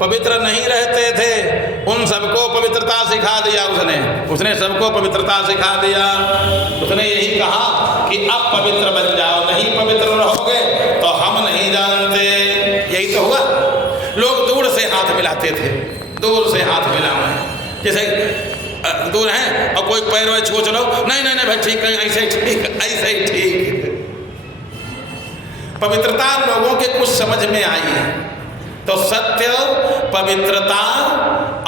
पवित्र नहीं रहते थे उन सबको पवित्रता सिखा दिया उसने सबको पवित्रता सिखा दिया। उसने यही कहा कि अब पवित्र बन जाओ, नहीं पवित्र रहोगे तो हम नहीं जानते। यही तो हुआ। लोग दूर से हाथ मिलाते थे, दूर से हाथ मिलाओ, जैसे दूर हैं और कोई पैर में छू चलो, नहीं नहीं नहीं भाई ठीक है, ऐसे ठीक, ऐसे ही ठीक। पवित्रता लोगों के कुछ समझ में आई है तो सत्य, पवित्रता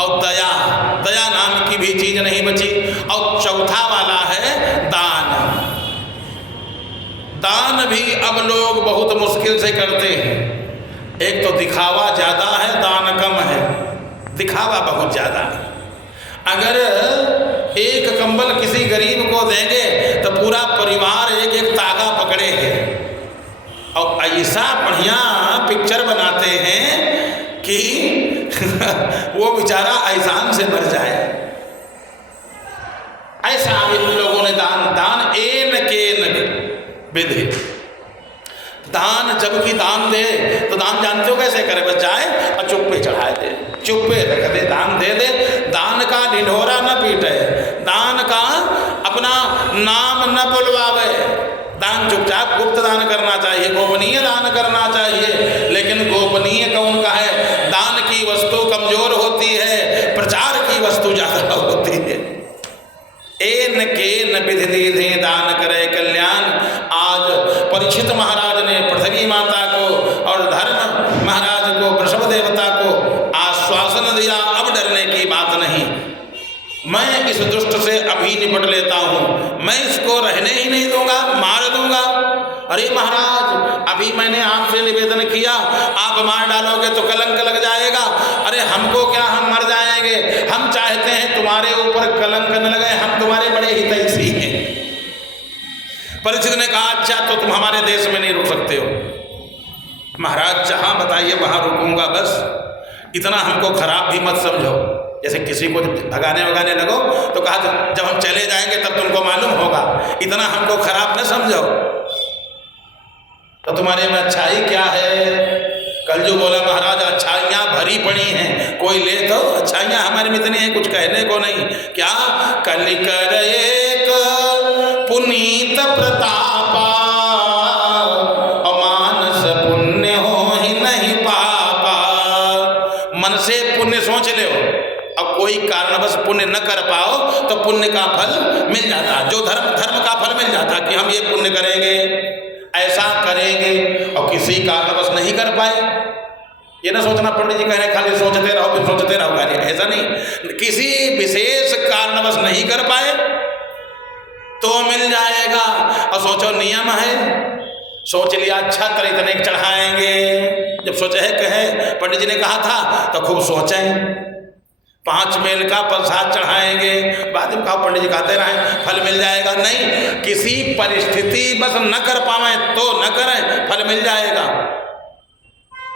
और दया, दया नाम की भी चीज नहीं बची। और चौथा वाला है दान। दान भी अब लोग बहुत मुश्किल से करते हैं। एक तो दिखावा ज्यादा है, दान कम है। दिखावा बहुत ज्यादा है। अगर एक कंबल किसी गरीब को देंगे तो पूरा परिवार एक एक तागा पकड़े है और ऐसा बढ़िया पिक्चर बनाते हैं कि वो बेचारा एहसान से मर जाए। ऐसा इन लोगों ने दान एन केन विधि। दान जबकि दान दे तो दान जानते हो कैसे करे? बस जाए और चुप पे चढ़ाए दे, चुप पे रख दे, दान दे दे। दान का ढिढोरा न पीटे, दान का अपना नाम न बुलवावे। दान चुपचाप गुप्त दान करना चाहिए, गोपनीय दान करना चाहिए। लेकिन गोपनीय कौन का है? दान की वस्तु कमजोर होती है, प्रचार की वस्तु ज्यादा होती है। एन केन विधि दीधे दान करे कल्याण। आज परीक्षित महाराज ने पृथ्वी माता को और धर्म महाराज को, वृषभ देवता को आश्वासन दिया, अब डरने की बात नहीं, मैं इस दुष्ट से अभी निपट लेता हूँ, मैं इसको रहने ही नहीं दूंगा, मार दूंगा। अरे महाराज अभी मैंने आपसे निवेदन किया, आप मार डालोगे तो कलंक लग जाएगा। अरे हमको क्या, हम मर जाएंगे, हम चाहते हैं तुम्हारे ऊपर कलंक न लगे, हम तुम्हारे बड़े हितैषी हैं। परीक्षित ने कहा अच्छा तो तुम हमारे देश में नहीं रुक सकते हो। महाराज जहां बताइए वहां रुकूंगा, बस इतना हमको खराब भी मत समझो। जैसे किसी को भगाने वगाने लगो तो कहा जब हम चले जाएंगे तब तुमको मालूम होगा, इतना हमको खराब न समझो। तो तुम्हारे में अच्छाई क्या है? कल जो बोला महाराज अच्छाइयाँ भरी पड़ी हैं, कोई ले तो अच्छाइयाँ हमारे में इतनी हैं, कुछ कहने को नहीं। क्या? कलिकर एक पुनीत प्रतापा, अमानस पुण्य हो ही नहीं पापा। मन से पुण्य सोच ले हो, अब कोई कारणवश पुण्य न कर पाओ तो पुण्य का फल मिल जाता, जो धर्म का फल मिल जाता कि हम ये पुण्य करेंगे, ऐसा करेंगे, और किसी कारणवश नहीं कर पाए। ये ना सोचना पंडित जी कह रहे खाली सोचते रहो फिर सोचते रहो, ऐसा नहीं। किसी विशेष कारणवश नहीं कर पाए तो मिल जाएगा। और सोचो नियम है, सोच लिया अच्छा तरह इतने चढ़ाएंगे, जब सोचे है कहे पंडित जी ने कहा था तो खूब सोचें 5 मेल का प्रसाद चढ़ाएंगे, बाद में कहा पंडित जी कहते रहे फल मिल जाएगा। नहीं, किसी परिस्थिति बस न कर पाए तो न करें, फल मिल जाएगा।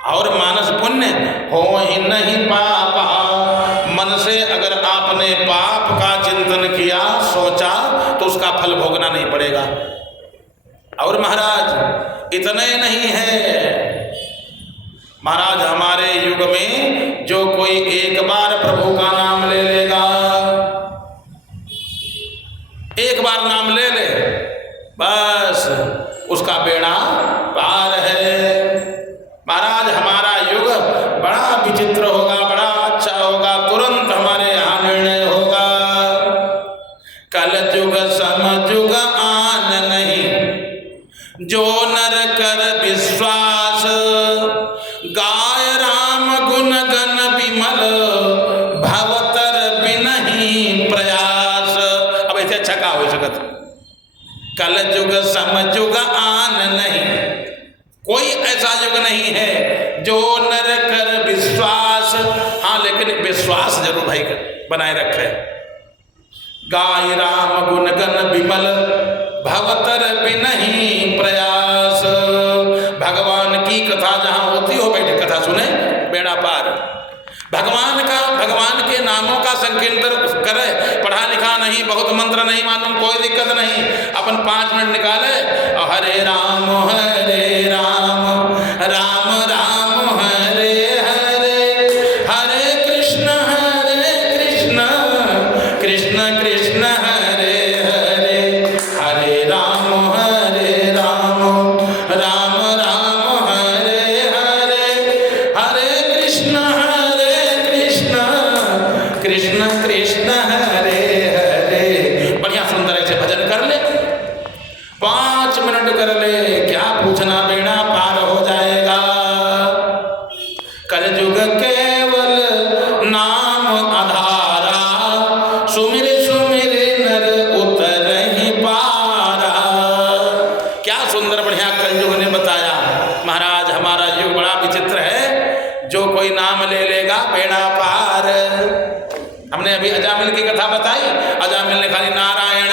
और मानस पुण्य हो ही नहीं पापा। मन से अगर आपने पाप का चिंतन किया, सोचा, तो उसका फल भोगना नहीं पड़ेगा। और महाराज इतने नहीं है, महाराज हमारे युग में जो कोई एक बार प्रभु का नाम ले लेगा, एक बार नाम ले ले, बस उसका बेड़ा पार है। महाराज हमारा युग बड़ा विचित्र होगा, बड़ा अच्छा होगा, तुरंत हमारे यहाँ निर्णय होगा। कल युग समयुग आन नहीं, जो नर कर विश्वास, गाय राम गुण गण विमल, भवतर बिनहि प्रयास। अब ऐसे अच्छा का हो सकत? कल युग समयुग आन नहीं, कोई ऐसा युग नहीं है जो नर कर विश्वास। हाँ लेकिन विश्वास जरूर भाई बनाए रखे। गाय राम गुण गण विमल, भवतर बिनहि प्रयास। भगवान की कथा जहाँ होती हो बैठे कथा सुने, बेड़ा पार। भगवान के नामों का संकीर्तन करे, पढ़ा लिखा नहीं, बहुत मंत्र नहीं मालूम, कोई दिक्कत नहीं, अपन 5 मिनट निकाले और हरे राम राम राम राम हरे हरे, केवल नाम आधारा, सुमिर सुमिर नर उतरहि पारा। क्या सुंदर बढ़िया कलयुग ने बताया। महाराज हमारा युग बड़ा विचित्र है, जो कोई नाम ले लेगा बेड़ा पार। हमने अभी अजामिल की कथा बताई, अजामिल ने खाली नारायण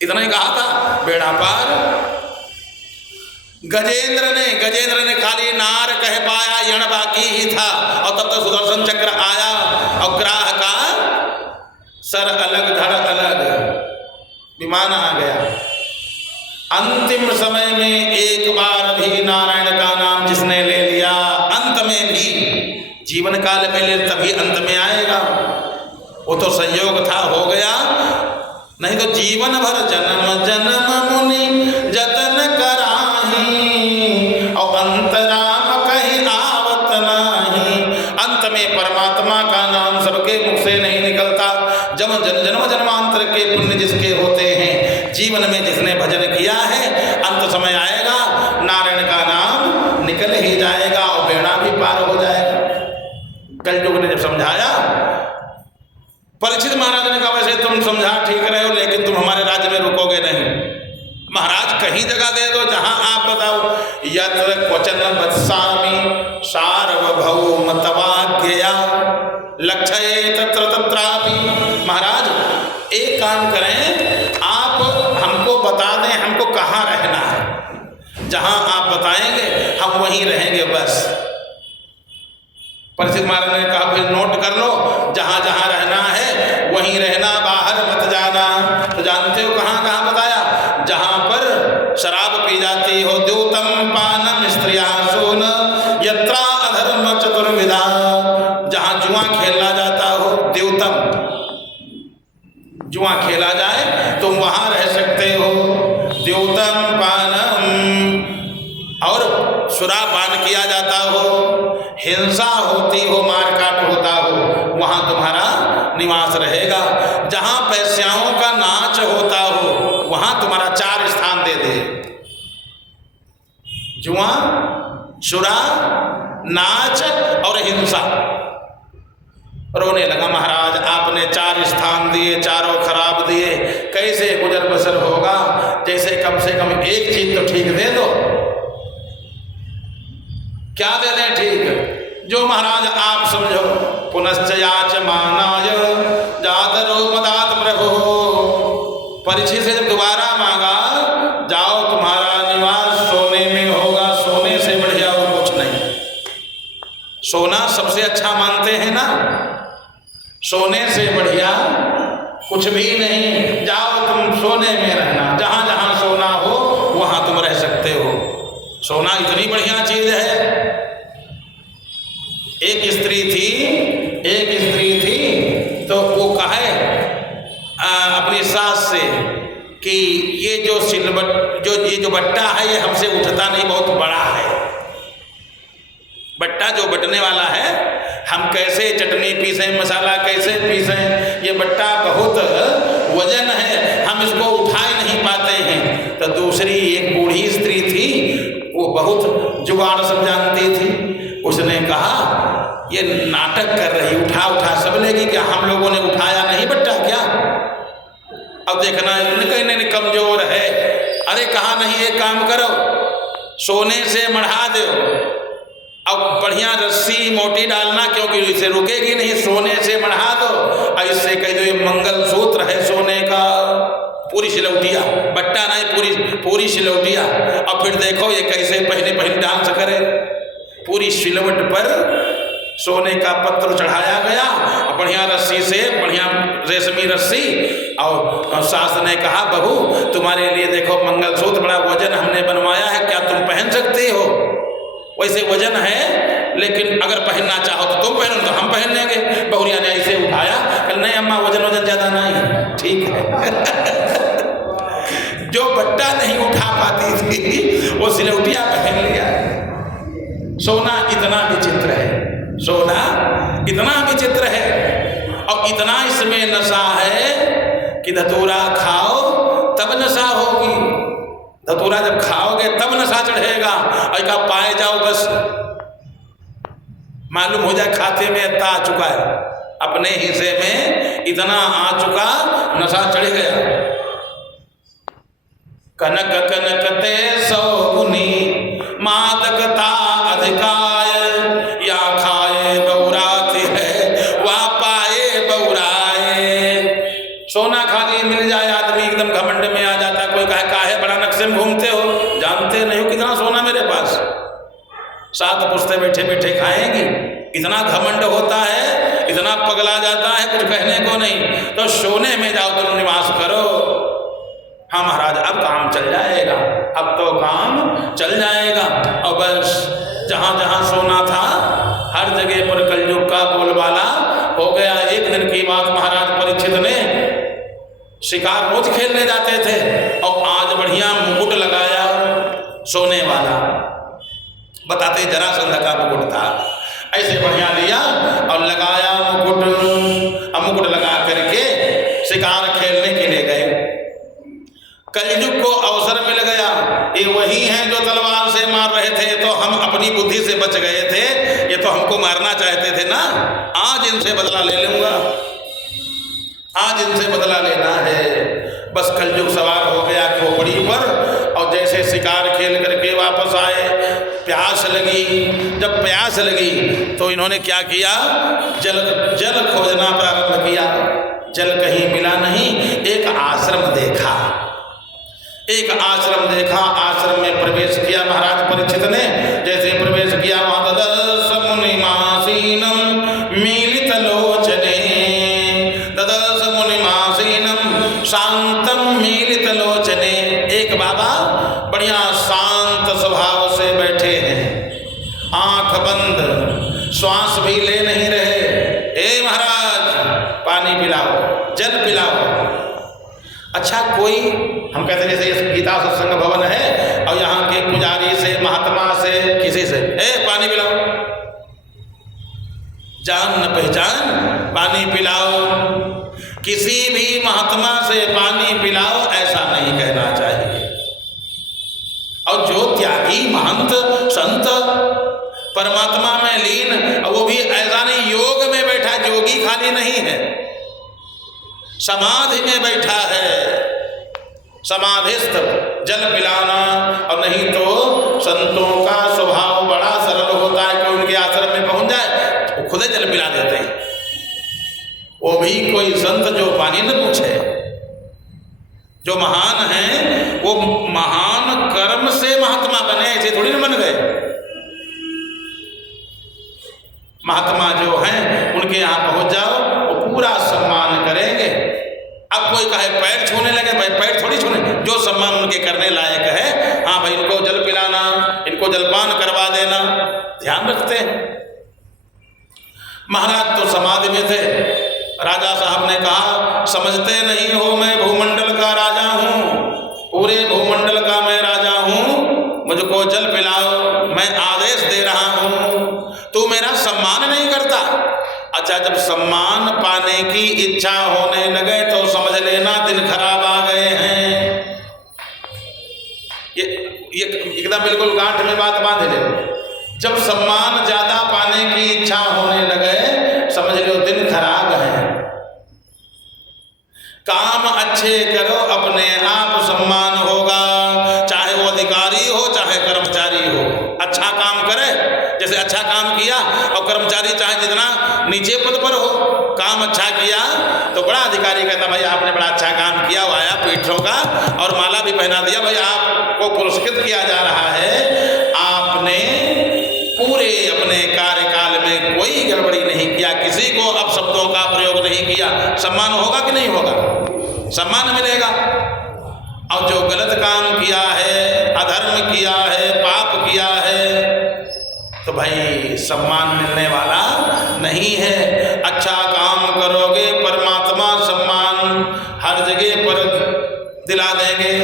इतना ही कहा था, बेड़ा पार। गजेंद्र ने खाली नार कह पाया, यण बाकी ही था, और तब तक सुदर्शन चक्र आया और ग्राह का सर अलग धड़ अलग, विमान आ गया। अंतिम समय में एक बार भी नारायण का नाम जिसने ले लिया, अंत में भी, जीवन काल में ले तभी अंत में आएगा। वो तो संयोग था, हो गया, नहीं तो जीवन भर जन्म जन्म मुनि जतन कराही, और अंतराम कहीं आवत नाही। अंत में परमात्मा का नाम सबके मुख से नहीं निकलता। जन्म जन्मांतर के पुण्य जिसके होते हैं, जीवन में जिसने भजन किया है, अंत समय आएगा नारायण का नाम निकल ही जाएगा और बेड़ा भी पार हो जाएगा। कलयुग ने जब समझाया, परीक्षित महाराज ने कहा वैसे तुम समझा ठीक रहे हो, लेकिन तुम हमारे राज्य में रुकोगे नहीं। महाराज कहीं जगह दे दो जहां आप बताओ। यत्र क्वचन वत्सामि सार्वभौमत्वाज्ञया लक्ष्ये तत्र तत्रापि। महाराज एक काम करें, आप हमको बता दें हमको कहाँ रहना है, जहां आप बताएंगे हम वहीं रहेंगे बस। परीक्षित महाराज ने कहा फिर नोट कर लो, जहां जहां रहना है वहीं रहना, बाहर मत जाना। तो जानते हो कहाँ कहाँ बताया, जहां पर शराब पी जाती हो, द्यूतम पानम स्त्रिया सोन यत्रा अधर्म चतुर्विधा। जहां जुआ खेला जाता हो, द्यूतम जुआ खेला जाए तुम वहां रह सकते हो, द्यूतम पानम। और सुरापान किया जाता हो, हिंसा होती हो, मारकाट होता हो, वहां तुम्हारा निवास रहेगा। जहां पैस्याओं का नाच होता हो, वहां तुम्हारा 4 स्थान दे दे, जुआ, शुरा, नाच और हिंसा। रोने लगा महाराज, आपने 4 स्थान दिए, चारों खराब दिए, कैसे गुजर बसर होगा। जैसे कम से कम एक चीज तो ठीक दे दो। क्या दे दें ठीक, जो महाराज आप समझो। पुनश्च याचमानाय जातरो मदात प्रभु। परीक्षित से जब दोबारा मांगा, जाओ तुम्हारा निवास सोने में होगा, सोने से बढ़िया और कुछ नहीं। सोना सबसे अच्छा मानते हैं ना, सोने से बढ़िया कुछ भी नहीं। जाओ तुम सोने में रहना, जहां जहां सोना हो वहां तुम रह सकते हो। सोना इतनी बढ़िया चीज है। एक स्त्री थी तो वो कहे अपनी सास से कि ये जो सिलबट ये जो बट्टा है ये हमसे उठता नहीं, बहुत बड़ा है। बट्टा जो बटने वाला है, हम कैसे चटनी पीसें, मसाला कैसे पीसें, ये बट्टा बहुत वजन है, हम इसको उठा ही नहीं पाते हैं। तो दूसरी एक बूढ़ी स्त्री थी, वो बहुत जुगाड़ सब जानती थी। उसने कहा ये नाटक कर रही, उठा सब लेगी क्या, हम लोगों ने उठाया नहीं बट्टा क्या। अब देखना नहीं कमजोर है। अरे कहा नहीं, एक काम करो, सोने से मढ़ा दो, अब बढ़िया रस्सी मोटी डालना, क्योंकि इसे रुकेगी नहीं, सोने से मढ़ा दो। और इससे कह दो ये मंगलसूत्र है सोने का, पूरी सिलौटिया, बट्टा नहीं पूरी सिलौटिया। और फिर देखो ये कैसे पहले डांस करे। पूरी सिलवट पर सोने का पत्र चढ़ाया गया, बढ़िया रस्सी से, बढ़िया रेशमी रस्सी। और सास ने कहा बहू तुम्हारे लिए देखो मंगलसूत्र, बड़ा वजन हमने बनवाया है, क्या तुम पहन सकती हो। वैसे वजन है, लेकिन अगर पहनना चाहो तो तुम पहनो, तो हम पहन लेंगे। बहुरिया ने ऐसे उठाया, कल नहीं अम्मा वजन ज़्यादा नहीं, ठीक है। जो बट्टा नहीं उठा पाती थी वो सिलौटिया पहन लिया। सोना इतना विचित्र है, सोना इतना विचित्र है, और इतना इसमें नशा है कि धतूरा खाओ तब नशा होगी। धतूरा जब खाओगे तब नशा चढ़ेगा। और का पाए जाओ बस मालूम हो जाए खाते में इतना आ चुका है, अपने हिस्से में इतना आ चुका, नशा चढ़ गया। कनक कनकते सौ गुनी मादकता अधिकाय, या खाए बहुराती है वा पाए बहुराए। सोना खाली मिल जाए आदमी एकदम घमंड में आ जाता। कोई कहे काहे बड़ा नक्शे में घूमते हो, जानते नहीं हो कितना सोना मेरे पास, 7 पुश्ते बैठे बैठे खाएंगी। इतना घमंड होता है, इतना पगला जाता है, कुछ कहने को नहीं। तो सोने में जाओ, तुम निवास करो। हाँ महाराज, अब काम चल जाएगा, अब तो काम चल जाएगा। और बस जहाँ जहाँ सोना था हर जगह पर कलयुग का बोलबाला हो गया। एक दिन की बात, महाराज परीक्षित ने शिकार रोज खेलने जाते थे और आज बढ़िया मुकुट लगाया सोने वाला। बताते जरासंध का मुकुट था, ऐसे बढ़िया लिया और लगाया मुकुट। अब मुकुट लगा करके शिकार खेलने के लिए गए। कलयुग को अवसर मिल गया, ये वही हैं जो तलवार से मार रहे थे, तो हम अपनी बुद्धि से बच गए थे, ये तो हमको मारना चाहते थे ना। आज इनसे बदला ले लूंगा, आज इनसे बदला लेना है। बस कलयुग सवार हो गया खोपड़ी पर, और जैसे शिकार खेल करके वापस आए, प्यास लगी। जब प्यास लगी तो इन्होंने क्या किया, जल खोजना प्रारंभ किया। जल कहीं मिला नहीं, एक आश्रम देखा, एक आश्रम देखा। आश्रम में प्रवेश किया महाराज परीक्षित ने। जैसे प्रवेश किया, वहां ददर्श मुनिमासीनम मीलित लोचने, ददर्श मुनिमासीनम शांतम मीलित लोचने। एक बाबा बढ़िया शांत स्वभाव से बैठे हैं, आंख बंद, श्वास भी ले नहीं रहे। ए महाराज, पानी पिलाओ, जल पिलाओ। अच्छा, कोई हम कहते हैं जैसे गीता सत्संग भवन है और यहाँ के पुजारी से, महात्मा से, किसी से, पानी पिलाओ, जान न पहचान, पानी पिलाओ। किसी भी महात्मा से पानी पिलाओ ऐसा नहीं कहना चाहिए। और जो त्यागी महंत संत परमात्मा में लीन, वो भी ऐसा नहीं योग में बैठा, योगी खाली नहीं है, समाधि में बैठा है। समाधिस्थ जल पिलाना, और नहीं तो संतों का स्वभाव बड़ा सरल होता है। कोई उनके आश्रम में पहुंच जाए तो खुद जल पिला देते हैं। वो भी कोई संत जो पानी न पूछे। जो महान हैं वो महान कर्म से महात्मा बने, ऐसे थोड़ी न बन गए। महात्मा जो हैं उनके यहाँ पहुंच जाओ, वो पूरा सम्मान करेंगे। अब कोई कहे पैर छूने लगे, भाई पैर थोड़ी छूने, जो सम्मान उनके करने लायक है, हाँ भाई इनको जल पिलाना, इनको जलपान करवा देना, ध्यान रखते हैं। महाराज तो समाधि में थे। राजा साहब ने कहा, समझते नहीं हो मैं भूमंडल का राजा हूँ, पूरे भूमंडल का मैं राजा हूँ, मुझको जल पिलाओ, मैं आदेश दे रहा हूँ, तू मेरा सम्मान नहीं करता। अच्छा, जब सम्मान पाने की इच्छा होने लगे तो समझ लेना दिन खराब आ गए हैं। ये एकदम बिल्कुल गांठ में बात बांध ले। जब सम्मान ज्यादा पाने की इच्छा होने लगे, समझ लो दिन खराब है। काम अच्छे करो, अपने आप सम्मान होगा, चाहे वो अधिकारी हो चाहे कर्मचारी हो। अच्छा काम करे, जैसे अच्छा काम किया, और कर्मचारी चाहे जितना नीचे पद पर हो, काम अच्छा किया तो बड़ा अधिकारी कहता भाई आपने बड़ा अच्छा काम किया, वो आया पीठ ठोका और माला भी पहना दिया, भाई आपको पुरस्कृत किया जा रहा है। आपने पूरे अपने कार्यकाल में कोई गड़बड़ी नहीं किया, किसी को अपशब्दों का प्रयोग नहीं किया, सम्मान होगा कि नहीं होगा? सम्मान मिलेगा। और जो गलत काम किया है, अधर्म किया है, पाप किया है, तो भाई सम्मान मिलने वाला नहीं है। अच्छा काम करोगे, परमात्मा सम्मान हर जगह पर दिला देंगे,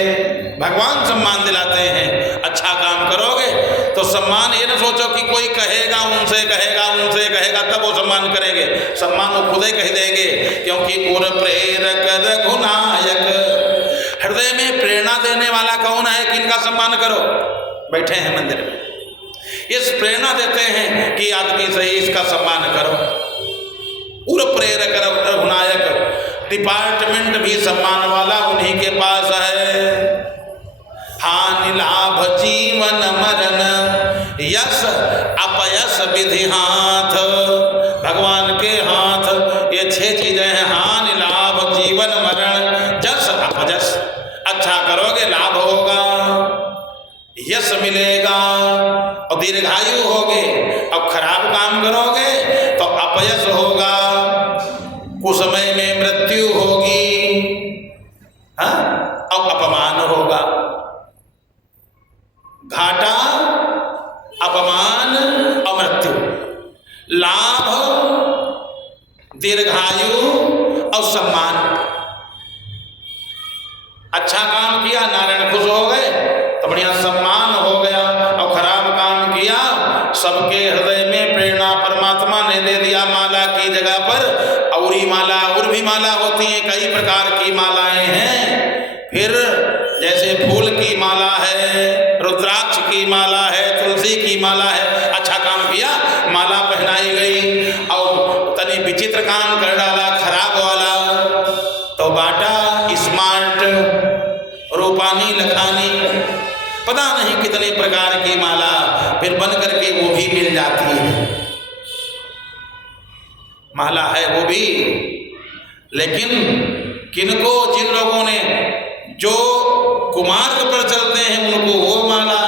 भगवान सम्मान दिलाते हैं। अच्छा काम करोगे तो सम्मान, ये ना सोचो कि कोई कहेगा उनसे कहेगा तब वो सम्मान करेंगे। सम्मान वो खुद ही कह देंगे, क्योंकि उर प्रेरक रघुनायक, हृदय में प्रेरणा देने वाला कौन है कि इनका सम्मान करो। बैठे हैं मंदिर में, इस प्रेरणा देते हैं कि आदमी सही, इसका सम्मान करो। उर प्रेरक रघुनायक डिपार्टमेंट भी सम्मान वाला उन्हीं के पास है। हानि लाभ जीवन मरण यश अपयश विधि हाथ, भगवान के हाथ ये 6 चीजें हैं। हानि लाभ जीवन मरण जस अपयश, अच्छा करोगे लाभ होगा, यश मिलेगा और दीर्घायु होगे, और खराब काम करोगे तो अपयश होगा, कुछ समय में मृत्यु होगी, और अपमान होगा। घाटा, अपमान और मृत्यु, लाभ, दीर्घायु और सम्मान। अच्छा काम किया, नारायण खुश हो गए तो बढ़िया सम्मान हो गया, और खराब काम किया सबके हृदय में प्रेरणा परमात्मा ने दे दिया माला की जगह पर औरी माला, और भी माला होती है, कई प्रकार की मालाएं हैं। फिर जैसे फूल की माला है, रुद्राक्ष की माला है, तुलसी की माला है। अच्छा काम किया, माला पहनाई गई, और तनी विचित्र काम कर डाला खराब वाला तो बाटा स्मार्ट, रूपानी, लखानी, पता नहीं कितने प्रकार की माला फिर बन करके वो भी मिल जाती है। माला है वो भी, लेकिन किनको, जिन लोगों ने जो कुमार्ग पर चलते हैं उनको वो माला,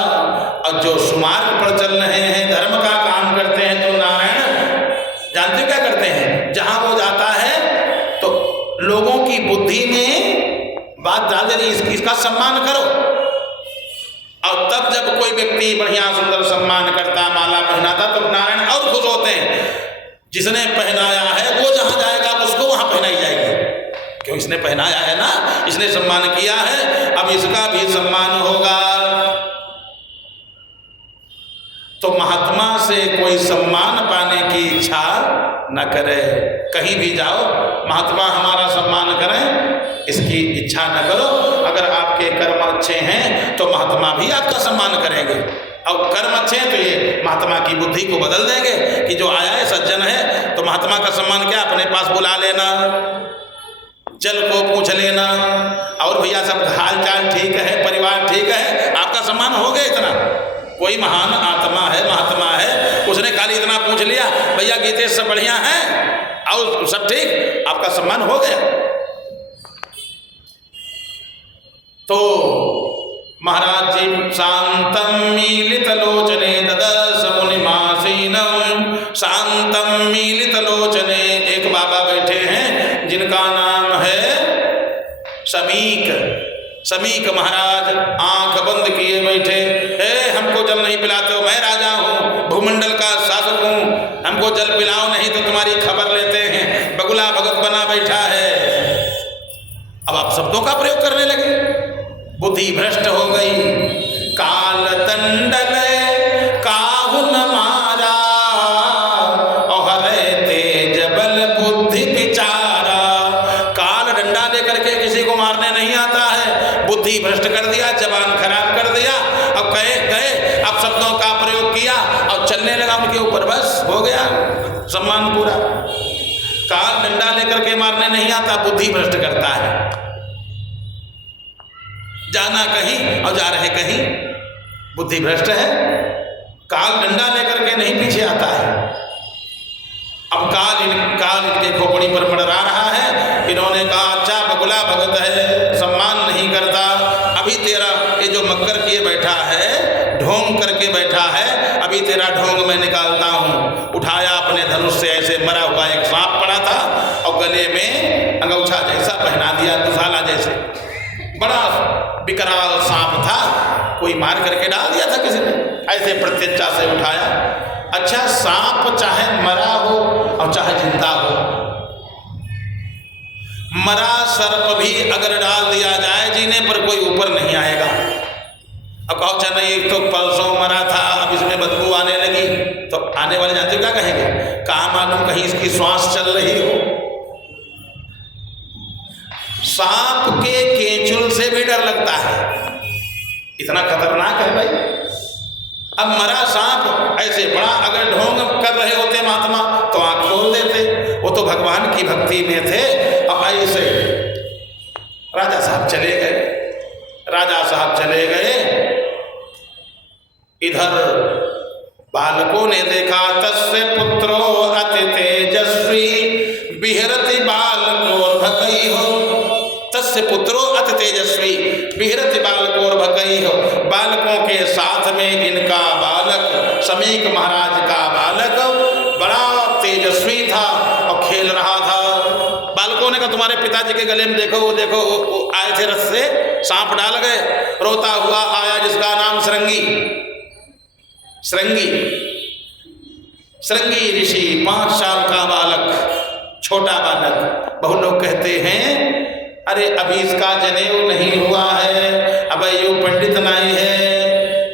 और जो सुमार्ग पर चल रहे हैं, धर्म का काम करते हैं, तो नारायण जानते क्या करते हैं, जहां वो जाता है तो लोगों की बुद्धि में बात डाल देती, इसका सम्मान करो। और तब जब कोई व्यक्ति बढ़िया सुंदर सम्मान करता, माला पहनाता, तो नारायण और खुश होते हैं। जिसने पहनाया है वो जहां जाएगा उसको वहां पहनाई जाएगी, क्यों, इसने पहनाया है ना, इसने सम्मान किया है, अब इसका भी सम्मान होगा। तो महात्मा से कोई सम्मान पाने की इच्छा न करे। कहीं भी जाओ, महात्मा हमारा सम्मान करें, इसकी इच्छा न करो। अगर आपके कर्म अच्छे हैं तो महात्मा भी आपका सम्मान करेंगे, और कर्म अच्छे हैं तो ये महात्मा की बुद्धि को बदल देंगे कि जो आया है सज्जन है, तो महात्मा का सम्मान क्या, अपने पास बुला लेना, जल को पूछ लेना, और भैया सब हाल चाल ठीक है, परिवार ठीक है, आपका सम्मान हो गया। इतना कोई महान आत्मा है, महात्मा है, उसने खाली इतना पूछ लिया, भैया गीतेश सब बढ़िया है और सब ठीक, आपका सम्मान हो गया। तो महाराज जी शांतम मीलित लोचने ददस मुनिमासीनम, शांतम मीलित लोचने, एक बाबा बैठे हैं जिनका नाम है समीक। समीक महाराज आंख बंद किए बैठे, हमको जल नहीं पिलाते हो, मैं राजा हूँ, भूमंडल का शासक हूँ, हमको जल पिलाओ नहीं तो तुम्हारी खबर लेते हैं। बगुला भगत बना बैठा है। अब आप शब्दों का प्रयोग करने लगे, बुद्धि भ्रष्ट हो गई। काल तंडल काहुन मारा, और तेज बल बुद्धि विचारा। काल डंडा लेकर के किसी को मारने नहीं आता है, बुद्धि भ्रष्ट कर दिया, जबान खराब कर दिया, अब कहे गए, अब शब्दों का प्रयोग किया और चलने लगा उनके ऊपर, बस हो गया सम्मान पूरा। काल डंडा लेकर के मारने नहीं आता, बुद्धि भ्रष्ट करता है, जाना कहीं और जा रहे कहीं, बुद्धि भ्रष्ट है। काल डंडा लेकर के नहीं पीछे आता है। अब काल इनके खोपड़ी पर मंडरा रहा है। इन्होंने कहा अच्छा बगुला भगत है, सम्मान नहीं करता, अभी तेरा ये जो मक्कर किए बैठा है, ढोंग करके बैठा है, अभी तेरा ढोंग मैं निकालता हूँ। उठाया अपने धनुष से, ऐसे मरा हुआ एक सांप पड़ा था और गले में अंगूछा जैसा पहना दिया, दुशाला जैसे, बड़ा विकराल सांप था, कोई मार करके डाल दिया था किसी ने, ऐसे प्रत्यक्षा से उठाया। अच्छा सांप चाहे मरा हो और चाहे जिंदा हो, मरा सर्प भी अगर डाल दिया जाए जीने पर कोई ऊपर नहीं आएगा। अब कहो अच्छा नहीं, एक तो परसों मरा था, अब इसमें बदबू आने लगी, तो आने वाले जानते क्या कहेंगे, कहाँ मालूम कहीं इसकी श्वास चल रही हो। सांप के केंचुल से भी डर लगता है, इतना खतरनाक है भाई। अब मरा सांप ऐसे बड़ा अगर ढोंग कर रहे होते महात्मा तो आंख खोल देते, वो तो भगवान की भक्ति में थे। अब ऐसे राजा साहब चले गए, राजा साहब चले गए। इधर बालकों ने देखा, तस्य पुत्रो अति तेजस्वी बिहरति बालकोर्भकैः, तस्य पुत्रो अति तेजस्वी बिहरति बालकोर्भकैः। बालकों के साथ में इनका बालक समीक महाराज का बालक बड़ा तेजस्वी था और खेल रहा था। बालकों ने कहा तुम्हारे पिताजी के गले में देखो, वो देखो, वो आए थे रथ से, सांप डाल गए, रोता हुआ आया जिसका नाम श्रृंगी, श्रृंगी, श्रृंगी ऋषि, 5 साल का बालक, छोटा बालक। बहुत लोग कहते हैं अरे अभी इसका जनेऊ नहीं हुआ है, अब ये पंडित नहीं है,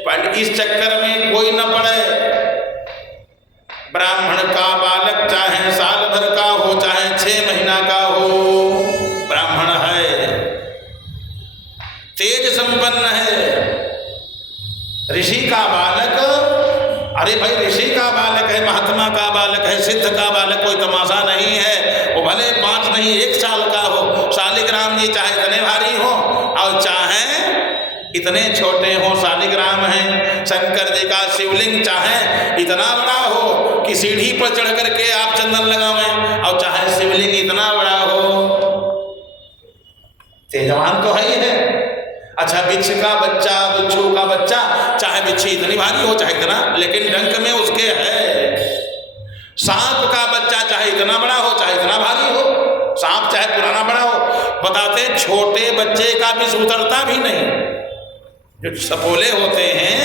पंडित इस चक्कर में कोई न पड़े। ब्राह्मण का बालक चाहे साल भर का हो चाहे 6 महीना का हो, ब्राह्मण है, तेज संपन्न है। ऋषि का बालक, अरे भाई ऋषि का बालक है, महात्मा का बालक है, सिद्ध का बालक, कोई तमाशा नहीं है। वो भले 5 नहीं 1 साल का हो, शालिग्राम जी चाहे इतने भारी हो और चाहे इतने छोटे हो, शालिग्राम है। शंकर जी का शिवलिंग चाहे इतना बड़ा हो कि सीढ़ी पर चढ़ करके आप चंदन लगावें, और चाहे शिवलिंग इतना बड़ा हो, तेजवान तो है ही है। अच्छा बिच्छ का बच्चा, बिच्छू का बच्चा, चाहे बिच्छी इतनी भारी हो चाहे इतना, लेकिन डंक में उसके है। सांप का बच्चा चाहे इतना बड़ा हो चाहे इतना भारी हो, सांप चाहे पुराना बड़ा हो, बताते छोटे बच्चे का विष उतरता भी नहीं। जो सपोले होते हैं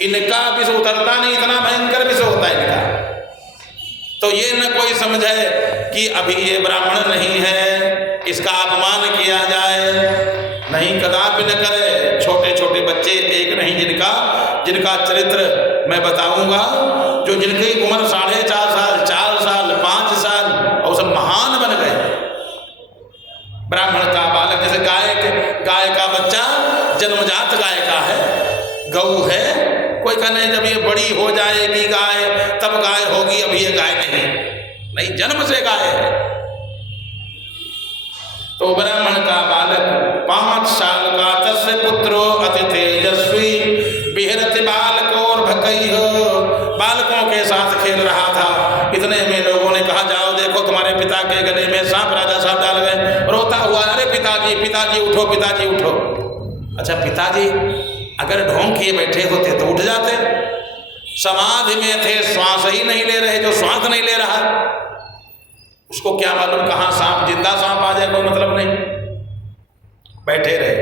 इनका विष उतरता नहीं, इतना भयंकर विष होता है इनका। तो ये न कोई समझे कि अभी ये ब्राह्मण नहीं है, इसका अपमान किया जाए, नहीं, कदापि न करे। छोटे छोटे बच्चे एक नहीं, जिनका चरित्र मैं बताऊंगा, जो जिनकी उम्र 4.5 साल, 4 साल, 5 साल और सब महान बन गए। ब्राह्मण का बालक, जैसे गाय का बच्चा जन्मजात गाय का है, गऊ है, कोई कहने जब ये बड़ी हो जाएगी गाय तब गाय होगी, अभी ये गाय नहीं, जन्म से गाय है। तो ब्राह्मण का बालक 5 साल का, तस्य पुत्रो अति तेजस्वी बिहरति बालकोर्भकैः, बालकों के साथ खेल रहा था। इतने में लोगों ने कहा जाओ देखो तुम्हारे पिता के गले में सांप, राजा साहब डाल गए। रोता हुआ, अरे पिताजी, पिताजी उठो, पिताजी उठो। अच्छा पिताजी अगर ढोंग किए बैठे होते तो उठ जाते, समाधि में थे, श्वास ही नहीं ले रहे, जो श्वास नहीं ले रहा उसको क्या मालूम कहाँ सांप, जिंदा सांप आ जाए, कोई मतलब नहीं, बैठे रहे।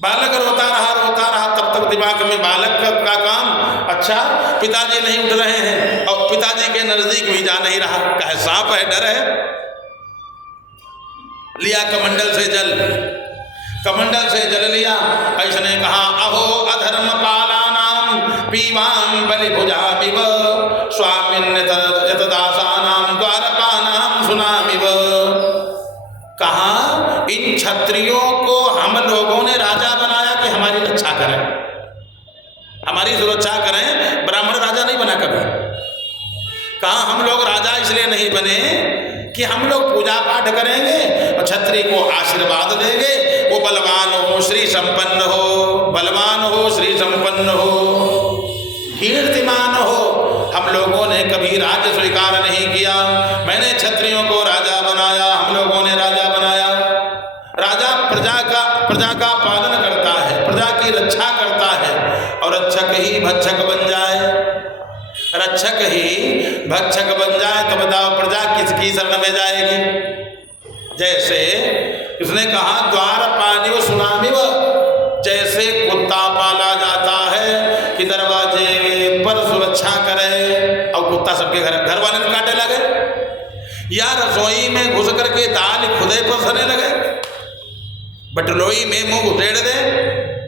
बालक रोता रहा, तब तक दिमाग में बालक का काम, अच्छा पिताजी नहीं उठ रहे हैं और पिताजी के नजदीक भी जा नहीं रहा, कहे सांप है, डर है। लिया कमंडल से जल लिया, ऐसने कहा अहो अधर्म पालानाम पीवाम बलि भुजामिव स्वामिन् यतदासानाम द्वारपानाम सुनामिव। कहा इन क्षत्रियों को हम लोगों ने राजा बनाया कि हमारी रक्षा करें, हमारी सुरक्षा करें, ब्राह्मण राजा नहीं बना कभी। कहा हम लोग राजा इसलिए नहीं बने कि हम लोग पूजा पाठ करेंगे और क्षत्रिय को आशीर्वाद देंगे, वो बलवान हो, श्री संपन्न हो, बलवान हो, श्री संपन्न हो, कीर्तिमान हो। हम लोगों ने कभी राज्य स्वीकार नहीं किया, मैंने क्षत्रियों को राजा बनाया, हम लोगों ने राजा बनाया। राजा प्रजा का पालन करता है, प्रजा की रक्षा करता है, और रक्षक ही भक्षक बन जाए, रक्षक ही भक्षक बन जाए तो बताओ प्रजा किसकी शरण में जाएगी। जैसे उसने कहा द्वारपानिव सुनामिव, जैसे कुत्ता पाला जाता है कि दरवाजे पर सुरक्षा करे और कुत्ता सबके घर वाले ने काटे लगे, या रसोई में घुस करके दाल खुदे पसने लगे, बटलोई में मुंह घुसेड़ दे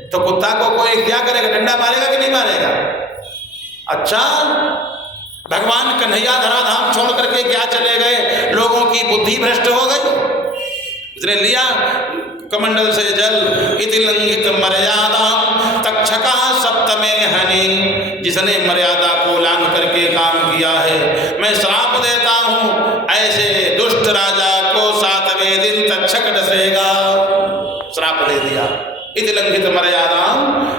तो कुत्ता को कोई क्या करेगा, डंडा मारेगा कि नहीं मारेगा। अच्छा भगवान कन्हैया धराधाम छोड़ करके क्या चले गए, लोगों की बुद्धि भ्रष्ट हो गई। उसने लिया कमंडल से जल, इति लंघित मर्यादाम तक्षका सप्तमे में हनि, जिसने मर्यादा को उल्लंघन करके काम किया है, मैं श्राप देता हूं ऐसे दुष्ट राजा को 7वें दिन तक्षक डसेगा। श्राप दे दिया। इति लंघित मर्यादा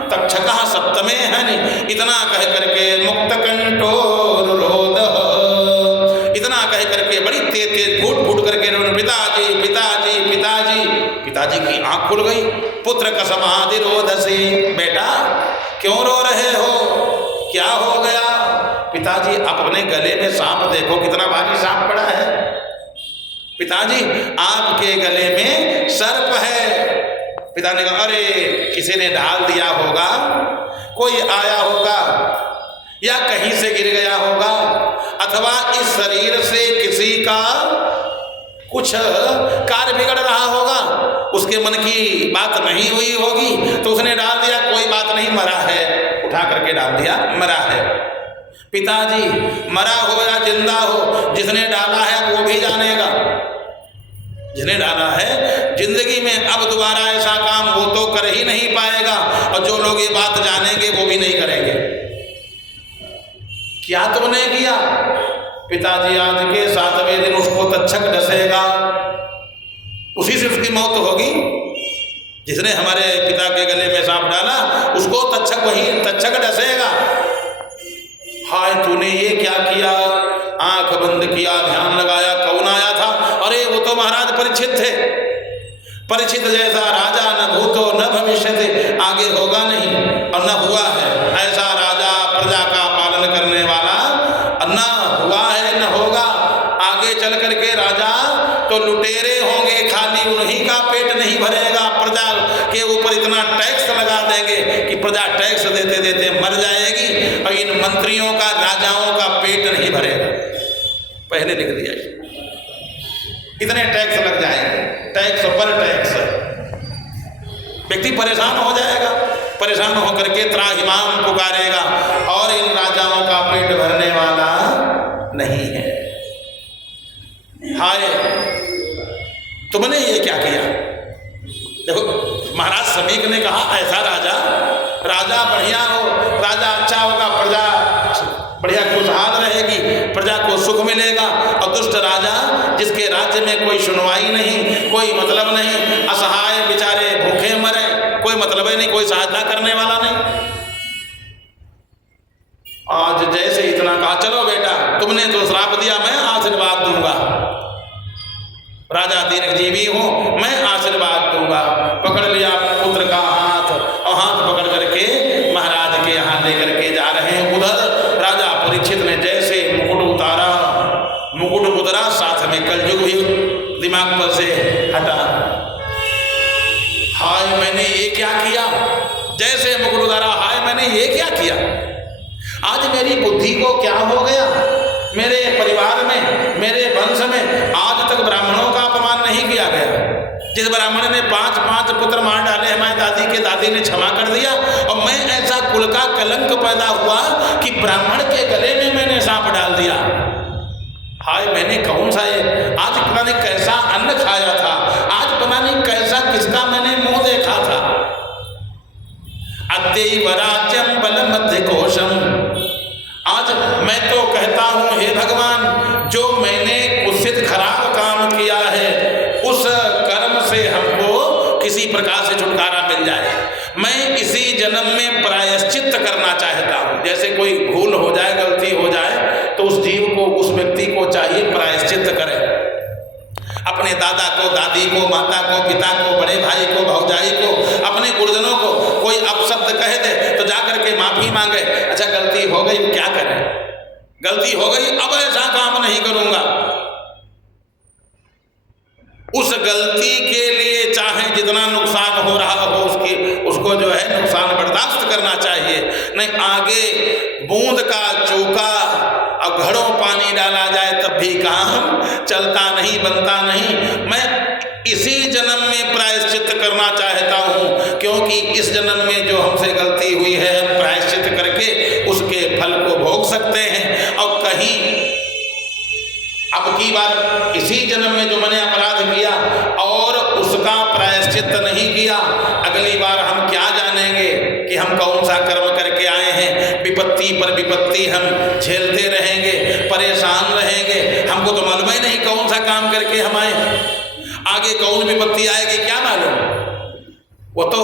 तक्षकः सप्तमे हनि, इतना कह करके मुक्त कंठो रुरोध, इतना कह करके बड़ी तेज तेज फूट फूट करके पिताजी पिताजी पिताजी, पिताजी की आंख खुल गई। पुत्र कसमादि रोदसी, बेटा क्यों रो रहे हो, क्या हो गया? पिताजी अपने गले में सांप देखो, कितना भारी सांप पड़ा है। पिताजी आपके गले में सर्प है। पिता ने कहा अरे किसी ने डाल दिया होगा, कोई आया होगा या कहीं से गिर गया होगा, अथवा इस शरीर से किसी का कुछ कार्य बिगड़ रहा होगा, उसके मन की बात नहीं हुई होगी तो उसने डाल दिया, कोई बात नहीं, मरा है, उठा करके डाल दिया, मरा है। पिताजी मरा हो या जिंदा हो, जिसने डाला है वो भी जानेगा, जिसने डाला है जिंदगी में अब दोबारा ऐसा काम वो तो कर ही नहीं पाएगा, और जो लोग ये बात जानेंगे वो भी नहीं करेंगे। क्या तुमने किया? पिताजी आज के 7वें दिन उसको तक्षक डसेगा, उसी से उसकी मौत होगी। जिसने हमारे पिता के गले में सांप डाला उसको तक्षक, वही तक्षक डसेगा। हाय तूने ये क्या किया? आंख बंद किया, ध्यान लगाया, कौन आया था? अरे वो तो महाराज परीक्षित थे। परीक्षित जैसा राजा न भूतो न भविष्यति, आगे होगा नहीं और न हुआ है ऐसा राजा, प्रजा का पालन करने वाला न हुआ है न होगा। आगे चल करके राजा तो लुटेरे होंगे, खाली उन्हीं का पेट नहीं भरेगा, प्रजा के ऊपर इतना टैक्स लगा देंगे कि प्रजा टैक्स देते देते मर जाएगी, और इन मंत्रियों का, राजाओं का पेट नहीं भरेगा। पहले लिख दिया, इतने टैक्स लग जाएंगे, टैक्स पर टैक्स। व्यक्ति परेशान हो जाएगा, परेशान होकर के त्राहिमाम पुकारेगा, और इन राजाओं का पेट भरने वाला नहीं है। हाय तुमने ये क्या किया? देखो महाराज समीक ने कहा ऐसा राजा, राजा बढ़िया हो, राजा अच्छा होगा, प्रजा बढ़िया खुशहाल रहेगी, प्रजा को सुख मिलेगा, और दुष्ट राजा जिसके राज्य में कोई सुनवाई नहीं, कोई मतलब नहीं, असहाय बेचारे भूखे मरे, कोई मतलब ही नहीं, कोई सहायता करने वाला नहीं। आज जैसे इतना कहा, चलो बेटा तुमने तो श्राप दिया, मैं आशीर्वाद दूंगा, राजा दीर्घजीवी हूं, मैं आशीर्वाद दूंगा। पकड़ लिया पुत्र का हाथ, और हाथ पकड़ करके महाराज के यहाँ लेकर के जा रहे हैं। उधर राजा परीक्षित ने जैसे मुकुट उतारा, मुकुट उतरा, साथ में कलयुग भी दिमाग पर से हटा। हाय मैंने ये क्या किया? जैसे मुकुट उतारा, हाय मैंने ये क्या किया? आज मेरी बुद्धि को क्या हो गया? मेरे परिवार में, मेरे वंश में आज तक ब्राह्मणों का अपमान नहीं किया गया। जिस ब्राह्मण ने 5 पुत्र मार डाले, हमारी दादी के दादी ने क्षमा कर दिया, और मैं ऐसा कुल का कलंक पैदा हुआ कि ब्राह्मण के गले में मैंने सांप डाल दिया। हाय मैंने कौन सा ये, आज पता नहीं कैसा अन्न खाया था, आज पता नहीं कैसा किसका मैंने मुंह देखा था। अद्यैव राज्यं बलमध्य कोशम, आज मैं तो कहता हूं हे भगवान, जो मैंने कुत्सित खराब काम किया है उस कर्म से हमको किसी प्रकार से छुटकारा मिल जाए। मैं इसी जन्म में प्रायश्चित करना चाहता हूं। जैसे कोई भूल हो जाए, गलती हो जाए, तो उस जीव को, उस व्यक्ति को चाहिए प्रायश्चित करे। अपने दादा को, दादी को, माता को, पिता को, बड़े भाई को, भौजाई को, अपने गुरुजनों को कोई अपशब्द कह दे तो जाकर के माफी मांगे। अच्छा गलती हो गई, क्या करें, गलती हो गई, अब ऐसा काम नहीं करूंगा। उस गलती के लिए चाहे जितना नुकसान हो रहा हो उसको जो है नुकसान बर्दाश्त करना चाहिए। नहीं आगे बूंद का चूका और घड़ों पानी डाला जाए तब भी काम चलता नहीं, बनता नहीं। मैं इसी जन्म में प्रायश्चित करना चाहता हूँ, क्योंकि इस जन्म में जो हमसे गलती हुई है हम प्रायश्चित करके उसके फल को भोग सकते हैं। और कहीं अब की बार इसी जन्म में जो मैंने अपराध किया और उसका प्रायश्चित नहीं किया, अगली बार हम क्या जानेंगे कि हम कौन सा कर्म करके आए विपत्ति पर विपत्ति हम झेलते रहेंगे, परेशान रहेंगे। हमको तो मालूम ही नहीं कौन सा काम करके हम आए, आगे कौन विपत्ति आएगी क्या मालूम। वो तो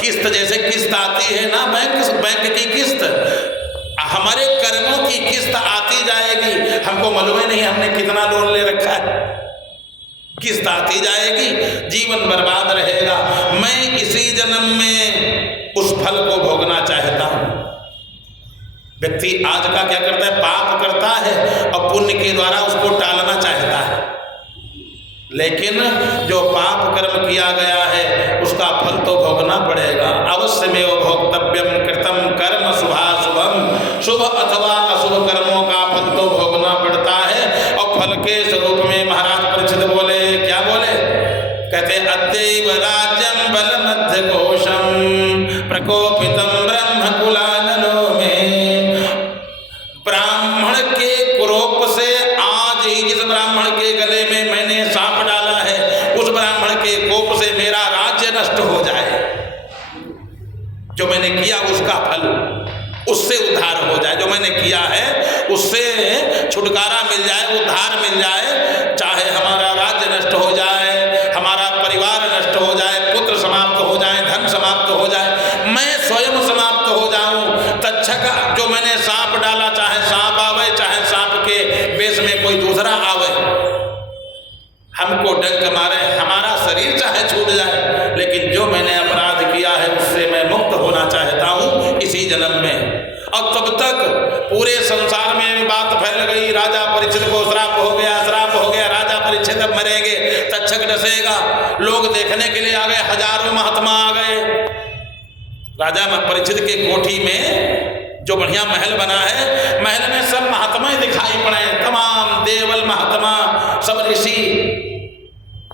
किस्त जैसे किस्त आती है ना, बैंक की किस्त, हमारे कर्मों की किस्त आती जाएगी। हमको मालूम ही नहीं हमने कितना लोन ले रखा है, किस्त आती जाएगी, जीवन बर्बाद रहेगा। मैं इसी जन्म में उस फल को भोगना चाहता हूं। व्यक्ति आज का क्या करता है, पाप करता है और पुण्य के द्वारा उसको टालना चाहता है, लेकिन जो पाप कर्म किया गया है उसका फल तो भोगना पड़ेगा। अवश्य में वो भोक्तव्यम कृतम कर्म शुभाशुभम, शुभ अथवा अशुभ कर्मों का फल तो भोगना पड़ता है। और फल के स्वरूप में महाराज परीक्षित बोले, क्या बोले, कहते अद्यैव राज्यम बलमध्य कोशम प्रकोपितम ब्रह्म कुलानलो में। ब्राह्मण के कुरूप से आज ही जिस ब्राह्मण के गले में मैंने सांप डाला है, उस ब्राह्मण के कोप से मेरा राज्य नष्ट हो जाए, जो मैंने किया उसका फल उससे उद्धार हो जाए, जो मैंने किया है उससे छुटकारा मिल जाए, उद्धार मिल जाए। चाहे हमारा राज्य नष्ट हो जाए, हमारा परिवार नष्ट हो जाए, पुत्र समाप्त हो जाए, धन समाप्त हो जाए, मैं स्वयं समाप्त हो जाऊं, तक्षक जो मैंने सांप डाला, चाहे सांप आवे, चाहे सांप के वेश में कोई दूसरा आवे, हमको डंक मारे, हमारा शरीर चाहे छूट जाए, लेकिन जो मैंने अपराध किया है उससे मैं मुक्त होना चाहता हूं इसी जन्म में। और तब तक पूरे संसार में बात फैल गई, राजा परीक्षित को श्राप हो गया, श्राप हो गया, राजा परीक्षित अब मरेंगे, तक्षक डसेगा। लोग देखने के लिए आ गए, हजारों महात्मा आ गए। राजा परीक्षित के कोठी में जो बढ़िया महल बना है, महल में सब महात्मा दिखाई पड़े, तमाम देवल महात्मा, सब ऋषि,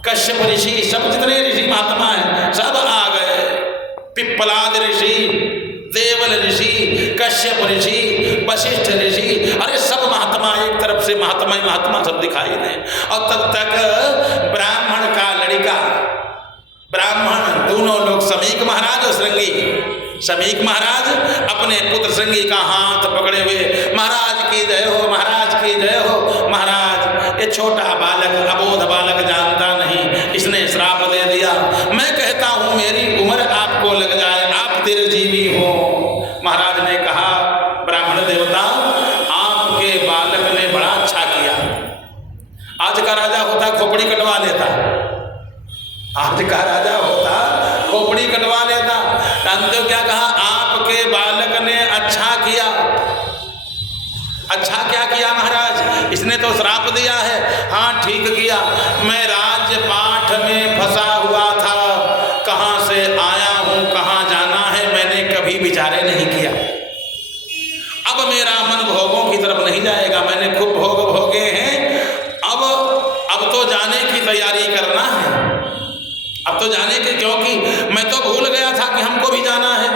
कश्यप ऋषि, सब जितने ऋषि महात्मा हैं सब आ गए। पिप्पलाद ऋषि, देवल ऋषि, कश्यप ऋषि, वशिष्ठ ऋषि, अरे सब महात्मा एक तरफ से महात्मा ही महात्मा सब दिखाई दें। और तब तक ब्राह्मण का लड़का, ब्राह्मण दोनों लोग, समीक महाराज और श्रृंगी, समीक महाराज अपने पुत्र श्रृंगी का हाथ पकड़े हुए, महाराज की जय हो, महाराज की जय हो। महाराज ये छोटा बालक, अबोध बालक जानता नहीं, इसने श्राप दे दिया, मैं कहता हूं मेरी उम्र आपको लग जाए, आप दीर्घजीवी हो। महाराज ने कहा, ब्राह्मण देवता आपके बालक ने बड़ा अच्छा किया। आज का राजा होता खोपड़ी कटवा लेता, आज का राजा होता खोपड़ी कटवा लेता। जानते हो क्या कहा, आपके बालक ने अच्छा किया। अच्छा क्या किया महाराज, इसने तो श्राप दिया है। हाँ ठीक किया, मैं राजपाठ में फंसा हुआ था, कहाँ से आया हूँ, कहाँ जाना है, मैंने कभी विचारे नहीं किया। अब मेरा मन भोगों की तरफ नहीं जाएगा, मैंने खूब भोग भोगे हैं, अब तो जाने की तैयारी करना है, अब तो जाने के, क्योंकि मैं तो भूल गया था कि हमको भी जाना है।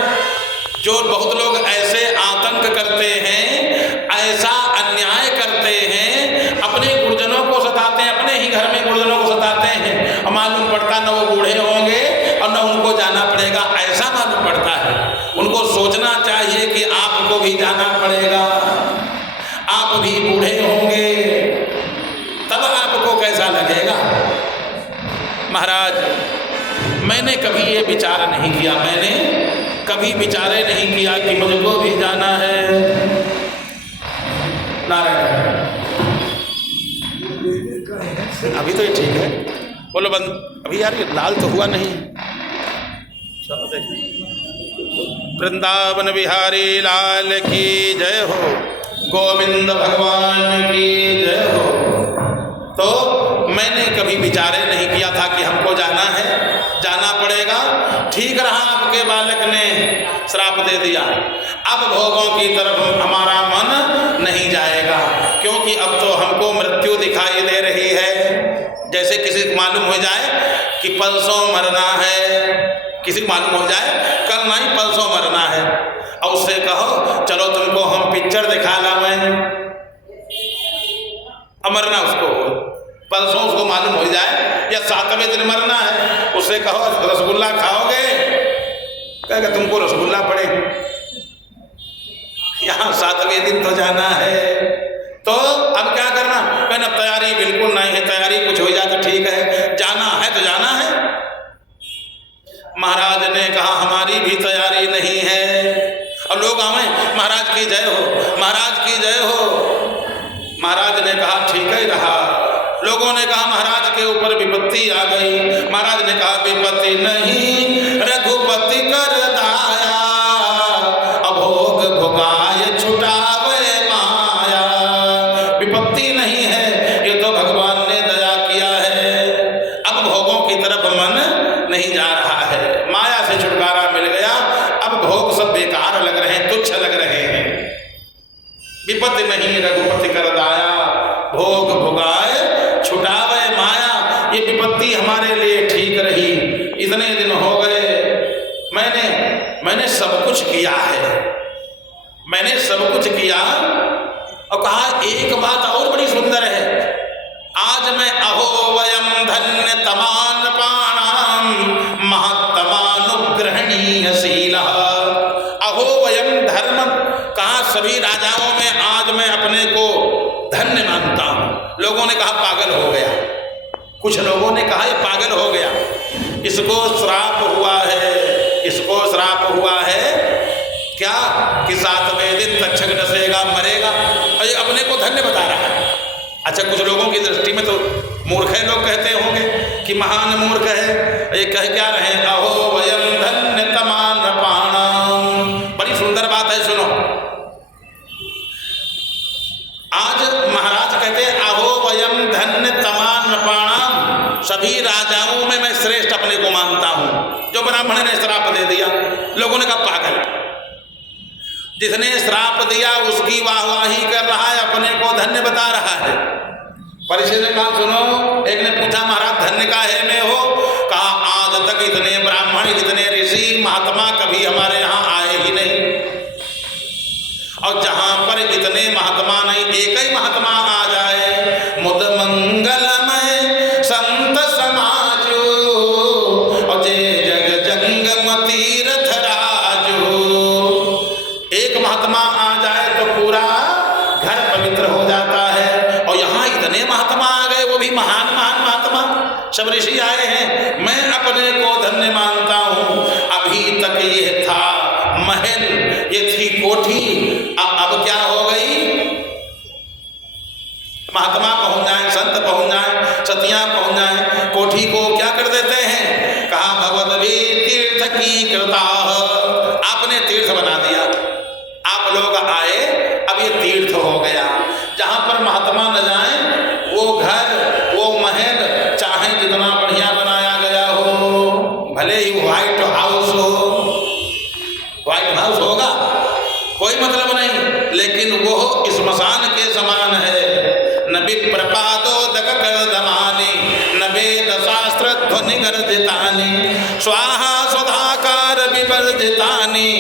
जो बहुत लोग ऐसे आतंक करते हैं, ऐसा अन्याय करते हैं, अपने गुरुजनों को सताते हैं, अपने ही घर में गुरुजनों को सताते हैं, और मालूम पड़ता न वो बूढ़े होंगे और न उनको जाना पड़ेगा, ऐसा मालूम पड़ता है। उनको सोचना चाहिए कि आपको भी जाना पड़ेगा, आप भी बूढ़े होंगे, तब आपको कैसा लगेगा। महाराज मैंने कभी ये विचार नहीं किया, मैंने कभी विचारे नहीं किया कि मुझको भी जाना है। नारायण अभी तो ये ठीक है, बोलो बंद, अभी यार ये लाल तो हुआ नहीं। चलो देखिए, वृंदावन बिहारी लाल की जय हो, गोविंद भगवान की जय हो। तो मैंने कभी विचारे नहीं किया था कि हमको जाना है, जाना पड़ेगा। ठीक रहा, आपके बालक ने श्राप दे दिया, अब भोगों की तरफ हमारा मन नहीं जाएगा, क्योंकि अब तो हमको मृत्यु दिखाई दे रही है। जैसे किसी को मालूम हो जाए कि परसों मरना है, किसी को मालूम हो जाए कल नहीं परसों मरना है, और उससे कहो चलो तुमको हम पिक्चर दिखा लाएं, मरना उसको परसों उसको मालूम हो जाए, या 7वें दिन मरना है, उससे कहो रसगुल्ला खाओगे, कहेगा तुमको रसगुल्ला पड़े। यहाँ 7वें दिन तो जाना है, तो अब क्या करना? कहना तैयारी बिल्कुल नहीं है, तैयारी कुछ हो जाए तो ठीक है, जाना है तो जाना है। महाराज ने कहा हमारी भी तैयारी नहीं है। और लोग आवे महाराज की जय हो, महाराज की जय हो। महाराज ने कहा ठीक ही रहा। लोगों ने कहा महाराज के ऊपर विपत्ति आ गई। महाराज ने कहा विपत्ति नहीं रघुपति कर दाया, अभोग भोगाय छुटावे माया। विपत्ति नहीं है, ये तो भगवान ने दया किया है। अब भोगों की तरफ मन नहीं जा रहा है, माया से छुटकारा मिल गया। अब भोग सब बेकार लग रहे हैं, तुच्छ लग रहे हैं। विपत्ति नहीं रघुपति कर दाया, भोग भोगाए छुटावे माया। ये विपत्ति हमारे लिए ठीक रही। इतने दिन हो गए, मैंने सब कुछ किया है, मैंने सब कुछ किया। और कहा एक बात और बड़ी सुंदर है, आज मैं अहो वयम धन्य तमान पाणाम महत्तमानुग्रहणीय शील। अहो वयम धर्म, कहा सभी राजाओं में आज मैं अपने को धन्य मानता हूं। लोगों ने कहा पागल हो गया, कुछ लोगों ने कहा ये पागल हो गया, इसको श्राप हुआ है, इसको श्राप हुआ है क्या कि 7वें दिन तक्षक डसेगा मरेगा, और ये अपने को धन्य बता रहा है। अच्छा, कुछ लोगों की दृष्टि में तो मूर्ख है, लोग कहते होंगे कि महान मूर्ख है। ये कह क्या रहे? अहो वयम धन्य तमान पाणाम। बड़ी सुंदर बात है, सुनो। आज महाराज कहते हैं अहो वयम धन्य तमान पाणाम, सभी राजाओं में मैं श्रेष्ठ अपने को मानता हूं। जो ब्राह्मण ने श्राप दे दिया, लोगों ने कहा पागल। जिसने श्राप दिया उसकी वाहवाही कर रहा है, अपने को धन्य बता रहा है। परिषद ने कहा सुनो, एक ने पूछा महाराज धन्य का है मैं हो? कहा आज तक इतने ब्राह्मण, इतने ऋषि महात्मा कभी हमारे यहाँ आए ही नहीं, और जहां पर इतने महात्मा नहीं, एक ही महात्मा आ जाए, मुद मंगलमय संत समाजो, और जे जग जंगम तीर्थ राजो। एक महात्मा आ जाए तो पूरा घर पवित्र हो जाता है। और यहाँ इतने महात्मा आ गए, वो भी महान महान महात्मा, सब ऋषि आए हैं। मैं अपने को धन्य मानता हूँ। अभी तक ये था महल, ये थी कोठी, अब क्या हो गई? महात्मा पहुंच जाए, संत पहुंच जाए, सतियां पहुंच जाए, कोठी को क्या कर देते हैं? कहा भगवद्भी तीर्थ की कृता, आपने तीर्थ बना दिया। आप लोग आए, अब ये तीर्थ हो गया। जहां पर महात्मा न जाए, वो घर, वो महल, चाहे जितना बढ़िया बनाया गया हो, भले ही व्हाइट हाउस हो, व्हाइट हाउस होगा कोई मतलब नहीं, लेकिन वो स्मशान के समान है। न विप्रपादोदक कर्दमानि, न वेद शास्त्र ध्वनि गर्जितानि, स्वाहा स्वधाकार विवर्जितानि,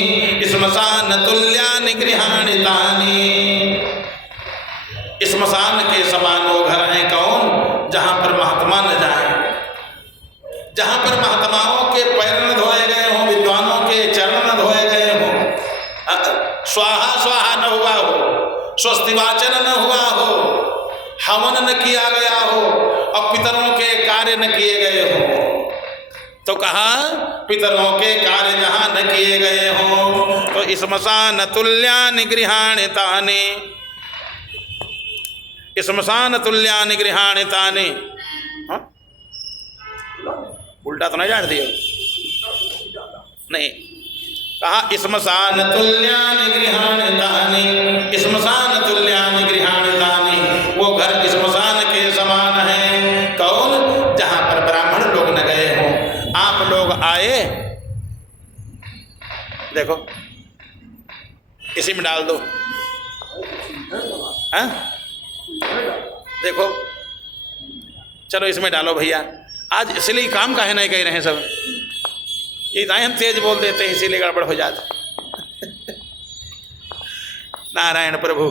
स्मशान तुल्यानि गृहाणि तानि। स्मशान के समान वो घर है कौन? जहां पर महात्मा न जाए, जहां पर महात्माओं के पैर न धोए गए हों, विद्वानों के चरण न धोए गए हों, स्वाहा स्वाहा न हुआ हो, स्वस्ति वाचन न हुआ हो, हवन न किया गया हो, और पितरों के कार्य न किए गए हो। तो कहा पितरों के कार्य जहां न किए गए हों, तो स्मशान तुल्यानि गृहाणि तानि, स्मशान तुल्यानि गृहाणि तानि। उल्टा तो नहीं जान दिया, नहीं, कहा स्मशान तुल्यानि गृहाणि तानि, स्मशान तुल्यानि गृहाणि तानि। वो घर स्मशान के समान है। कौन? जहां पर ब्राह्मण लोग न गए हों। आप लोग आए, देखो इसी में डाल दो, हाँ देखो, चलो इसमें डालो भैया। आज इसलिए काम काहे नहीं कह रहे हैं सब, इतना हम तेज बोल देते हैं, इसीलिए गड़बड़ हो जाता। नारायण प्रभु।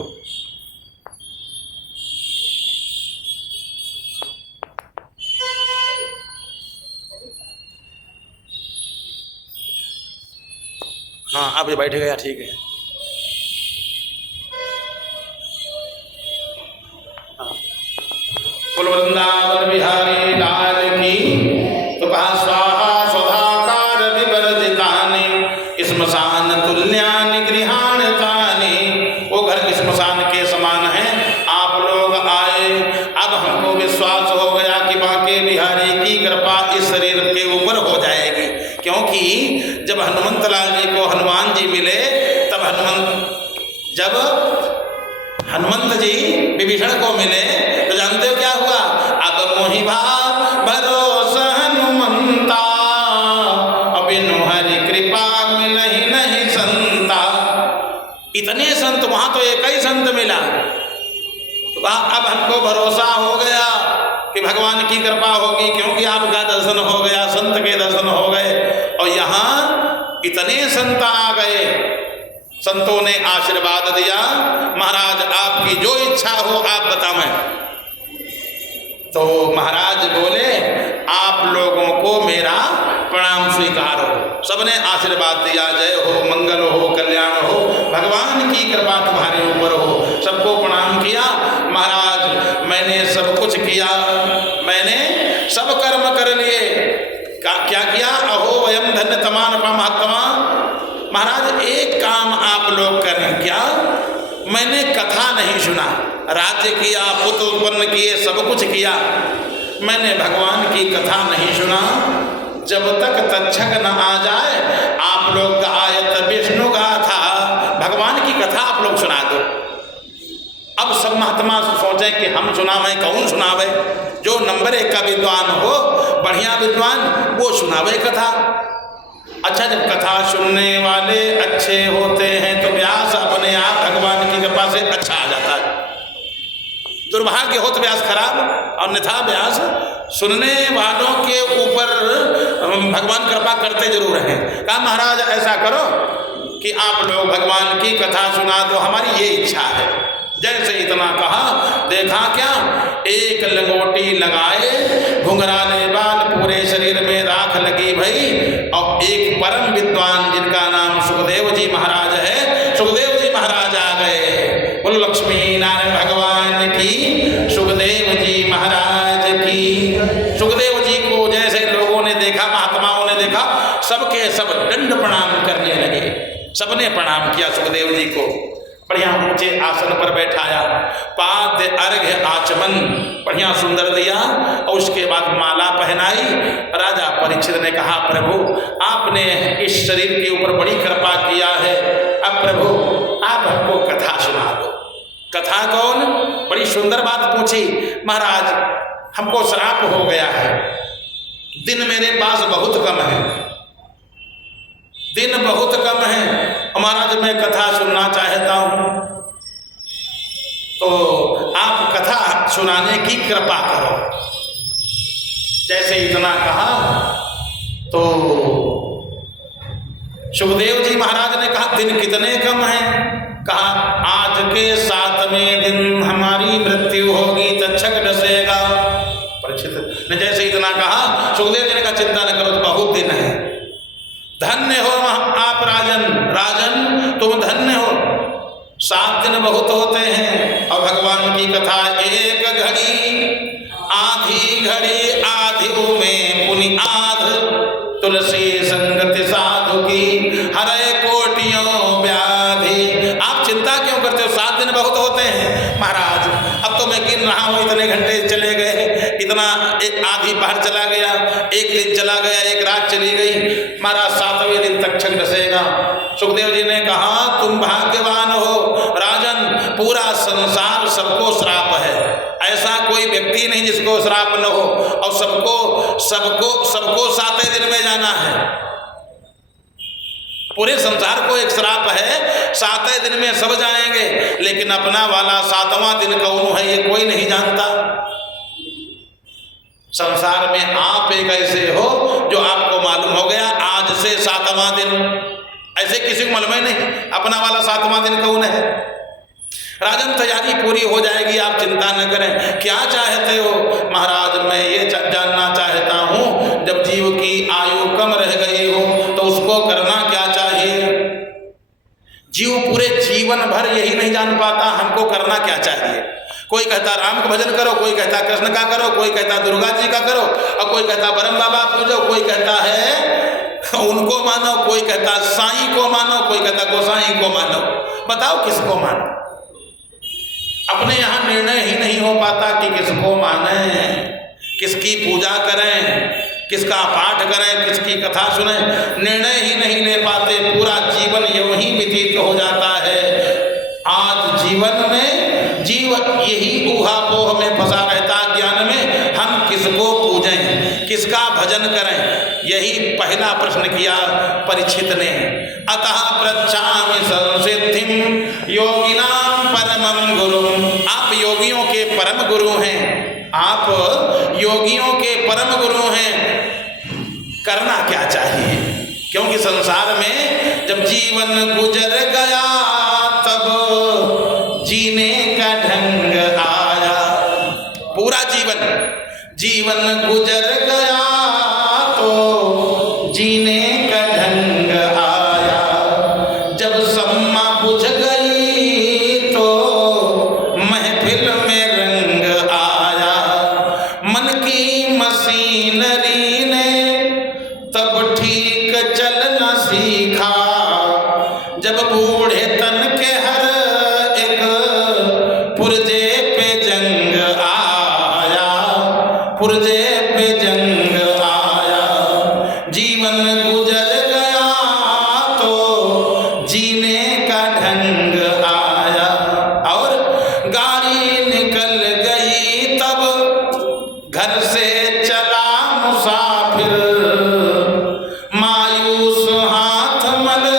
हाँ अब बैठ गया, ठीक है। बोल वृंदावन बिहारी लाल की। तो कहा स्वाहा स्वधाकार विवर्जितानि श्मशान तुल्यानि गृहाण तानि। वो घर श्मशान के समान है। आप लोग आए, अब हमको विश्वास हो गया कि बांके बिहारी की कृपा इस शरीर के ऊपर हो जाएगी। क्योंकि जब हनुमंत लाल जी को हनुमान जी मिले, तब जब हनुमंत जी विभीषण को मिले तो जानते हो क्या हुआ? अब मोहि भरोसा हनुमंता, बिनु हरि कृपा मिलहि नहीं संता। इतने संत, वहां तो एक ही संत मिला। अब हमको भरोसा हो गया कि भगवान की कृपा होगी, क्योंकि आपका दर्शन हो गया, संत के दर्शन हो गए। और यहाँ इतने संत आ गए, संतों ने आशीर्वाद दिया, महाराज आपकी जो इच्छा हो आप बताएं। तो महाराज बोले आप लोगों को मेरा प्रणाम स्वीकार हो। सबने आशीर्वाद दिया, जय हो, मंगल हो, कल्याण हो, भगवान की कृपा तुम्हारे ऊपर हो। सबको प्रणाम किया। महाराज मैंने सब कुछ किया, मैंने सब कर्म कर लिए। क्या किया? अहो वयम धन्य तमान महात्मा। महाराज एक काम आप लोग करें, क्या? मैंने कथा नहीं सुना, राज्य किया, पुत्र उत्पन्न किए, सब कुछ किया, मैंने भगवान की कथा नहीं सुना। जब तक तक्षक न आ जाए आप लोग गायत विष्णु गाथा, भगवान की कथा आप लोग सुना दो। अब सब महात्मा सोचे कि हम सुनावे, कौन सुनावे? जो नंबर 1 का विद्वान हो, बढ़िया विद्वान, वो सुनावे कथा। अच्छा, जब कथा सुनने वाले अच्छे होते हैं तो व्यास अपने आप भगवान की कृपा से अच्छा आ जाता है। दुर्भाग्य हो तो व्यास खराब, और अन्यथा व्यास सुनने वालों के ऊपर भगवान कृपा करते जरूर हैं। कहा महाराज ऐसा करो कि आप लोग भगवान की कथा सुना दो, हमारी ये इच्छा है। जैसे इतना कहा, देखा क्या, एक लंगोटी लगाए, घुंघराले बाल, पूरे शरीर में राख लगी भई, और एक परम विद्वान जिनका नाम सुखदेव जी महाराज है, सुखदेव जी महाराज आ गए। बोलो लक्ष्मी नारायण भगवान की, सुखदेव जी महाराज की। सुखदेव जी को जैसे लोगों ने देखा, महात्माओं ने देखा, सबके सब दंड प्रणाम करने लगे। सबने प्रणाम किया सुखदेव जी को। बढ़िया ऊंचे आसन पर बैठाया, पाद्य अर्घ्य आचमन बढ़िया सुंदर दिया, और उसके बाद माला पहनाई। राजा परीक्षित ने कहा प्रभु आपने इस शरीर के ऊपर बड़ी कृपा किया है, अब प्रभु आप हमको कथा सुना दो। कथा कौन? बड़ी सुंदर बात पूछी। महाराज हमको श्राप हो गया है, दिन मेरे पास बहुत कम है, दिन बहुत कम है, महाराज मैं कथा सुनना चाहता हूं, तो आप कथा सुनाने की कृपा करो। जैसे इतना कहा तो सुखदेव जी महाराज ने कहा दिन कितने कम हैं? कहा आज के 7वें दिन हमारी मृत्यु होगी, तक्षक डसेगा। परीक्षित ने जैसे इतना कहा, सुखदेव जी ने कहा चिंता न करो, बहुत दिन है। धन्य हो आप राजन, राजन तुम धन्य हो, 7 दिन बहुत होते हैं, और भगवान की कथा एक घड़ी, आधी घड़ी आधिऊ में पुनि आध, तुलसी संगति साधु की हरे कोटियों व्याधि। आप चिंता क्यों करते हो? 7 दिन बहुत होते हैं। महाराज अब तो मैं गिन रहा हूँ, इतने घंटे चले गए, इतना एक आधी पहर चला गया, एक दिन चला गया, एक रात चली गई, महाराज 7वें दिन तक्षक डसेगा। सुखदेव जी ने कहा तुम भाग्यवान हो राजन, पूरा संसार सबको श्राप है, ऐसा कोई व्यक्ति नहीं जिसको श्राप न हो, और सबको 7वें दिन में जाना है। पूरे संसार को एक श्राप है, 7वें दिन में सब जाएंगे, लेकिन अपना वाला 7वां दिन कौन है ये कोई नहीं जानता। संसार में आप एक ऐसे हो जो आपको मालूम हो गया आज से 7वां दिन, ऐसे किसी को मालूम ही नहीं अपना वाला 7वां दिन कौन है। राजन तैयारी पूरी हो जाएगी, आप चिंता न करें। क्या चाहते हो? महाराज मैं ये जानना चाहता हूँ, जब जीव की आयु कम रह गई हो तो उसको करना क्या चाहिए? जीव पूरे जीवन भर यही नहीं जान पाता हमको करना क्या चाहिए। कोई कहता राम का भजन करो, कोई कहता कृष्ण का करो, कोई कहता दुर्गा जी का करो, और कोई कहता ब्रह्म बाबा पूजो, कोई कहता है उनको मानो, कोई कहता साईं को मानो, कोई कहता गोसाई को मानो। बताओ किसको मानो? अपने यहाँ निर्णय ही नहीं हो पाता कि किसको माने, किसकी पूजा करें, किसका पाठ करें, किसकी कथा सुने। निर्णय ही नहीं ले पाते, पूरा जीवन यूं ही व्यतीत हो जाता है। आज जीवन में जीव यही ऊहापोह में फंसा रहता, ज्ञान में हम किसको पूजें, किसका भजन करें। यही पहला प्रश्न किया परीक्षित ने। अतः पृच्छामि संसिद्धिं योगिनां परमं गुरुं। आप योगियों के परम गुरु हैं, आप योगियों के परम गुरु हैं। करना क्या चाहिए? क्योंकि संसार में जब जीवन गुजर गया तब जीने का ढंग आया। पूरा जीवन गुजर गया तो जीने का ढंग आया। जब सम्मा बुझ गई तो महफिल में रंग आया। मन की मशीनरी ने तब ठीक चलना सीखा। जब बूढ़े तन के हर एक पुर्जे पे जंग आया, पुर्जे पे जंग आया। जीवन गुजर गया तो जीने का ढंग आया। और गाड़ी निकल गई तब घर से चला मुसाफिर। मायूस हाथ मल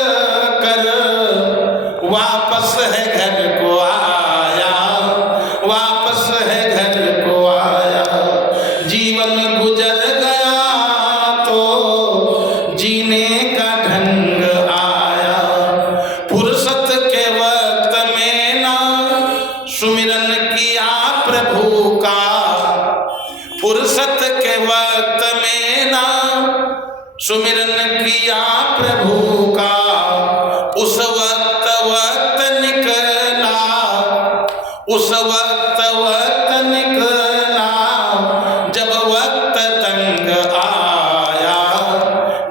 कर वापस है घर को आया, वापस है घर को आया। जीवन गुजर गया तो जीने का ढंग आया। फुर्सत के वक्त में ना सुमिरन किया प्रभु का। फुर्सत के वक्त में ना सुमिरन किया प्रभु का। उस वक्त निकला, उस वक्त निकला जब वक्त तंग आया।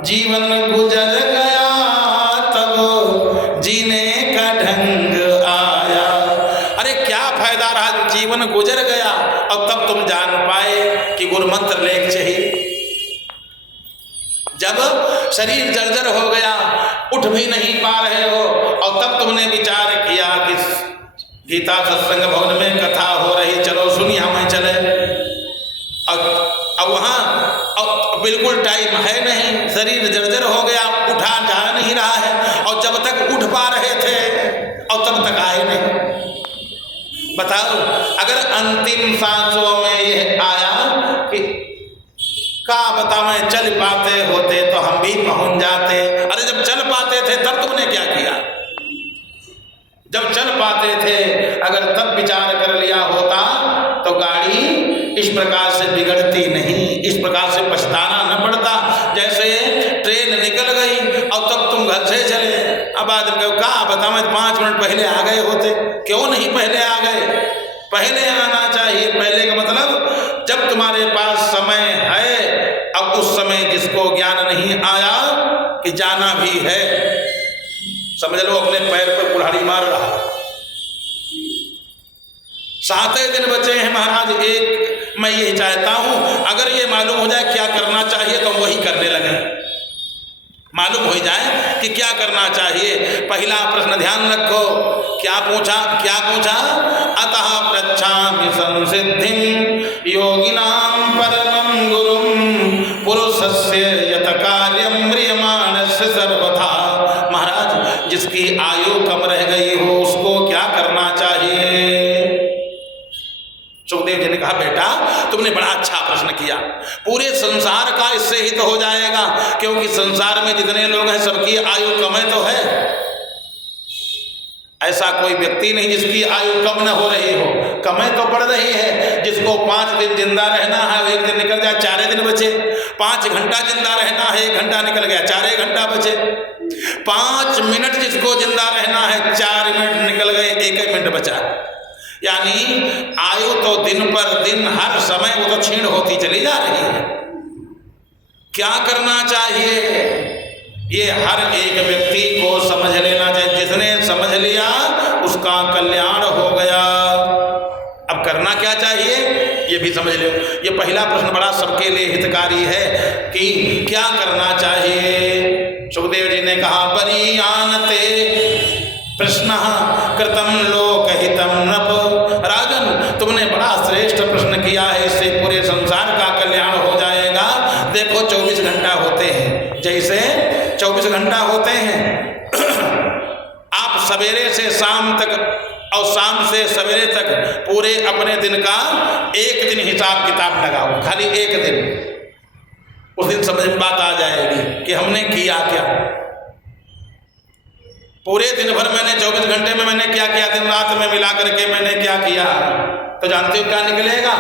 जीवन गुजर गया तब जीने का ढंग आया। अरे क्या फायदा रहा जीवन गुजर गया और तब तुम जान पाए कि गुरु मंत्र लेख चाहिए। जब शरीर जर्जर हो गया, उठ भी नहीं पा रहे हो, और तब तुमने विचार किया कि गीता सत्संग भवन में कथा हो रही, चलो सुनिए हमें चले। अब वहाँ बिल्कुल टाइम है नहीं, शरीर जर्जर हो गया, उठा जा नहीं रहा है, और जब तक उठ पा रहे थे और तब तक आए नहीं। बताओ, अगर अंतिम सांसों में यह आया कि का बता मैं चल पाते होते तो हम भी पहुंच जाते। अरे जब चल पाते थे तब तुमने क्या किया? जब चल पाते थे अगर तब विचार कर लिया होता तो गाड़ी इस प्रकार से बिगड़ती नहीं, इस प्रकार से पछताना न पड़ता। जैसे ट्रेन निकल गई और तब तुम घर से चले, अब आदमी को कहा बता मैं 5 मिनट पहले आ गए होते। क्यों नहीं पहले आ गए? पहले आना चाहिए। पहले का मतलब जब तुम्हारे पास समय है। अब उस समय जिसको ज्ञान नहीं आया कि जाना भी है, समझ लो अपने पैर पर कुल्हाड़ी मार रहा। 7 दिन बचे हैं महाराज। एक मैं यही चाहता हूं अगर ये मालूम हो जाए क्या करना चाहिए तो हम वही करने लगे। मालूम हो जाए कि क्या करना चाहिए। पहला प्रश्न ध्यान रखो, क्या पूछा? अतः पृच्छामि संसिद्धिं योगिनां परमं गुरुं पुरुषस्य यत कार्यं म्रियमाणस्य सर्वथा। महाराज, जिसकी आयु कम रह गई हो उसको क्या करना चाहिए? सुखदेव जी ने कहा बेटा तुमने बड़ा अच्छा प्रश्न किया। पूरे संसार का इससे हित हो जाएगा, क्योंकि संसार में जितने लोग हैं सबकी आयु कम है तो है। ऐसा कोई व्यक्ति नहीं जिसकी आयु कम न हो रही हो, कम तो बढ़ रही है। जिसको 5 दिन जिंदा रहना है, 1 दिन निकल जाए 4 दिन बचे। 5 घंटा जिंदा रहना है, 1 घंटा निकल गया 4 घंटा बचे। 5 मिनट जिसको जिंदा रहना है, 4 मिनट निकल गए, 1 मिनट बचा। यानी आयु तो दिन पर दिन हर समय वो तो क्षीण होती चली जा रही है। क्या करना चाहिए ये हर एक व्यक्ति को समझ लेना चाहिए। जिसने समझ लिया उसका कल्याण हो गया। अब करना क्या चाहिए ये भी समझ लो। ये पहला प्रश्न बड़ा सबके लिए हितकारी है कि क्या करना चाहिए। सुखदेव जी ने कहा परियानते प्रश्न कृतम लोकहितम नृप। राजन तुमने बड़ा श्रेष्ठ प्रश्न किया है, इससे पूरे संसार का कल्याण हो जाएगा। देखो 24 घंटा होते हैं, जैसे 24 घंटा होते हैं आप सवेरे से शाम तक और शाम से सवेरे तक पूरे अपने दिन का एक दिन हिसाब किताब लगाओ, खाली एक दिन। उस दिन समझ में बात आ जाएगी कि हमने किया क्या। पूरे दिन भर मैंने 24 घंटे में मैंने क्या किया, दिन रात में मिला करके मैंने क्या किया, तो जानते हो क्या निकलेगा।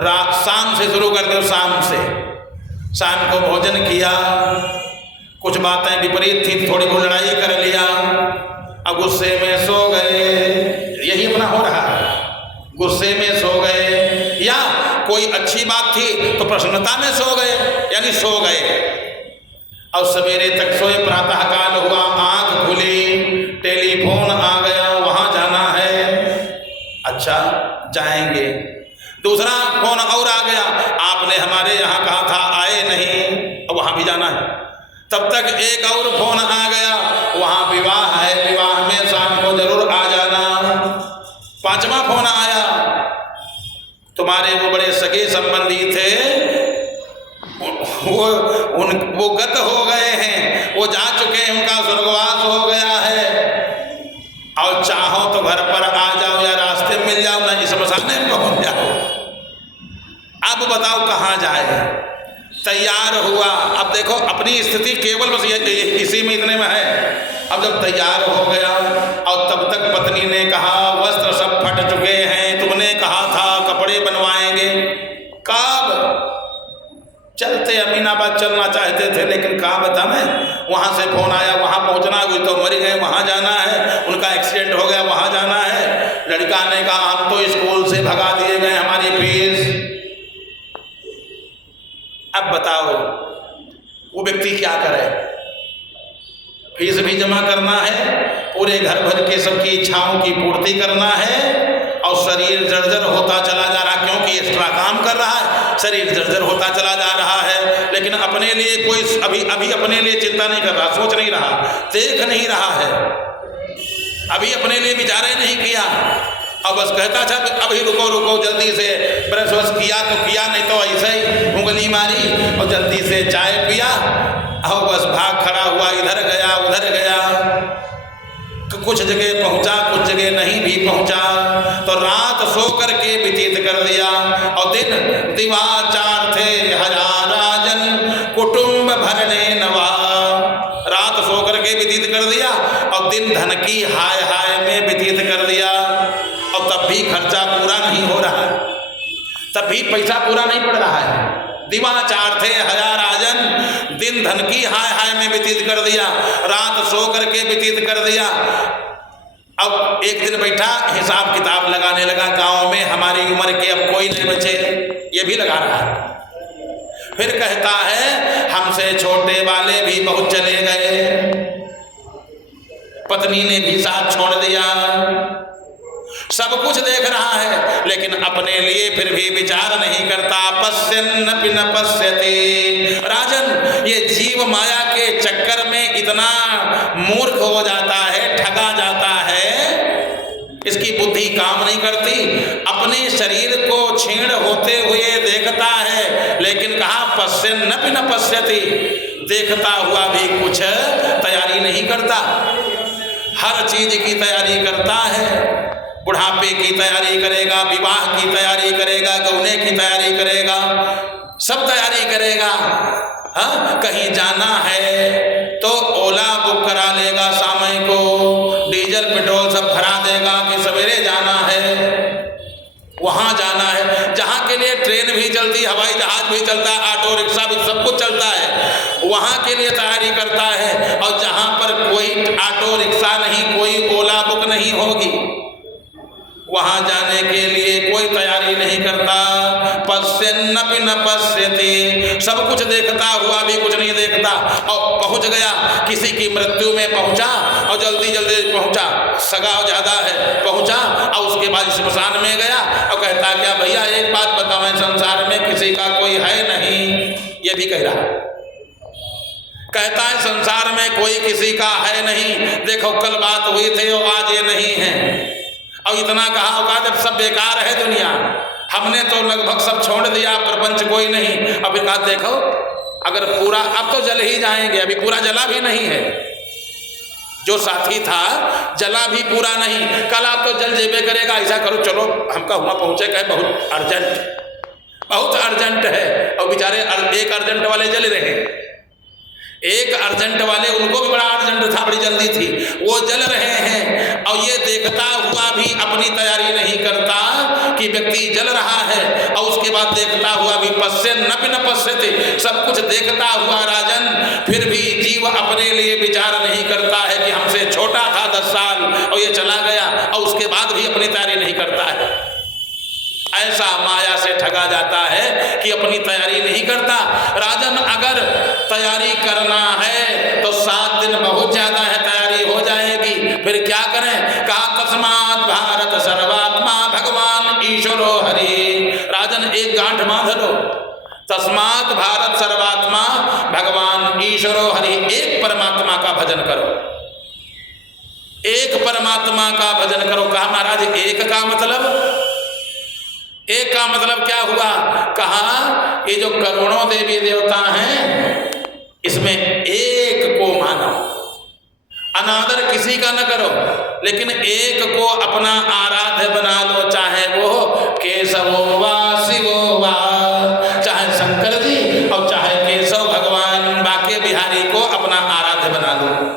रात शाम से शुरू कर दो, शाम से शाम को भोजन किया, कुछ बातें विपरीत थी, थोड़ी बहुत लड़ाई कर लिया, अब गुस्से में सो गए, यही अपना हो रहा है। गुस्से में सो गए या कोई अच्छी बात थी तो प्रसन्नता में सो गए, यानी सो गए और सवेरे तक सोए, प्रातः काल हुआ, आंख खुली, टेलीफोन आ गया, वहां जाना है, अच्छा जाएंगे। दूसरा फोन और आ गया, आपने हमारे यहाँ कहा था आए नहीं, अब वहां भी जाना है। तब तक एक और फोन आ गया, वहां विवाह है, विवाह में शाम को जरूर आ जाना। पांचवा फोन आया, तुम्हारे वो बड़े सगे संबंधी थे, वो गत हो गए हैं, वो जा चुके हैं, उनका स्वर्गवास हो गया है, और चाहो तो घर पर आ जाओ या रास्ते में मिल जाओ, ना इस मसाने में पहुंच जाओ। अब बताओ कहाँ जाए। तैयार हुआ, अब देखो अपनी स्थिति केवल बस इसी में इतने में है। अब जब तैयार हो गया और तब तक पत्नी ने कहा वस्त्र सब फट चुके हैं, तुमने कहा था कपड़े बनवाएंगे, कब चलते अमीनाबाद चलना चाहते थे, लेकिन कहाँ बता मैं, वहाँ से फोन आया, वहाँ पहुँचना, हुई तो मर गए, वहाँ जाना है, उनका एक्सीडेंट हो गया, वहाँ जाना है। लड़का ने कहा हम तो स्कूल से भगा दिए गए, हमारी फीस। अब बताओ वो व्यक्ति क्या करे, फीस भी जमा करना है, पूरे घर भर के सबकी इच्छाओं की पूर्ति करना है, और शरीर जर्जर होता चला जा रहा, क्योंकि एक्स्ट्रा काम कर रहा है, शरीर जर्जर होता चला जा रहा है। लेकिन अपने लिए कोई अभी अपने लिए चिंता नहीं कर रहा, सोच नहीं रहा, देख नहीं रहा है, अभी अपने लिए विचार नहीं किया, और बस कहता था अभी रुको रुको, जल्दी से ब्रश वश किया तो किया, नहीं तो ऐसे ही उंगली मारी और जल्दी से चाय पिया, और बस भाग खड़ा हुआ, इधर गया उधर गया, कुछ जगह पहुंचा, कुछ जगह नहीं भी पहुंचा, तो रात सो करके व्यतीत कर दिया, और दिन दिवाचार थे हजार राजन कुटुंब भरने नवा। रात सो करके व्यतीत कर दिया और दिन धन की हाय हाय में व्यतीत कर दिया, और तब भी खर्चा पूरा नहीं हो रहा है, तब भी पैसा पूरा नहीं पड़ रहा है। दिवाचार थे हजार राजन, दिन धन की हाय हाय में व्यतीत कर दिया, रात सो करके व्यतीत कर दिया। अब एक दिन बैठा हिसाब किताब लगाने लगा, गांव में हमारी उम्र के अब कोई नहीं बचे, ये भी लगा रहा है। फिर कहता है हमसे छोटे वाले भी बहुत चले गए, पत्नी ने भी साथ छोड़ दिया, सब कुछ देख रहा है, लेकिन अपने लिए फिर भी विचार नहीं करता। पश्यन्नपि न पश्यति। राजन ये जीव माया के चक्कर में इतना मूर्ख हो जाता है, ठगा जाता है, इसकी बुद्धि काम नहीं करती, अपने शरीर को क्षीण होते हुए देखता है, लेकिन कहा पश्यन्नपि न पश्यति, देखता हुआ भी कुछ तैयारी नहीं करता। हर चीज की तैयारी करता है, बुढ़ापे की तैयारी करेगा, विवाह की तैयारी करेगा, गौने की तैयारी करेगा, सब तैयारी करेगा। हाँ, कहीं जाना है तो ओला बुक करा लेगा, शाम को डीजल पेट्रोल सब भरा देगा कि सवेरे जाना है, वहाँ जाना है, जहाँ के लिए ट्रेन भी चलती, हवाई जहाज भी चलता है, ऑटो रिक्शा भी सब कुछ चलता है, वहाँ के लिए तैयारी करता है। और जहाँ पर कोई ऑटो रिक्शा नहीं, कोई ओला बुक नहीं होगी, वहां जाने के लिए कोई तैयारी नहीं करता। पश्यन्नपि न पश्यति, सब कुछ देखता हुआ भी कुछ नहीं देखता। और पहुंच गया, किसी की मृत्यु में पहुंचा और जल्दी जल्दी पहुंचा, सगाव ज्यादा है, पहुंचा और उसके बाद स्मशान में गया और कहता क्या भैया एक बात बताओ, संसार में किसी का कोई है नहीं? ये भी कह रहा, कहता है संसार में कोई किसी का है नहीं, देखो कल बात हुई थी और आज ये नहीं है। और इतना कहा होगा जब सब बेकार है दुनिया, हमने तो लगभग सब छोड़ दिया, प्रपंच कोई नहीं। अब कहा देखो अगर पूरा, अब तो जल ही जाएंगे, अभी पूरा जला भी नहीं है। जो साथी था जला भी पूरा नहीं, कल आप तो जल जेबे करेगा। ऐसा करो चलो हमका हुआ पहुंचे, कहे बहुत अर्जेंट है। और बेचारे एक अर्जेंट वाले जल रहे, एक अर्जेंट वाले उनको भी बड़ा अर्जेंट था, बड़ी जल्दी थी, वो जल रहे हैं। और ये देखता हुआ भी अपनी तैयारी नहीं करता कि व्यक्ति जल रहा है। और उसके बाद देखता हुआ भी पश्यन्नपि न पश्यति, सब कुछ देखता हुआ राजन फिर भी जीव अपने लिए विचार नहीं करता है कि हमसे छोटा था 10 साल और ये चला गया, और उसके बाद भी अपनी तैयारी नहीं करता है। ऐसा माया से ठगा जाता है कि अपनी तैयारी नहीं करता। राजन अगर तैयारी करना है तो 7 दिन बहुत ज्यादा है, तैयारी हो जाएगी। फिर क्या करें? कहा तस्मात् भारत सर्वात्मा भगवान ईश्वरो हरि। राजन एक गांठ बांध लो, तस्मात् भारत सर्वात्मा भगवान ईश्वरो हरि। एक परमात्मा का भजन करो, एक परमात्मा का भजन करो। कहा महाराज एक का मतलब, एक का मतलब क्या हुआ? कहा ये जो करोड़ों देवी देवता हैं इसमें एक को मानो, अनादर किसी का न करो, लेकिन एक को अपना आराध्य बना लो। चाहे वो केशवो वा शिवो वा, चाहे शंकर जी और चाहे केशव भगवान बाके बिहारी को अपना आराध्य बना लो।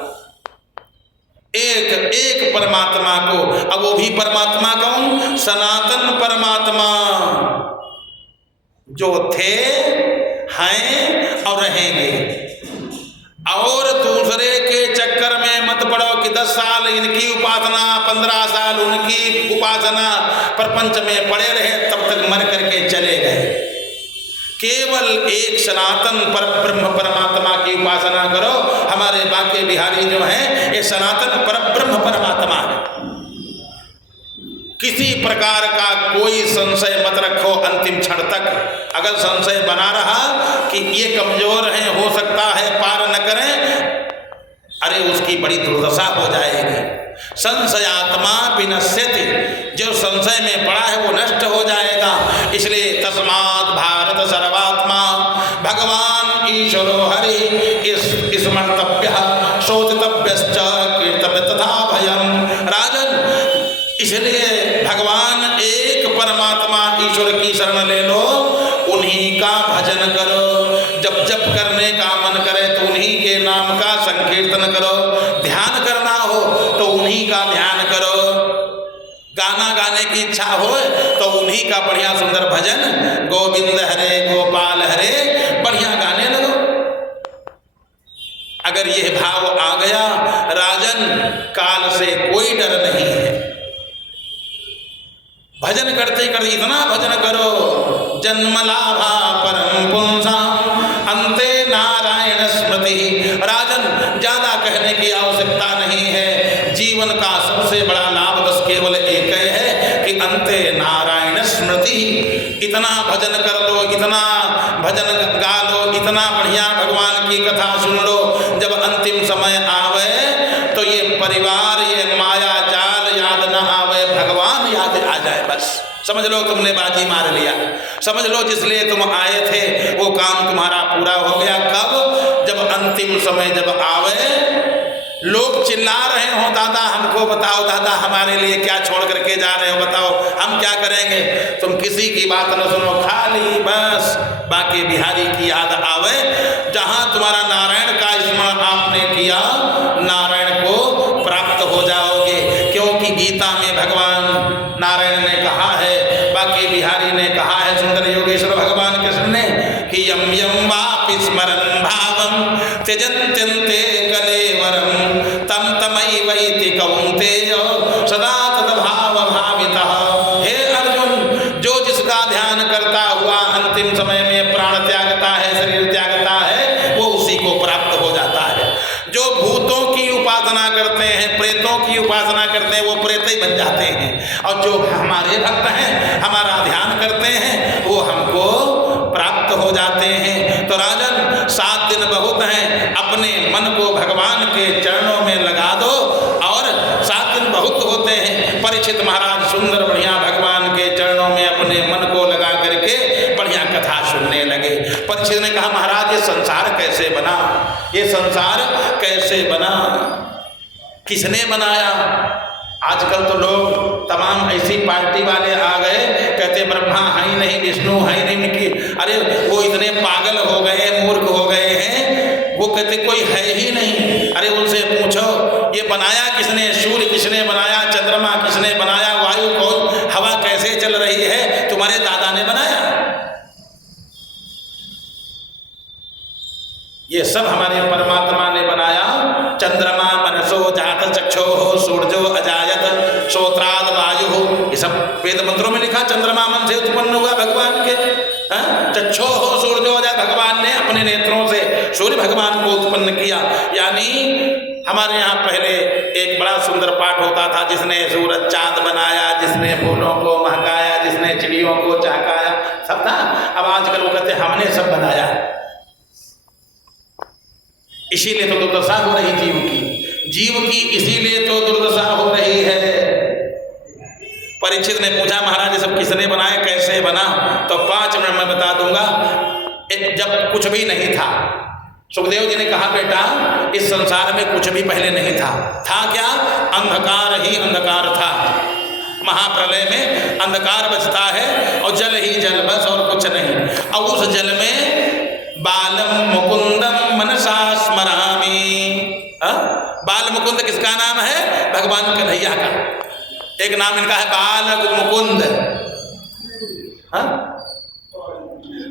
एक परमात्मा को। अब वो भी परमात्मा कौन? सनातन परमात्मा, जो थे हैं और रहेंगे। और दूसरे के चक्कर में मत पड़ो कि 10 साल इनकी उपासना, 15 साल उनकी उपासना, प्रपंच में पड़े रहे, तब तक मर करके चले गए। केवल एक सनातन परब्रह्म परमात्मा की उपासना करो। हमारे बाके बिहारी जो हैं ये सनातन परब्रह्म परमात्मा है। किसी प्रकार का कोई संशय मत रखो अंतिम क्षण तक। अगर संशय बना रहा कि ये कमजोर हैं, हो सकता है पार न करें, अरे उसकी बड़ी दुर्दशा हो जाएगी। संशयात्मा विनश्यति, जो संशय में पड़ा है वो नष्ट हो जाएगा। इसलिए तस्मात् भारत सर्वात्मा भगवान ईश्वरो हरि स्मर्तव्य शोचितव्यश्च कीर्तव्य तथा भयम। राजन इसलिए भगवान एक परमात्मा ईश्वर की शरण ले लो, उन्हीं का भजन करो। जब जप करने का मन करे तो उन्हीं के नाम का संकीर्तन करो। ध्यान करना हो तो उन्हीं का ध्यान करो। गाना गाने की इच्छा हो तो उन्हीं का बढ़िया सुंदर भजन, गोविंद हरे गोपाल हरे, बढ़िया गाने लगो। अगर यह भाव आ गया राजन, काल से कोई डर नहीं है। भजन करते करते इतना भजन करो, जन्मलाभा परम पुंसाम अंते नारायण स्मृति। राजन ज्यादा कहने की आवश्यकता नहीं है। जीवन का सबसे बड़ा लाभ बस केवल एक है कि अंते नारायण स्मृति। इतना भजन कर लो, इतना भजन गा लो, इतना बढ़िया भगवान की कथा सुन लो। जब अंतिम समय आवे तो ये परिवार, ये माया जाल याद न आवे, भगवान याद आ जाए। बस समझ लो तुमने बाजी मार लिया। समझ लो जिसलिए तुम आए थे वो काम तुम्हारा पूरा हो गया। कब? जब अंतिम समय जब आवे, लोग चिल्ला रहे हो दादा हमको बताओ, दादा हमारे लिए क्या छोड़ करके जा रहे हो, बताओ हम क्या करेंगे। तुम किसी की बात न सुनो, खाली बस बाके बिहारी की याद आवे। जहां तुम्हारा नारायण का स्मरण आपने किया, नारायण को प्राप्त हो जाओगे। क्योंकि गीता में भगवान नारायण ने कहा है, बाके बिहारी ने कहा है, सुंदर योगेश्वर भगवान कृष्ण ने कि यम यम वापि स्मरन् भावम त्यजन्त्यन्ते कलेवरम तम तमैवैति कौन्तेय सदा तद्भाव भावितः ध्यान करता हुआ अंतिम समय में प्राण त्यागता है, शरीर त्यागता है, वो उसी को प्राप्त हो जाता है। जो भूतों की उपासना करते हैं, प्रेतों की उपासना करते हैं, वो प्रेत ही बन जाते हैं। और जो हमारे भक्त हैं, हमारा ध्यान करते हैं, वो हमको प्राप्त हो जाते हैं। तो राजन 7 दिन बहुत हैं, अपने मन को भगवान के चरणों में लगा दो। और 7 दिन बहुत होते हैं। परीक्षित महाराज सुंदर बढ़िया भगवान के चरणों में अपने मन को लगा करके बढ़िया कथा सुनने लगे। परीक्षित ने कहा महाराज ये संसार कैसे बना, ये संसार कैसे बना, किसने बनाया? आजकल तो लोग तमाम ऐसी पार्टी वाले आ गए, कहते ब्रह्मा है ही नहीं, विष्णु है ही नहीं, कि अरे वो इतने पागल हो गए, मूर्ख हो गए हैं, वो कहते कोई है ही नहीं। अरे उनसे पूछो ये बनाया किसने, सूर्य किसने बनाया, चंद्रमा किसने बनाया, वायु कौन, हवा कैसे चल रही है, तुम्हारे दादा ने बनाया? ये सब हमारे परमात्मा ने बनाया। चंद्रमा मनसो जात चक्षो सूर्यो अजायत श्रोत्राद वायु, ये सब वेद मंत्रों में लिखा। चंद्रमा मन से उत्पन्न हुआ भगवान के, चक्षो हो सूर्यो अजायत, भगवान ने अपने नेत्रों से सूर्य भगवान को उत्पन्न किया। यानी हमारे यहाँ पहले एक बड़ा सुंदर पाठ होता था, जिसने सूरज चांद बनाया, जिसने फूलों को महकाया, जिसने चिड़ियों को चहकाया, सब था। अब आजकल वो कहते हमने सब बनाया। इसीलिए तो दुर्दशा हो रही जीव की इसीलिए तो दुर्दशा हो रही है। परीक्षित ने पूछा महाराज ये सब किसने बनाया, कैसे बना? तो 5 मिनट में बता दूंगा। जब कुछ भी नहीं था, सुखदेव जी ने कहा बेटा इस संसार में कुछ भी पहले नहीं था। था क्या? अंधकार ही अंधकार था। महाप्रलय में अंधकार बचता है और जल ही जल, बस और कुछ नहीं। और उस जल में बालम मुकुंदम मनसा स्मरामि। बाल मुकुंद किसका नाम है? भगवान कन्हैया का। एक नाम इनका है बाल मुकुंद,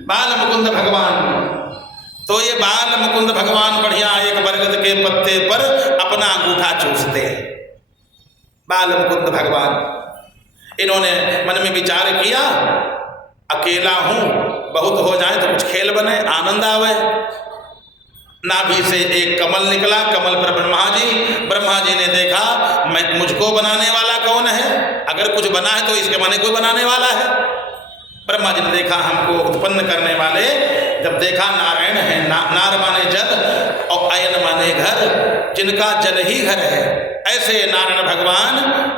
बाल मुकुंद भगवान। तो ये बाल मुकुंद भगवान बढ़िया एक बरगद के पत्ते पर अपना अंगूठा चूसते हैं। बाल मुकुंद भगवान, इन्होंने मन में विचार किया अकेला हूं, बहुत हो जाए तो कुछ खेल बने, आनंद आवे। नाभि से एक कमल निकला, कमल पर ब्रह्मा जी ने देखा मैं मुझको बनाने वाला कौन है? अगर कुछ बना है तो इसके माने कोई बनाने वाला है। ब्रह्मा जी ने देखा हमको उत्पन्न करने वाले, जब देखा नारायण है, नार माने जल और अयन माने घर, जिनका जल ही घर है, ऐसे नारायण भगवान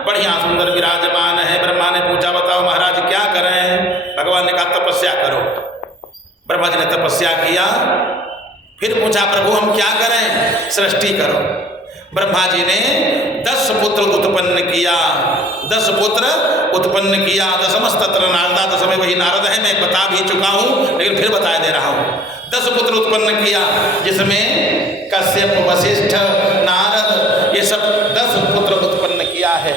बढ़िया सुंदर विराजमान है। ब्रह्मा ने पूछा बताओ महाराज क्या करें? भगवान ने कहा तपस्या करो। ब्रह्मा जी ने तपस्या किया। फिर पूछा प्रभु हम क्या करें? सृष्टि करो। ब्रह्मा जी ने 10 पुत्र उत्पन्न किया। 10 पुत्र उत्पन्न किया। दशमस्तत्र नारदा, दशमें वही नारद है, मैं बता भी चुका हूँ लेकिन फिर बता दे रहा हूँ। 10 पुत्र उत्पन्न किया, जिसमें कश्यप, वशिष्ठ, नारद, ये सब 10 पुत्र उत्पन्न किया है।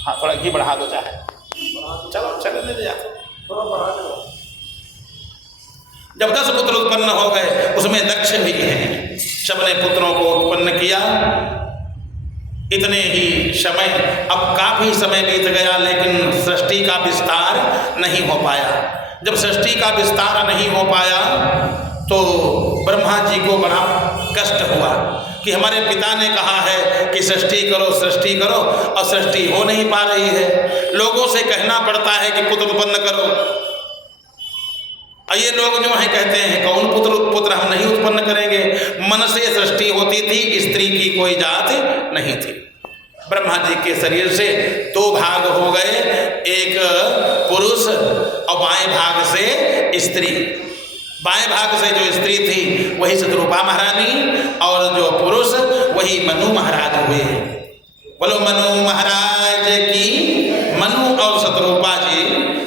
हाँ थोड़ा घी बढ़ा दो चाहे, चलो चलने दे जाते। जब 10 पुत्र उत्पन्न हो गए, उसमें दक्ष भी हैं, सबने पुत्रों को उत्पन्न किया। इतने ही समय, अब काफी समय बीत गया लेकिन सृष्टि का विस्तार नहीं हो पाया। जब सृष्टि का विस्तार नहीं हो पाया तो ब्रह्मा जी को बड़ा कष्ट हुआ कि हमारे पिता ने कहा है कि सृष्टि करो सृष्टि करो, और सृष्टि हो नहीं पा रही है। लोगों से कहना पड़ता है कि पुत्र उत्पन्न करो, और ये लोग जो है कहते हैं कौन पुत्र हम नहीं उत्पन्न करेंगे। मन से सृष्टि होती थी, स्त्री की कोई जात नहीं थी। ब्रह्मा जी के शरीर से 2 भाग हो गए, एक पुरुष और बाएं भाग से स्त्री। बाएं भाग से जो स्त्री थी वही शत्रुपा महारानी, और जो पुरुष वही मनु महाराज हुए। बोलो मनु महाराज की। मनु और शत्रुपा जी,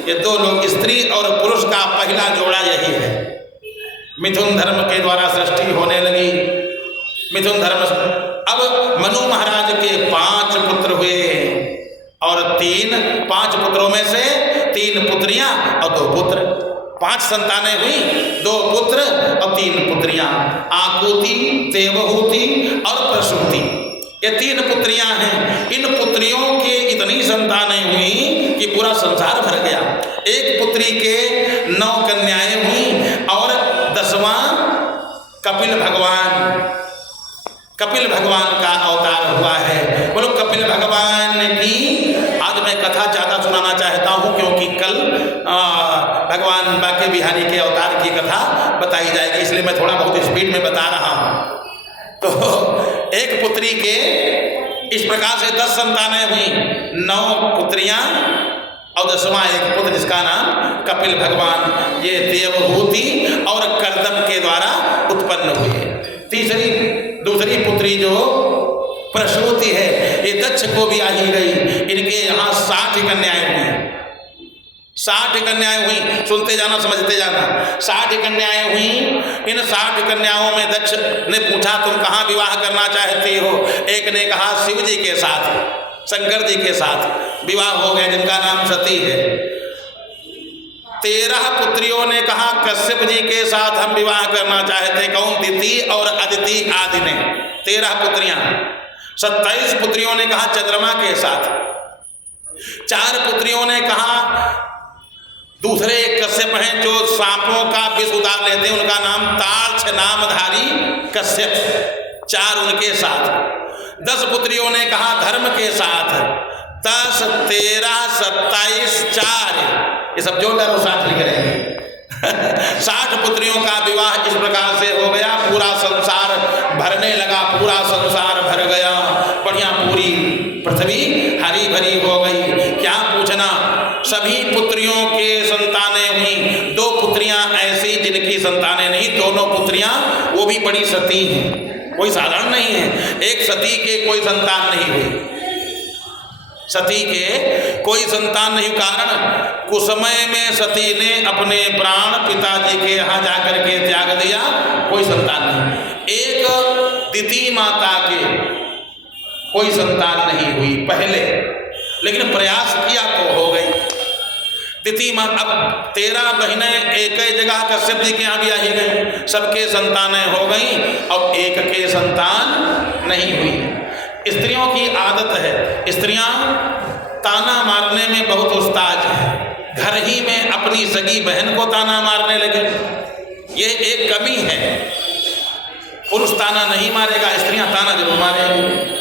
ये 2 लोग, स्त्री और पुरुष का पहला जोड़ा यही है। मिथुन धर्म के द्वारा सृष्टि होने लगी। मिथुन धर्म, अब मनु महाराज के 5 पुत्र हुए, और 5 पुत्रों में से 3 पुत्रियां और 2 पुत्र। 5 संतानें हुई, 2 पुत्र और 3 पुत्रियां। आकुति, देवहूति और प्रसूति, ये 3 पुत्रियां हैं। इन पुत्रियों के इतनी संतानें हुई कि पूरा संसार भर गया। एक पुत्री के 9 कन्याएं हुई और 10वां कपिल भगवान का अवतार हुआ है। बोलो कपिल भगवान की। आज मैं कथा ज़्यादा सुनाना चाहता हूँ क्योंकि कल भगवान बांके बिहारी के अवतार की कथा बताई जाएगी, इसलिए मैं थोड़ा बहुत स्पीड में बता रहा हूँ। तो एक पुत्री के इस प्रकार से 10 संतानें हुई, 9 पुत्रियां और 10वां एक पुत्र जिसका नाम कपिल भगवान। ये देवहूति और कर्दम के द्वारा उत्पन्न हुए। दूसरी पुत्री जो प्रसूति है, ये दक्ष को भी आई गई। इनके यहाँ 60 कन्याएं हुई। 60 कन्याएं हुई, सुनते जाना समझते जाना। 60 कन्याएं हुई। इन 60 कन्याओं में दक्ष ने पूछा तुम कहाँ विवाह करना चाहते हो? एक ने कहा शिव जी के साथ, शंकर जी के साथ विवाह हो गए, जिनका नाम सती है। 13 पुत्रियों ने कहा कश्यप जी के साथ हम विवाह करना चाहते। कौन? दिति और अदिति आदि ने 13 पुत्रियां। 27 पुत्रियों ने कहा चंद्रमा के साथ। 4 पुत्रियों ने कहा दूसरे एक कश्यप हैं जो सांपों का विष उतार लेते हैं, उनका नाम तार्क्ष नामधारी कश्यप, 4 उनके साथ। 10 पुत्रियों ने कहा धर्म के साथ। 10, 13, 27, 4 ये सब जोड़कर 60 लिख रहे हैं। 60 पुत्रियों का विवाह इस प्रकार से हो गया। पूरा संसार भरने लगा, पूरा संसार भर गया। बढ़िया पूरी पृथ्वी हरी भरी हो गई। क्या पूछना, सभी पुत्रियों के संतानें हुई। 2 पुत्रियां ऐसी जिनकी संतानें नहीं, दोनों पुत्रियां वो भी बड़ी सती हैं, कोई साधारण नहीं है। एक सती के कोई संतान नहीं हुई, सती के कोई संतान नहीं। कारण कुसमय में सती ने अपने प्राण पिताजी के यहाँ जाकर के त्याग दिया, कोई संतान नहीं। एक दिति माता के कोई संतान नहीं हुई पहले, लेकिन प्रयास किया तो हो गई दिति माँ। अब 13 बहनें एक ही जगह कश्यप जी के यहाँ भी आई गई, सबके संतानें हो गई और एक के संतान नहीं हुई। स्त्रियों की आदत है, स्त्रियां ताना मारने में बहुत उस्ताद हैं। घर ही में अपनी सगी बहन को ताना मारने लगे, ये एक कमी है। पुरुष ताना नहीं मारेगा, स्त्रियां ताना जरूर मारेंगी।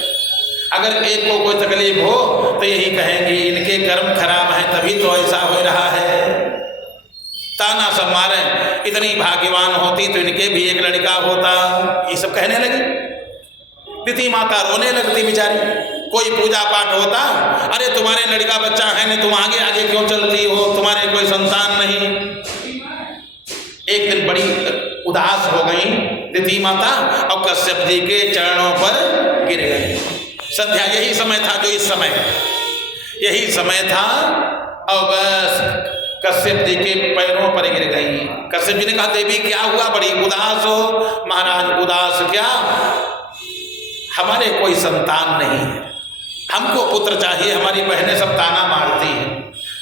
अगर एक को कोई तकलीफ हो तो यही कहेंगे इनके कर्म खराब हैं तभी तो ऐसा हो रहा है। ताना सब मारें, इतनी भाग्यवान होती तो इनके भी एक लड़का होता, ये सब कहने लगे। दिति माता रोने लगती बेचारी। कोई पूजा पाठ होता, अरे तुम्हारे लड़का बच्चा है नहीं, तुम आगे आगे क्यों चलती हो, तुम्हारे कोई संतान नहीं। एक दिन बड़ी उदास हो गई दिति माता और कश्यप जी के चरणों पर गिर गई। संध्या यही समय था जो इस समय, यही समय था और बस कश्यप जी के पैरों पर गिर गई। कश्यप जी ने कहा देवी क्या हुआ, बड़ी उदास हो? महाराज उदास क्या, हमारे कोई संतान नहीं है, हमको पुत्र चाहिए, हमारी बहनें सब ताना मारती हैं।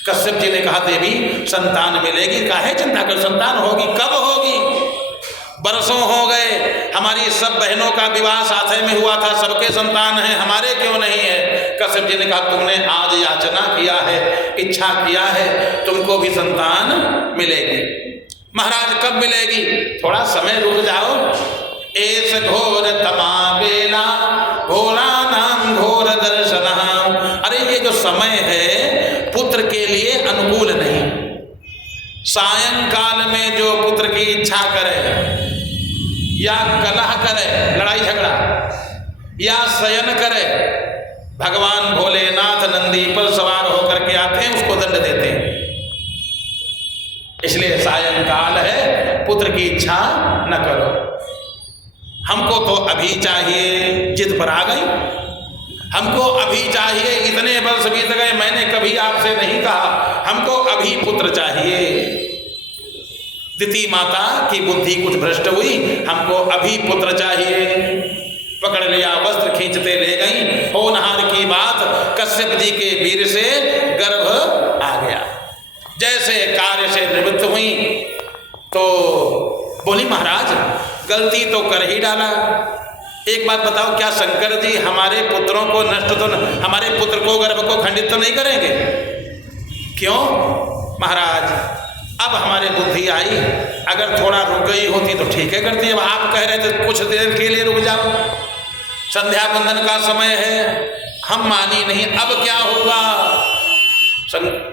कश्यप जी ने कहा देवी संतान मिलेगी, काहे चिंता कर, संतान होगी। कब होगी? बरसों हो गए, हमारी सब बहनों का विवाह साथ में हुआ था, सबके संतान हैं, हमारे क्यों नहीं है? कश्यप जी ने कहा तुमने आज याचना किया है, इच्छा किया है, तुमको भी संतान मिलेगी। महाराज कब मिलेगी? थोड़ा समय रुक जाओ। एस घोर तमा बेला घोरा नाम घोर दर्शन। अरे ये जो समय है पुत्र के लिए अनुकूल नहीं। सायंकाल में जो पुत्र की इच्छा करे या कलह करे, लड़ाई झगड़ा, या शयन करे, भगवान भोलेनाथ नंदी पर सवार होकर के आते हैं, उसको दंड देते हैं। इसलिए सायंकाल है, पुत्र की इच्छा न करो। हमको तो अभी चाहिए, जिद पर आ गई, हमको अभी चाहिए, इतने वर्ष बीत गए, मैंने कभी आपसे नहीं कहा, हमको अभी पुत्र चाहिए। दिति माता की बुद्धि कुछ भ्रष्ट हुई, हमको अभी पुत्र चाहिए। पकड़ लिया, वस्त्र खींचते ले गई। होनहार की बात, कश्यप जी के वीर से गर्भ आ गया। जैसे कार्य से निवृत्त हुई तो बोली महाराज गलती तो कर ही डाला, एक बात बताओ, क्या शंकर जी हमारे पुत्रों को नष्ट तो हमारे पुत्र को गर्भ को खंडित तो नहीं करेंगे? क्यों महाराज? अब हमारे बुद्धि आई, अगर थोड़ा रुक गई होती तो ठीक है करती। अब आप कह रहे थे कुछ देर के लिए रुक जाओ, संध्या बंदन का समय है, हम मानी नहीं, अब क्या होगा?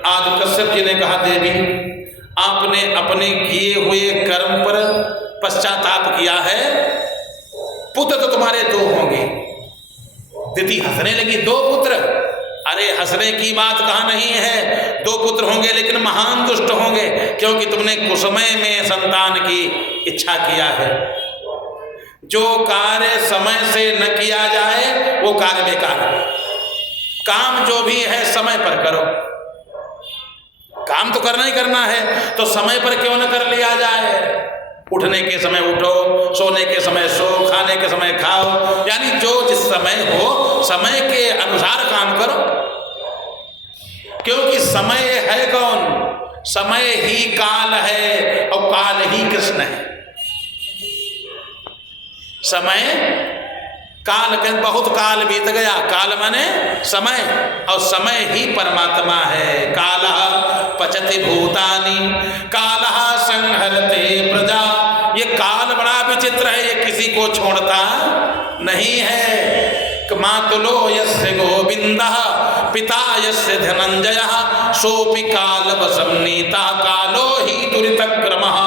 आज कश्यप जी ने कहा, देवी आपने अपने किए हुए कर्म पर पश्चाताप किया है, पुत्र तो तुम्हारे 2 होंगे। दिति हंसने लगी, 2 पुत्र? अरे हंसने की बात कहाँ नहीं है, 2 पुत्र होंगे लेकिन महान दुष्ट होंगे, क्योंकि तुमने कुसमय में संतान की इच्छा किया है। जो कार्य समय से न किया जाए वो कार्य बेकार है। काम जो भी है समय पर करो, काम तो करना ही करना है, तो समय पर क्यों न कर लिया जाए? उठने के समय उठो, सोने के समय सो, खाने के समय खाओ, यानी जो जिस समय हो समय के अनुसार काम करो। क्योंकि समय है कौन? समय ही काल है और काल ही कृष्ण है। समय काल के बहुत काल बीत गया, काल माने समय, और समय ही परमात्मा है। कालः पचति भूतानि कालः संहरते प्रजा। ये काल बड़ा विचित्र है, ये किसी को छोड़ता नहीं है। मातुलो यस्य गोविंदः पिता यस्य धनंजयः सोपि काल वशं नीता कालो ही दुरितक्रमः।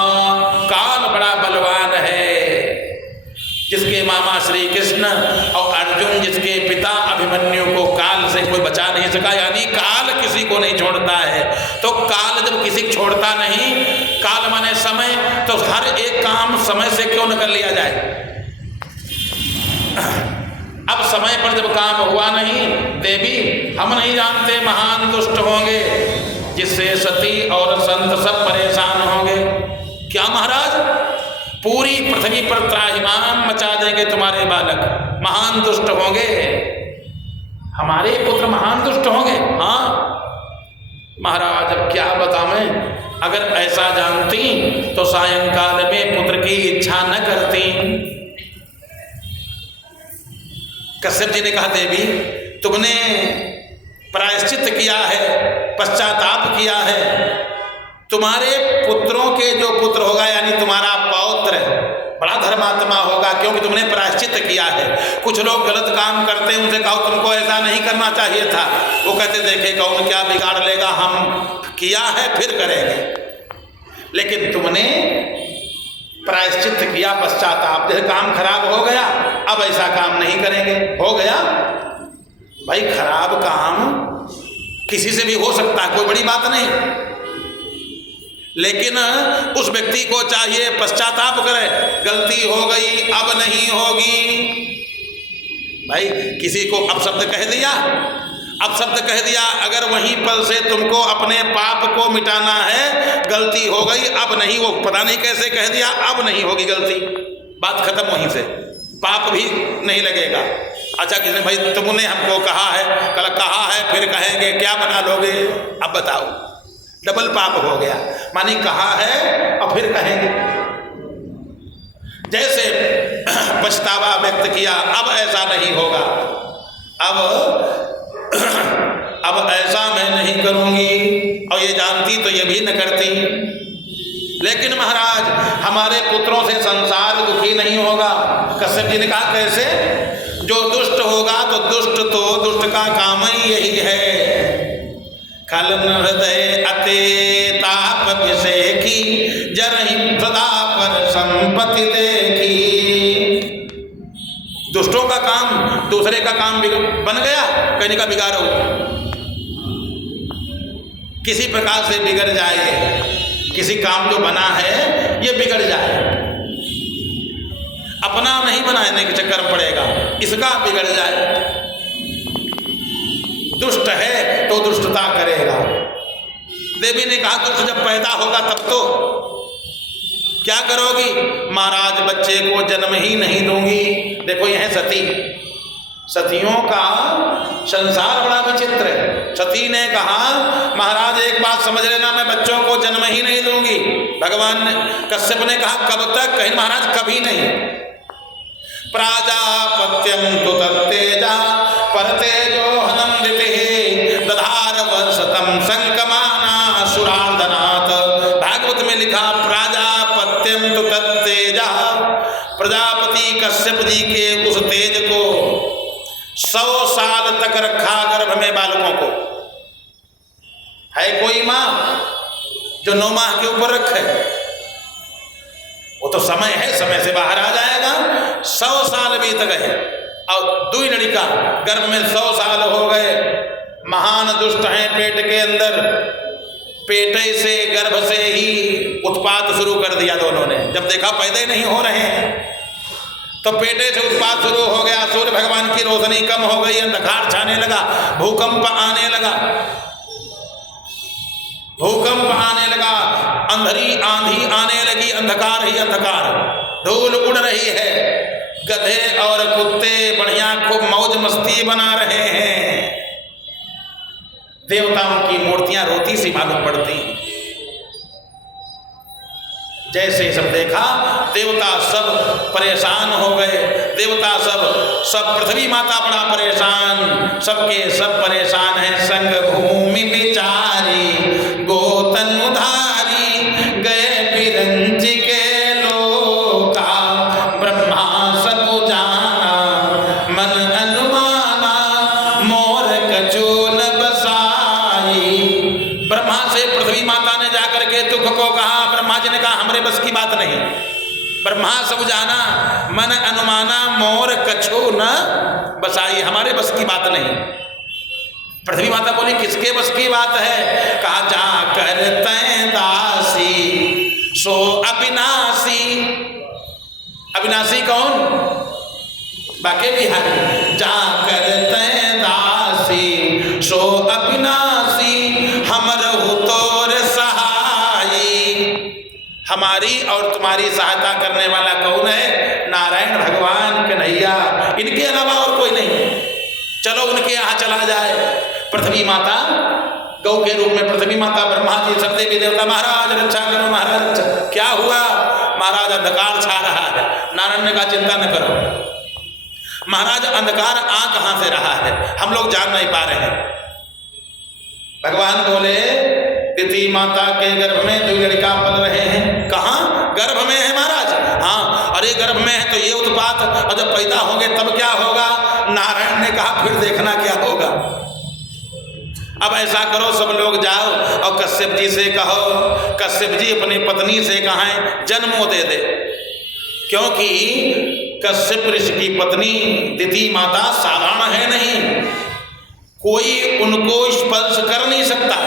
काल बड़ा बलवान है। जिसके मामा श्री कृष्ण और अर्जुन, जिसके पिता अभिमन्यु को काल से कोई बचा नहीं सका, यानी काल किसी को नहीं छोड़ता है। तो काल जब किसी को छोड़ता नहीं, काल माने समय, तो हर एक काम समय से क्यों न कर लिया जाए? अब समय पर जब काम हुआ नहीं, देवी हम नहीं जानते महान दुष्ट होंगे, जिससे सती और संत सब परेशान होंगे। क्या महाराज? पूरी पृथ्वी पर त्राहिमाम मचा देंगे तुम्हारे बालक, महान दुष्ट होंगे, हमारे पुत्र महान दुष्ट होंगे। हाँ महाराज, अब क्या बतावें? अगर ऐसा जानती तो सायंकाल में पुत्र की इच्छा न करती। कश्यप जी ने कहा, देवी तुमने प्रायश्चित किया है, पश्चाताप किया है, तुम्हारे पुत्रों के जो पुत्र होगा, यानी तुम्हारा पौत्र बड़ा धर्मात्मा होगा, क्योंकि तुमने प्रायश्चित किया है। कुछ लोग गलत काम करते हैं, उनसे कहो तुमको ऐसा नहीं करना चाहिए था, वो कहते देखे कौन क्या बिगाड़ लेगा, हम किया है फिर करेंगे। लेकिन तुमने प्रायश्चित किया, पश्चाताप, जैसे काम खराब हो गया, अब ऐसा काम नहीं करेंगे। हो गया भाई, खराब काम किसी से भी हो सकता है, कोई बड़ी बात नहीं, लेकिन उस व्यक्ति को चाहिए पश्चाताप करे, गलती हो गई अब नहीं होगी। भाई किसी को अपशब्द कह दिया, अपशब्द कह दिया, अगर वहीं पर से तुमको अपने पाप को मिटाना है, गलती हो गई अब नहीं, वो पता नहीं कैसे कह दिया, अब नहीं होगी गलती, बात खत्म, वहीं से पाप भी नहीं लगेगा। अच्छा किसने भाई तुमने हमको कहा है, कल कहा है फिर कहेंगे, क्या बना लोगे? अब बताओ, डबल पाप हो गया, मानी कहा है और फिर कहेंगे। जैसे पछतावा व्यक्त किया, अब ऐसा नहीं होगा, अब ऐसा मैं नहीं करूंगी, और ये जानती तो ये भी न करती। लेकिन महाराज हमारे पुत्रों से संसार दुखी नहीं होगा। कश्यप जी ने कहा कैसे? जो दुष्ट होगा तो दुष्ट का काम ही यही है, खलन हृदय अते ताप विषेखी जरहि सदा पर संपत्ति देखी। दुष्टों का काम दूसरे का काम बन गया, कहने का बिगाड़ो, किसी प्रकार से बिगड़ जाए, किसी काम जो बना है ये बिगड़ जाए, अपना नहीं बनाने के चक्कर में पड़ेगा, इसका बिगड़ जाए। दुष्ट है तो दुष्टता करेगा। देवी ने कहा दुष्ट जब पैदा होगा तब तो क्या करोगी? महाराज बच्चे को जन्म ही नहीं दूंगी। देखो यह सती, सतियों का संसार बड़ा विचित्र है। सती ने कहा महाराज एक बात समझ लेना, मैं बच्चों को जन्म ही नहीं दूंगी। भगवान ने, कश्यप ने कहा कब तक? कहीं महाराज कभी नहीं। प्राजापत्यम तु तत्तेजा परतेजो हनंदितिः दधार वर्षतम संकमाना सुरांधनाथ। भागवत में लिखा प्राजापत्यम तु तत्तेजा, प्रजापति कश्यप जी के उस तेज को 100 साल तक रखा गर्भ में बालकों को। है कोई माँ जो 9 माह के ऊपर रखे? वो तो समय है, समय से बाहर आ जाएगा। 100 साल बीत गए और 2 लड़का गर्भ में 100 साल हो गए। महान दुष्ट हैं पेट के अंदर, पेटे से गर्भ से ही उत्पात शुरू कर दिया दोनों ने। जब देखा पैदा नहीं हो रहे हैं तो पेटे से उत्पात शुरू हो गया। सूर्य भगवान की रोशनी कम हो गई, अंधकार छाने लगा, भूकंप आने लगा, भूकंप आने लगा, अंधेरी आंधी आने लगी, अंधकार ही अंधकार, धूल उड़ रही है। गधे और कुत्ते बढ़िया खूब मौज मस्ती बना रहे हैं। देवताओं की मूर्तियां रोती सी मालूम पड़ती। जैसे सब देखा देवता सब परेशान हो गए। देवता सब पृथ्वी माता बड़ा परेशान, सबके सब परेशान है। संग भूमि बिचारी गोतन उधारी, गए बिरंज के लोका ब्रह्मा सब जाना, मन अनुमाना मोर कछु न बसाई। ब्रह्मा से पृथ्वी माता ने जाकर के दुख को कहा। ब्रह्मा जी ने कहा हमरे बस की बात नहीं। ब्रह्मा सब जाना मन अनुमाना मोर कछु न बसाई, हमारे बस की बात नहीं। पृथ्वी माता बोली किसके बस की बात है? कहा जा कर तैं दासी सो अविनाशी। अविनाशी कौन? बाके बिहारी। जा कर तैं दासी सो अविनाशी, हमर हो तोर सहाई। हमारी और तुम्हारी सहायता करने वाला कौन है? नारायण भगवान कन्हैया, इनके अलावा और कोई नहीं। चलो उनके यहाँ चला जाए। पृथ्वी माता गौ के रूप में पृथ्वी माता, ब्रह्मा जी, सब देवी देवता, महाराज रक्षा करो महाराज रक्षा। क्या हुआ? महाराज अंधकार छा रहा है। नारायण ने कहा चिंता न करो महाराज, अंधकार आ कहां से रहा है हम लोग जान नहीं पा रहे हैं। भगवान बोले दिति माता के गर्भ में 2 लड़का पल रहे हैं। कहाँ? गर्भ में है महाराज। हाँ, अरे गर्भ में है तो ये उत्पात, और जब पैदा होंगे तब क्या होगा? नारायण ने कहा फिर देखना क्या होगा। अब ऐसा करो सब लोग जाओ और कश्यप जी से कहो, कश्यप जी अपनी पत्नी से कहें जन्म दे दे, क्योंकि कश्यप ऋषि की पत्नी दिति माता साधारण है नहीं, कोई उनको स्पर्श कर नहीं सकता,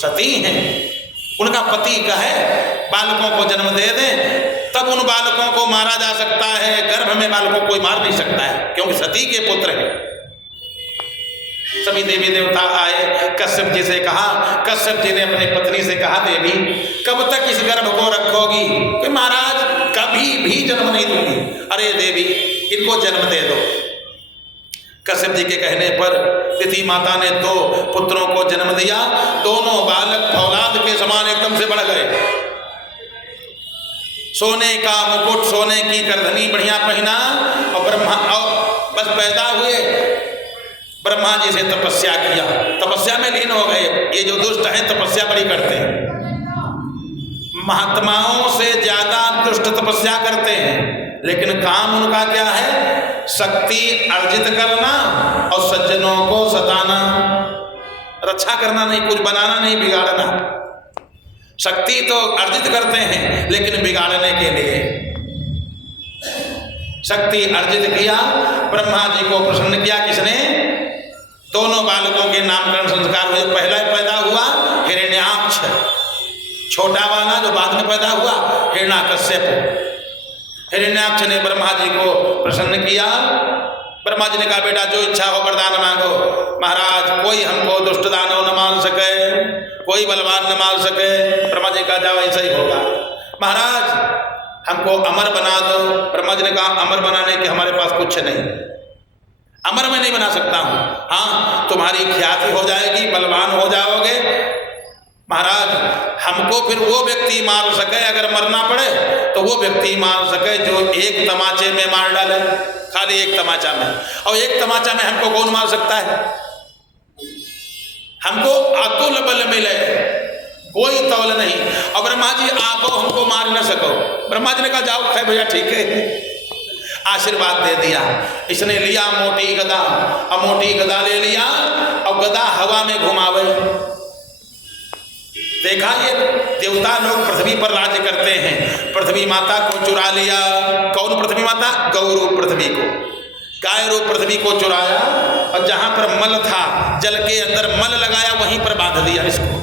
सती हैं। उनका पति कहे बालकों को जन्म दे दें तब उन बालकों को मारा जा सकता है, गर्भ में बालकों को कोई मार नहीं सकता है क्योंकि सती के पुत्र हैं। सभी देवी देवता आए, कश्यप जी से कहा। कश्यप जी ने अपनी पत्नी से कहा देवी कब तक इस गर्भ को रखोगी? कि महाराज कभी भी जन्म नहीं दूंगी। अरे देवी इनको जन्म दे दो। कश्यप जी के कहने पर दिति माता ने 2 पुत्रों को जन्म दिया। दोनों बालक फौलाद के समान एकदम से बढ़ गए। सोने का मुकुट, सोने की करधनी बढ़िया पहना और बस पैदा हुए। ब्रह्मा जी से तपस्या किया, तपस्या में लीन हो गए। ये जो दुष्ट हैं तपस्या बड़ी करते हैं, महात्माओं से ज्यादा दुष्ट तपस्या करते हैं, लेकिन काम उनका क्या है? शक्ति अर्जित करना और सज्जनों को सताना, रक्षा करना नहीं, कुछ बनाना नहीं, बिगाड़ना। शक्ति तो अर्जित करते हैं लेकिन बिगाड़ने के लिए। शक्ति अर्जित किया, ब्रह्मा जी को प्रसन्न किया। किसने? दोनों बालकों के नामकरण संस्कार हुए। पहला पैदा हुआ हिरण्याक्ष, छोटा वाला जो बाद में पैदा हुआ हिरण्याकश्यप। हिरण्याक्ष ने ब्रह्मा जी को प्रसन्न किया। ब्रह्मा जी ने कहा बेटा जो इच्छा हो वरदान मांगो। महाराज कोई हमको दुष्ट दानव न मार सके, कोई बलवान न मार सके। ब्रह्मा जी का जाओ ऐसा ही होगा। महाराज हमको अमर बना दो। ब्रह्मा जी ने कहा अमर बनाने के हमारे पास कुछ नहीं, अमर मैं नहीं बना सकता हूँ। हाँ तुम्हारी ख्याति हो जाएगी, बलवान हो जाओगे, महाराज हमको फिर वो व्यक्ति मार सके, अगर मरना पड़े तो वो व्यक्ति मार सके जो एक तमाचे में मार डाले, खाली एक तमाचा में। और एक तमाचा में हमको कौन मार सकता है? हमको अतुल बल मिले, कोई तौल नहीं। और ब्रह्मा जी आपको हमको मार न सको। ब्रह्मा जी ने कहा जाओ खैर भैया ठीक है, आशीर्वाद दे दिया। इसने लिया मोटी गदा, अब मोटी गदा ले लिया और गदा हवा में घुमावे। देखा ये देवता लोग पृथ्वी पर राज्य करते हैं, पृथ्वी माता को चुरा लिया। कौन पृथ्वी माता? गौ रूप पृथ्वी को, गाय रूप पृथ्वी को चुराया और जहां पर मल था, जल के अंदर मल लगाया, वहीं पर बांध दिया इसको।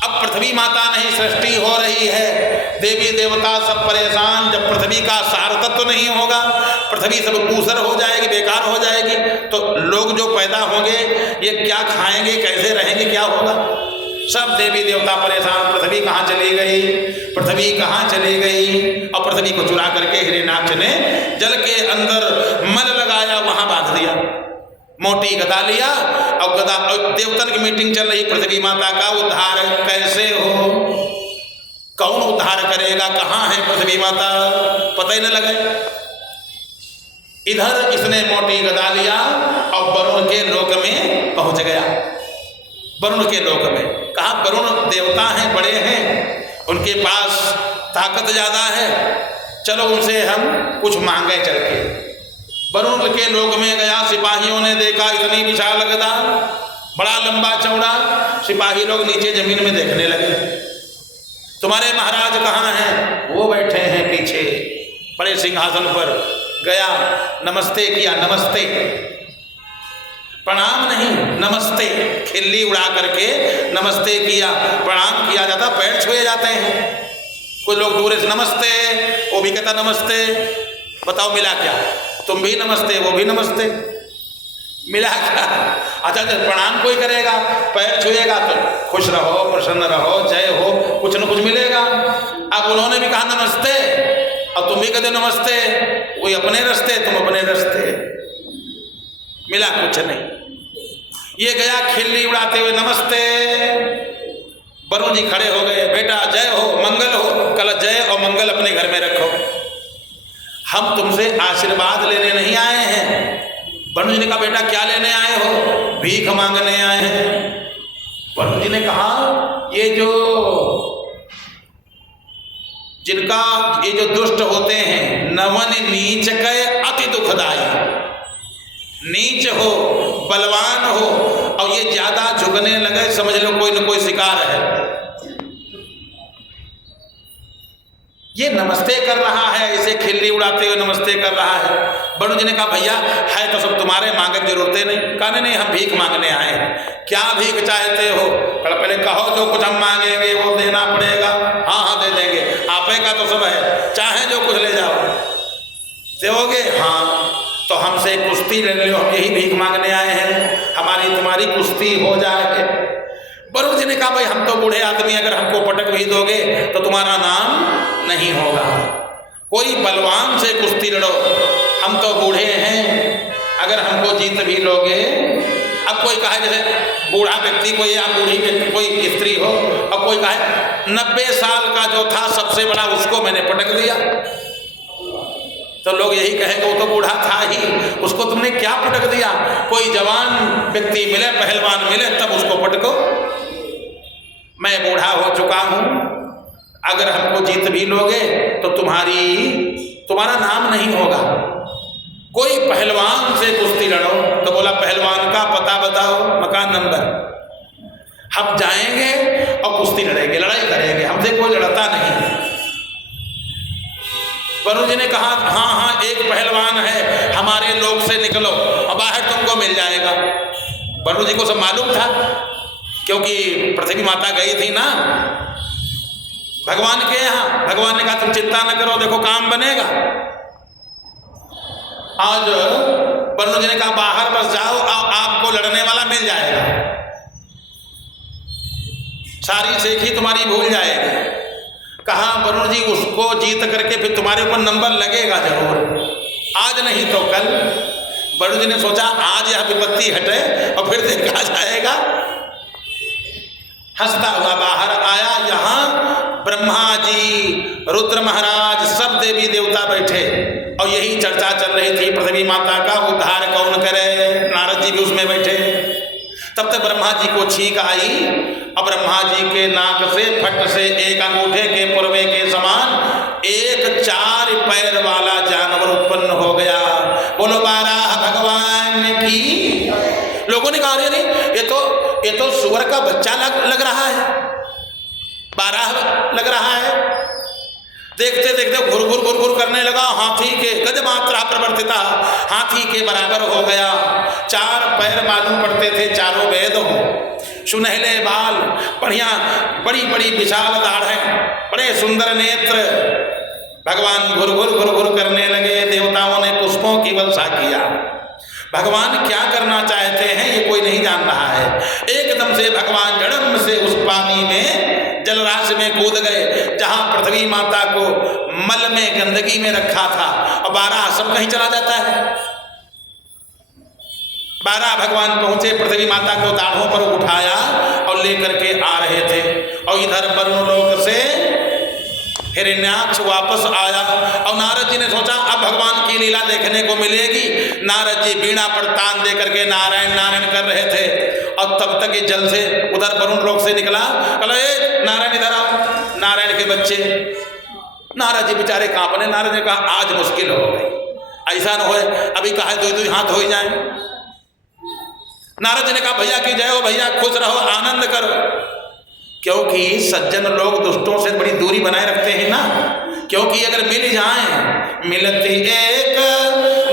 अब पृथ्वी माता नहीं सृष्टि हो रही है, देवी देवता सब परेशान। जब पृथ्वी का सार तत्व नहीं होगा, पृथ्वी सब ऊसर हो जाएगी, बेकार हो जाएगी, तो लोग जो पैदा होंगे ये क्या खाएंगे, कैसे रहेंगे, क्या होगा? सब देवी देवता परेशान। पृथ्वी कहाँ चली गई, पृथ्वी कहाँ चली गई? और पृथ्वी को चुरा करके हिरण्याक्ष ने जल के अंदर मल लगाया, वहां बांध दिया। मोटी गदा लिया और गदा, और देवतन की मीटिंग चल रही, पृथ्वी माता का उद्धार कैसे हो, कौन उद्धार करेगा, कहाँ है पृथ्वी माता, पता ही न लगे। इधर इसने मोटी गदा लिया और वरुण के लोक में पहुंच गया। वरुण के लोक में, कहा वरुण देवता हैं, बड़े हैं, उनके पास ताकत ज्यादा है, चलो उनसे हम कुछ मांगे चल के। वरुण के लोक में गया, सिपाहियों ने देखा इतनी विशाल गदा, बड़ा लंबा चौड़ा। सिपाही लोग नीचे जमीन में देखने लगे। तुम्हारे महाराज कहाँ हैं? वो बैठे हैं पीछे बड़े सिंहासन पर। गया, नमस्ते किया, नमस्ते, प्रणाम नहीं, नमस्ते, खिल्ली उड़ा करके नमस्ते किया। प्रणाम किया जाता, पैर छुए जाते हैं। कुछ लोग दूर से नमस्ते, वो भी कहता नमस्ते। बताओ मिला क्या? तुम भी नमस्ते, वो भी नमस्ते, मिला क्या? अच्छा जब प्रणाम कोई करेगा, पैर छुएगा तो खुश रहो, प्रसन्न रहो, जय हो, कुछ न कुछ मिलेगा। अब उन्होंने भी कहा नमस्ते और तुम भी कहते नमस्ते, कोई अपने रास्ते, तुम अपने रास्ते, मिला कुछ नहीं। ये गया खिल्ली उड़ाते हुए नमस्ते। वरुण जी खड़े हो गए, बेटा जय हो, मंगल हो, कल जय और मंगल अपने घर में रखो, हम तुमसे आशीर्वाद लेने नहीं आए हैं। वरुण जी ने कहा बेटा क्या लेने आए हो? भीख मांगने आए हैं। वरुण जी ने कहा ये जो जिनका ये जो दुष्ट होते हैं, नवन नीच के अति दुखदाई, नीच हो, बलवान हो और ये ज्यादा झुकने लगे, समझ लो कोई न कोई शिकार है। ये नमस्ते कर रहा है, इसे खिल्ली उड़ाते हुए नमस्ते कर रहा है। वरुण जी ने कहा भैया है तो सब तुम्हारे, मांगे की जरूरत नहीं। कहा नहीं, हम भीख मांगने आए हैं। क्या भीख चाहते हो? पहले कहो जो कुछ हम मांगेंगे वो देना पड़ेगा। हाँ हाँ दे देंगे, आपे का तो सब है, चाहे जो कुछ ले जाओ। देवोगे? हाँ। तो हमसे कुश्ती ले लो, हम यही भीख मांगने आए हैं, हमारी तुम्हारी कुश्ती हो जाए। वरुण जी ने कहा भाई हम तो बूढ़े आदमी, अगर हमको पटक भी दोगे तो तुम्हारा नाम नहीं होगा, कोई बलवान से कुश्ती लड़ो, हम तो बूढ़े हैं, अगर हमको जीत भी लोगे। अब कोई कहे जैसे बूढ़ा व्यक्ति कोई या बूढ़ी व्यक्ति कोई स्त्री हो, और कोई कहे 90 साल का जो था सबसे बड़ा उसको मैंने पटक दिया, तो लोग यही कहेंगे वो तो बूढ़ा था ही, उसको तुमने क्या पटक दिया। कोई जवान व्यक्ति मिले, पहलवान मिले, तब उसको पटको। मैं बूढ़ा हो चुका हूं, अगर हमको जीत भी लोगे तो तुम्हारा नाम नहीं होगा। कोई पहलवान से कुश्ती लड़ो, तो बोला पहलवान का पता बताओ, मकान नंबर, हम जाएंगे और कुश्ती लड़ेंगे, लड़ाई करेंगे, हमसे कोई लड़ता नहीं। वरुण जी ने कहा हाँ हाँ एक पहलवान है, हमारे लोग से निकलो और बाहर तुमको मिल जाएगा। वरुण जी को सब मालूम था, क्योंकि पृथ्वी माता गई थी ना भगवान के यहाँ। भगवान ने कहा तुम चिंता न करो, देखो काम बनेगा। आज वरुण जी ने कहा बाहर बस जाओ, आपको लड़ने वाला मिल जाएगा, सारी सेखी तुम्हारी भूल जाएगी। कहा वरुण जी उसको जीत करके फिर तुम्हारे ऊपर नंबर लगेगा जरूर, आज नहीं तो कल। वरुण जी ने सोचा आज यह विपत्ति हटे और फिर देखा जाएगा। हंसता हुआ बाहर आया। यहाँ ब्रह्मा जी, रुद्र महाराज, सब देवी देवता बैठे और यही चर्चा चल रही थी, पृथ्वी माता का उद्धार कौन करे। नारद जी भी उसमें बैठे। तब तक ब्रह्मा जी को छींक आई और ब्रह्मा जी के नाक से फट से एक अंगूठे के पुरवे के समान एक 4 पैर वाला जानवर उत्पन्न हो गया। बोलो बाराह भगवान की। लोगों ने कहा अरे ये तो सुअर का बच्चा लग रहा है, बाराह लग रहा है। देखते देखते घुर घुर घुर घुर करने लगा। हाथी के गज मात्रा प्रवर्तिता, हाथी के बराबर हो गया। 4 पैर मालूम पड़ते थे, चारों वेद हो, सुनहले बाल, बढ़िया बड़ी बड़ी विशाल दाढ़ें, बड़े सुंदर नेत्र। भगवान घुर घुर घुर घुर करने लगे। देवताओं ने पुष्पों की वर्षा किया। भगवान क्या करना चाहते हैं ये कोई नहीं जान रहा है। एकदम से भगवान जड़म से उस पानी में, जलराशि में कूद गए जहां पृथ्वी माता को मल में, गंदगी में रखा था। और 12 सब कहीं चला जाता है। 12 भगवान पहुंचे, पृथ्वी माता को दाढ़ों पर उठाया और लेकर के आ रहे थे। और इधर वरुण लोक से हिरण्याक्ष वापस आया और नारद जी ने सोचा अब भगवान की लीला देखने को मिलेगी। नारद जी बीणा पर तान दे करके नारायण नारायण कर रहे थे और तब तक ये जल से उधर वरुण लोक से निकला। बोला ए नारायण इधर आओ। नारायण के बच्चे, नारद जी बेचारे कांपने। नारद ने कहा आज मुश्किल हो गई, ऐसा न होए अभी कहा दो हाथ हो जाए। नारद जी ने कहा भैया की जय हो, भैया खुश रहो, आनंद करो। क्योंकि सज्जन लोग दुष्टों से बड़ी दूरी बनाए रखते हैं ना। क्योंकि अगर मिल जाएं, मिलती एक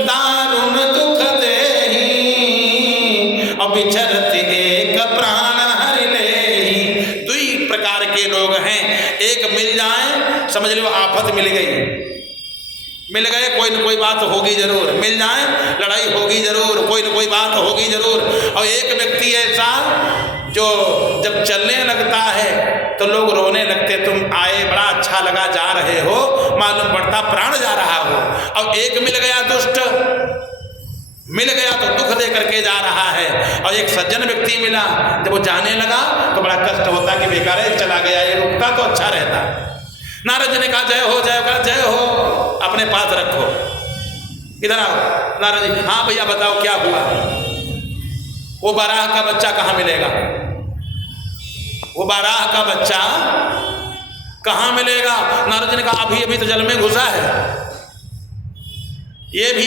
दारुण दुख देही और बिछड़ती एक प्राण हरि लेही। 2 प्रकार के लोग हैं। एक मिल जाएं, समझ लो आफत मिल गई, मिल गए कोई न कोई बात होगी जरूर, मिल जाए लड़ाई होगी जरूर, कोई न कोई बात होगी जरूर। और एक व्यक्ति ऐसा जो जब चलने लगता है तो लोग रोने लगते, तुम आए बड़ा अच्छा लगा, जा रहे हो, मालूम पड़ता प्राण जा रहा हो। और एक मिल गया दुष्ट, मिल गया तो दुख दे करके जा रहा है। और एक सज्जन व्यक्ति मिला, जब वो जाने लगा तो बड़ा कष्ट होता कि बेकार है, चला गया, ये रुकता तो अच्छा रहता। नारद जी ने कहा जय हो जय हो जय हो, अपने पास रखो, इधर आओ। नारद जी हाँ भैया बताओ क्या हुआ। वो बाराह का बच्चा कहाँ मिलेगा, वो बाराह का बच्चा कहाँ मिलेगा। नारद जी ने कहा अभी अभी तो जल में घुसा है। ये भी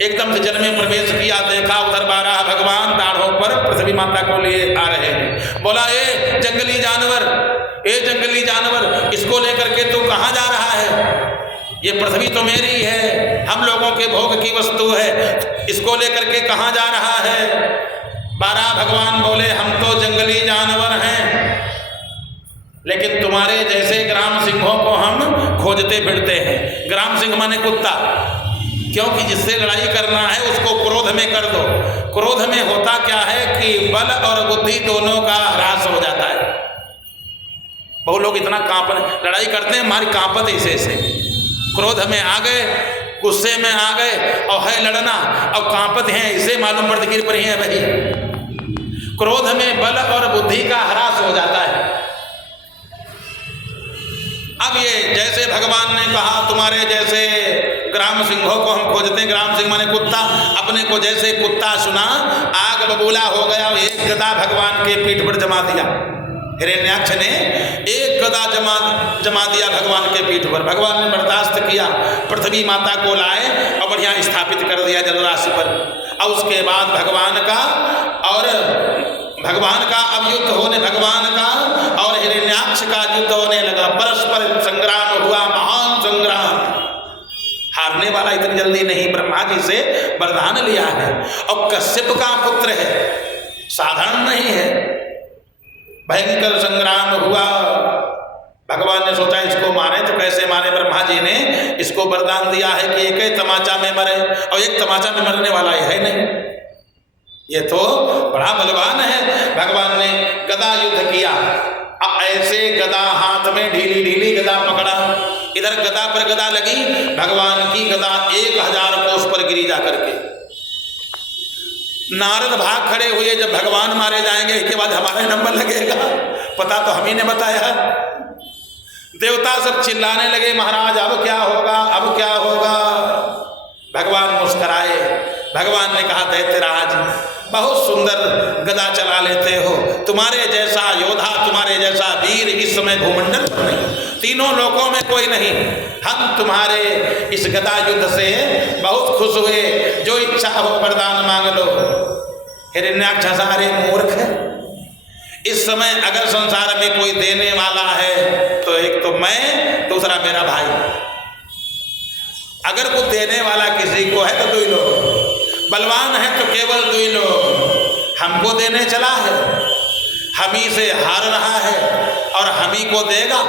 एकदम से जल में प्रवेश किया, देखा उधर बाराह भगवान दाढ़ों पर पृथ्वी माता को लिए आ रहे हैं। बोला ए जंगली जानवर, ए जंगली जानवर, इसको लेकर के तू कहाँ जा रहा है। ये पृथ्वी तो मेरी है, हम लोगों के भोग की वस्तु है, इसको लेकर के कहाँ जा रहा है। बाराह भगवान बोले हम तो जंगली जानवर हैं, लेकिन तुम्हारे जैसे ग्राम सिंहों को हम खोजते फिरते हैं। ग्राम सिंह माने कुत्ता, क्योंकि जिससे लड़ाई करना है उसको क्रोध में कर दो। क्रोध में होता क्या है कि बल और बुद्धि दोनों का ह्रास हो जाता है। बहुत लोग इतना लड़ाई करते हैं, हमारी कांपत ऐसे से, क्रोध में आ गए, गुस्से में आ गए और है लड़ना, और कांपत हैं इसे मालूम पड़ता गिर पड़ी है भाई। क्रोध में बल और बुद्धि का ह्रास हो जाता है। अब ये जैसे भगवान ने कहा तुम्हारे जैसे ग्राम सिंहों को हम खोजते हैं, ग्राम सिंह माने कुत्ता, अपने को जैसे कुत्ता सुना आग बबूला हो गया। एक गदा भगवान के पीठ पर जमा दिया, हिरण्याक्ष ने एक गदा जमा दिया भगवान के पीठ पर। भगवान ने बर्दाश्त किया, पृथ्वी माता को लाए और बढ़िया स्थापित कर दिया जलराशि पर। और उसके बाद भगवान का अब युद्ध होने, भगवान का और हिरण्याक्ष का युद्ध होने लगा। परस्पर संग्राम हुआ, महान संग्राम। हारने वाला इतनी जल्दी नहीं, ब्रह्मा जी से वरदान लिया है और कश्यप का पुत्र है, साधारण नहीं है। भयंकर संग्राम हुआ। भगवान ने सोचा इसको मारे तो कैसे मारे। ब्रह्मा जी ने इसको वरदान दिया है कि एक ही तमाचा में मरे, और एक तमाचा में मरने वाला है नहीं, ये तो बड़ा बलवान है। भगवान ने गदा युद्ध किया, ऐसे गदा हाथ में ढीली ढीली गदा पकड़ा, इधर गदा पर गदा लगी, भगवान की गदा 1000 कोस पर गिरी जा करके। नारद भाग खड़े हुए, जब भगवान मारे जाएंगे इसके बाद हमारा नंबर लगेगा। पता तो हम ही ने बताया। देवता सब चिल्लाने लगे, महाराज अब क्या होगा, अब क्या होगा। भगवान मुस्कुराए। भगवान ने कहा, दैत्यराज बहुत सुंदर गदा चला लेते हो, तुम्हारे जैसा योद्धा, तुम्हारे जैसा वीर इस समय भूमंडल पर नहीं, तीनों लोकों में कोई नहीं। हम तुम्हारे इस गदा युद्ध से बहुत खुश हुए, जो इच्छा हो वरदान मांग लो। हिरण्याक्ष, अरे मूर्ख, इस समय अगर संसार में कोई देने वाला है तो एक तो मैं, दूसरा मेरा भाई। अगर कुछ देने वाला किसी को है तो 2 लोग, बलवान है तो केवल 2 लोग। हमको देने चला है, हम ही से हार रहा है और हम ही को देगा।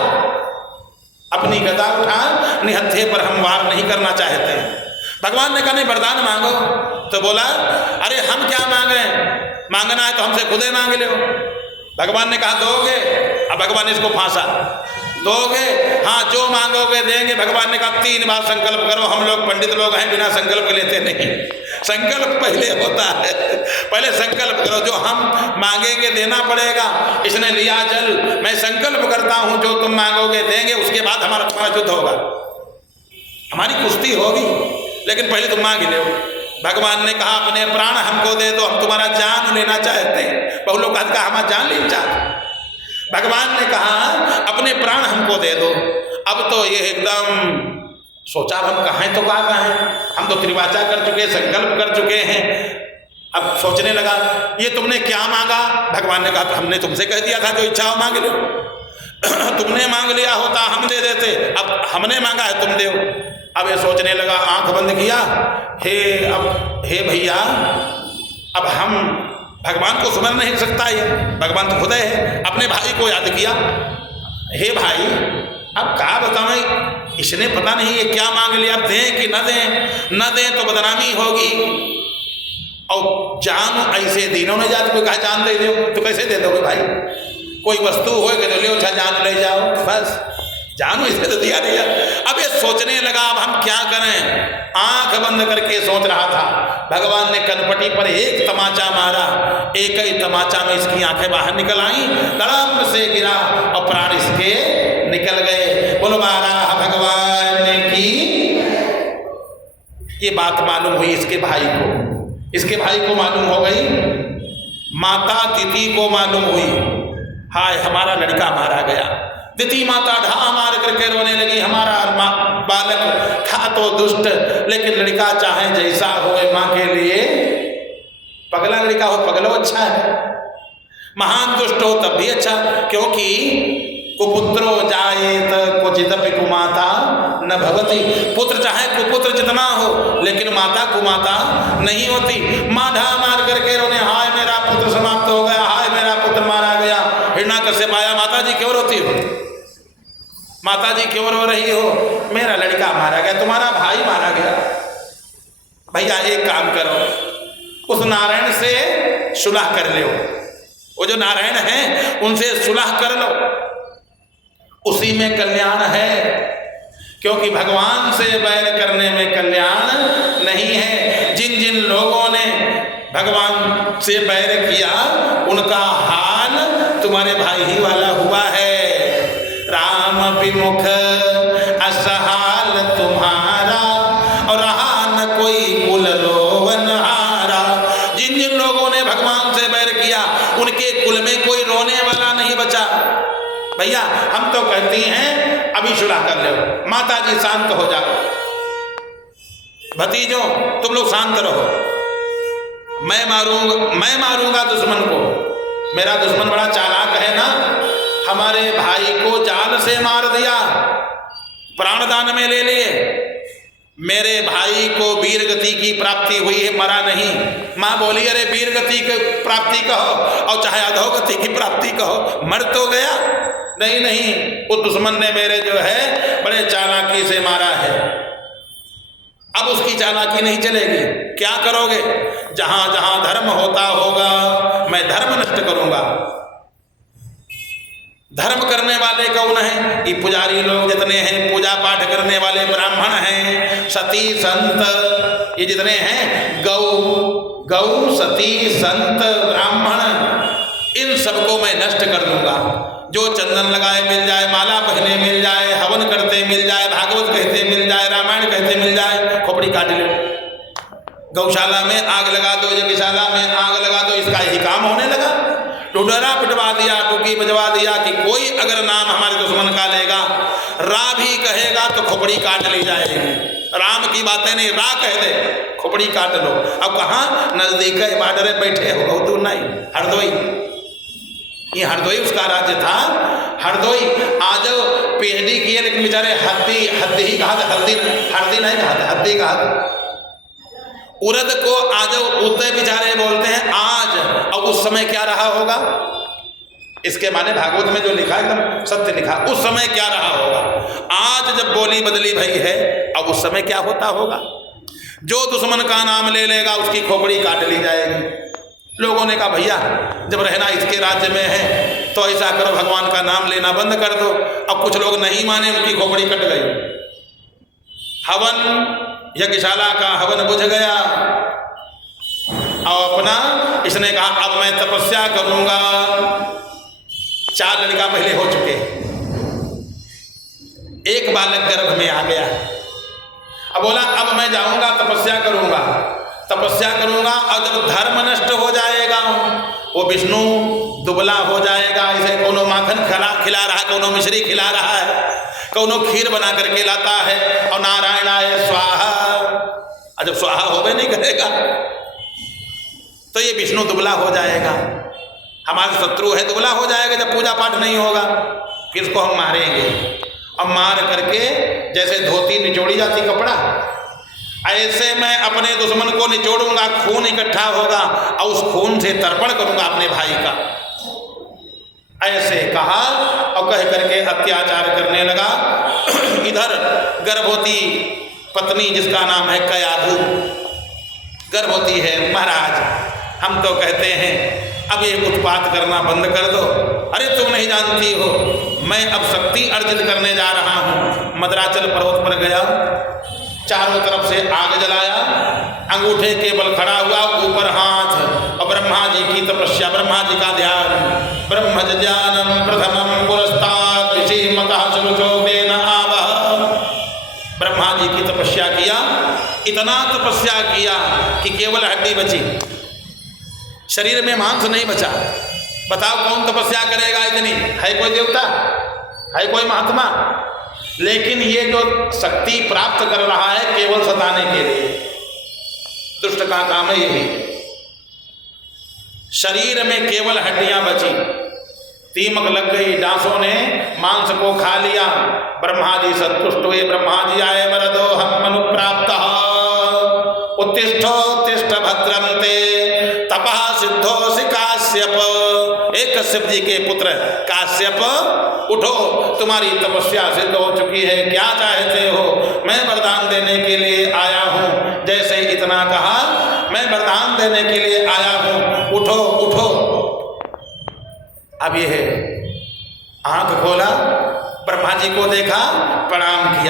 अपनी गदा उठा, निहत्थे पर हम वार नहीं करना चाहते। भगवान ने कहा, नहीं वरदान मांगो। तो बोला, अरे हम क्या मांगे, मांगना है तो हमसे खुदे मांग लो। भगवान ने कहा, दोगे? अब भगवान ने इसको फांसा, दोगे? हाँ, जो मांगोगे देंगे। भगवान ने कहा, 3 बार संकल्प करो। हम लोग पंडित लोग हैं, बिना संकल्प लेते नहीं। संकल्प पहले होता है, पहले संकल्प करो, जो हम मांगेंगे देना पड़ेगा। इसने लिया जल, मैं संकल्प करता हूं जो तुम मांगोगे देंगे, उसके बाद हमारा तुम्हारा युद्ध होगा, हमारी कुश्ती होगी, लेकिन पहले तुम मांग लो। भगवान ने कहा, अपने प्राण हमको दे दो, हम तुम्हारा जान लेना चाहते हैं। बहु लोग कहा, हमारा जान लेना चाहते। भगवान ने कहा, अपने प्राण हमको दे दो। अब तो ये एकदम सोचा, हम कहें तो कहाँ कहें, हम तो त्रिवाचा कर चुके, संकल्प कर चुके हैं। अब सोचने लगा, ये तुमने क्या मांगा? भगवान ने कहा, हमने तुमसे कह दिया था जो इच्छा हो मांग लो। तुमने मांग लिया होता हम दे देते, अब हमने मांगा है तुम दो। अब ये सोचने लगा, आंख बंद किया, हे भैया, अब हम भगवान को सुमर नहीं सकता, ये भगवान तो खुद है। अपने भाई को याद किया, हे भाई अब क्या बताएं, इसने पता नहीं ये क्या मांग लिया, अब दें कि न दें, न दें तो बदनामी होगी। और जान ऐसे दिनों ने जाते, कोई कहा जान दे दो तो कैसे दे दोगे भाई? कोई वस्तु हो कि तो ले अच्छा जान ले जाओ, बस जानो इसे तो दिया नहीं। अब ये सोचने लगा, अब हम क्या करें? आंख बंद करके सोच रहा था। भगवान ने कनपटी पर एक तमाचा मारा, एक ही तमाचा में इसकी आंखें बाहर निकल आई, धड़ाम से गिरा और प्राण इसके निकल गए। बोलो महाराज भगवान की। ये बात मालूम हुई इसके भाई को, इसके भाई को मालूम हो गई, माता तिथि को मालूम हुई, हाय हमारा लड़का मारा गया। तिथि माता ढा मार करके रोने लगी, हमारा बालक था तो दुष्ट, लेकिन लड़का चाहे जैसा हो माँ के लिए, पगला लड़का हो पगलो अच्छा है, महान दुष्ट हो तब भी अच्छा, क्योंकि कुपुत्रो जायेत क्वचिदपि कुमाता न भवति। पुत्र चाहे कुपुत्र जितना हो, लेकिन माता कुमाता नहीं होती। माँ ढा मार करके रोने, हाय मेरा पुत्र समाप्त हो गया, हाय मेरा पुत्र मारा गया। हिरण्याकश्यप आया, माता जी क्यों रोती हो, माता जी क्यों रो रही हो? मेरा लड़का मारा गया, तुम्हारा भाई मारा गया। भैया एक काम करो, उस नारायण से सुलह कर लो, वो जो नारायण हैं उनसे सुलह कर लो, उसी में कल्याण है। क्योंकि भगवान से बैर करने में कल्याण नहीं है। जिन जिन लोगों ने भगवान से बैर किया उनका हाल तुम्हारे भाई ही वाला हुआ है। राम विमुख असहाल तुम्हारा, और रहा न कोई कुल रोवनहारा। जिन जिन लोगों ने भगवान से बैर किया उनके कुल में कोई रोने वाला नहीं बचा। भैया हम तो कहती हैं अभी सुलह कर लो, माता जी शांत हो जाओ, भतीजों तुम लोग शांत रहो, मैं मारूंगा दुश्मन को। मेरा दुश्मन बड़ा चालाक है ना, हमारे भाई को जाल से मार दिया, प्राणदान में ले लिए। मेरे भाई को वीर गति की प्राप्ति हुई है, मरा नहीं। माँ बोली अरे वीर गति की प्राप्ति कहो और चाहे अधोगति की प्राप्ति कहो, मर तो गया। नहीं नहीं, उस दुश्मन ने मेरे जो है बड़े चालाकी से मारा है, अब उसकी चालाकी नहीं चलेगी। क्या करोगे? जहां जहां धर्म होता होगा मैं धर्म नष्ट करूंगा। धर्म करने वाले कौन है? ये पुजारी लोग जितने हैं, पूजा पाठ करने वाले ब्राह्मण हैं, सती संत, ये जितने हैं, गौ सती संत ब्राह्मण, इन सबको मैं नष्ट कर दूंगा। जो चंदन लगाए मिल जाए, माला पहने मिल जाए, हवन करते मिल जाए, भागवत कहते मिल जाए, रामायण कहते मिल जाए, खोपड़ी काट ले। गौशाला में आग लगा दो, यज्ञशाला में आग लगा दो, इसका यही काम होने लगा। टुडरा पिटवा दिया, टुकी बजवा दिया कि कोई अगर नाम हमारे दुश्मन का लेगा, रा भी कहेगा तो खोपड़ी काट ली जाएगी। राम की बातें नहीं, रा कह दे खोपड़ी काट लो। अब कहाँ नजदीक है, बॉर्डर बैठे हो, बहुत दूर नहीं, हरदोई, ये हरदोई उसका राज्य था। हरदोई आज पीएचडी किए, लेकिन बेचारे हद्दी ही कहा था, हल्दी नहीं कहा था, हद्दी कहा था। उरद को आज उदय बेचारे बोलते हैं आज। अब उस समय क्या रहा होगा, इसके माने भागवत में जो लिखा है एकदम सत्य लिखा, उस समय क्या रहा होगा। आज जब बोली बदली भई है, अब उस समय क्या होता होगा। जो दुश्मन का नाम ले लेगा उसकी खोपड़ी काट ली जाएगी। लोगों ने कहा भैया जब रहना इसके राज्य में है तो ऐसा करो, भगवान का नाम लेना बंद कर दो। अब कुछ लोग नहीं माने, उनकी खोपड़ी कट गई। हवन, यज्ञशाला का हवन बुझ गया और अपना इसने कहा अब मैं तपस्या करूंगा। 4 लड़का पहले हो चुके, एक बालक गर्भ में आ गया। अब बोला अब मैं जाऊंगा तपस्या करूंगा और जब धर्म नष्ट हो जाएगा, वो विष्णु दुबला हो जाएगा। ऐसे कोनो माखन खिला रहा, कोनो मिश्री खिला रहा है, कोनो खीर बना करके लाता है और नारायणाय स्वाहा। जब स्वाहा होवे नहीं करेगा तो ये विष्णु दुबला हो जाएगा, हमारा शत्रु है, दुबला हो जाएगा। जब पूजा पाठ नहीं होगा फिर इसको हम मारेंगे। अब मार करके जैसे धोती निचोड़ी जाती कपड़ा, ऐसे मैं अपने दुश्मन को निचोड़ूंगा, खून इकट्ठा होगा और उस खून से तर्पण करूंगा अपने भाई का। ऐसे कहा और कह करके अत्याचार करने लगा। इधर गर्भवती पत्नी जिसका नाम है कयाधु गर्भवती है। महाराज हम तो कहते हैं अब ये उत्पात करना बंद कर दो। अरे तुम नहीं जानती हो, मैं अब शक्ति अर्जित करने जा रहा हूँ। मद्राचल पर्वत पर गया, चारों तरफ से आग जलाया, अंगूठे के बल खड़ा हुआ, ऊपर हाथ, और ब्रह्मा जी की तपस्या, ब्रह्मा जी का ध्यान। ब्रह्म ज्ञानम प्रथमम पुरस्तात् विषीमतः सुरुचोदेन आवह। ब्रह्मा जी की तपस्या किया, इतना तपस्या किया कि केवल हड्डी बची, शरीर में मांस नहीं बचा। बताओ कौन तपस्या करेगा इतनी? है कोई देवता, है कोई महात्मा? लेकिन ये जो शक्ति प्राप्त कर रहा है केवल सताने के लिए, दुष्ट का काम है यही। शरीर में केवल हड्डियां बची, दीमक लग गई, डांसों ने मांस को खा लिया। ब्रह्मा जी संतुष्ट हुए, ब्रह्मा जी आए, वरदो हम मनु प्राप्त उत्तिष्ठोत्तिष्ठ भद्रं ते तपः सिद्धोऽसि काश्यप। एक कश्यप जी के पुत्र काश्यप, उठो, तुम्हारी तपस्या सिद्ध हो चुकी है, क्या चाहते हो? मैं वरदान देने के लिए आया हूँ। जैसे इतना कहा, मैं वरदान देने के लिए आया हूँ, उठो उठो। अब ये आंख खोला, ब्रह्मा जी को देखा, प्रणाम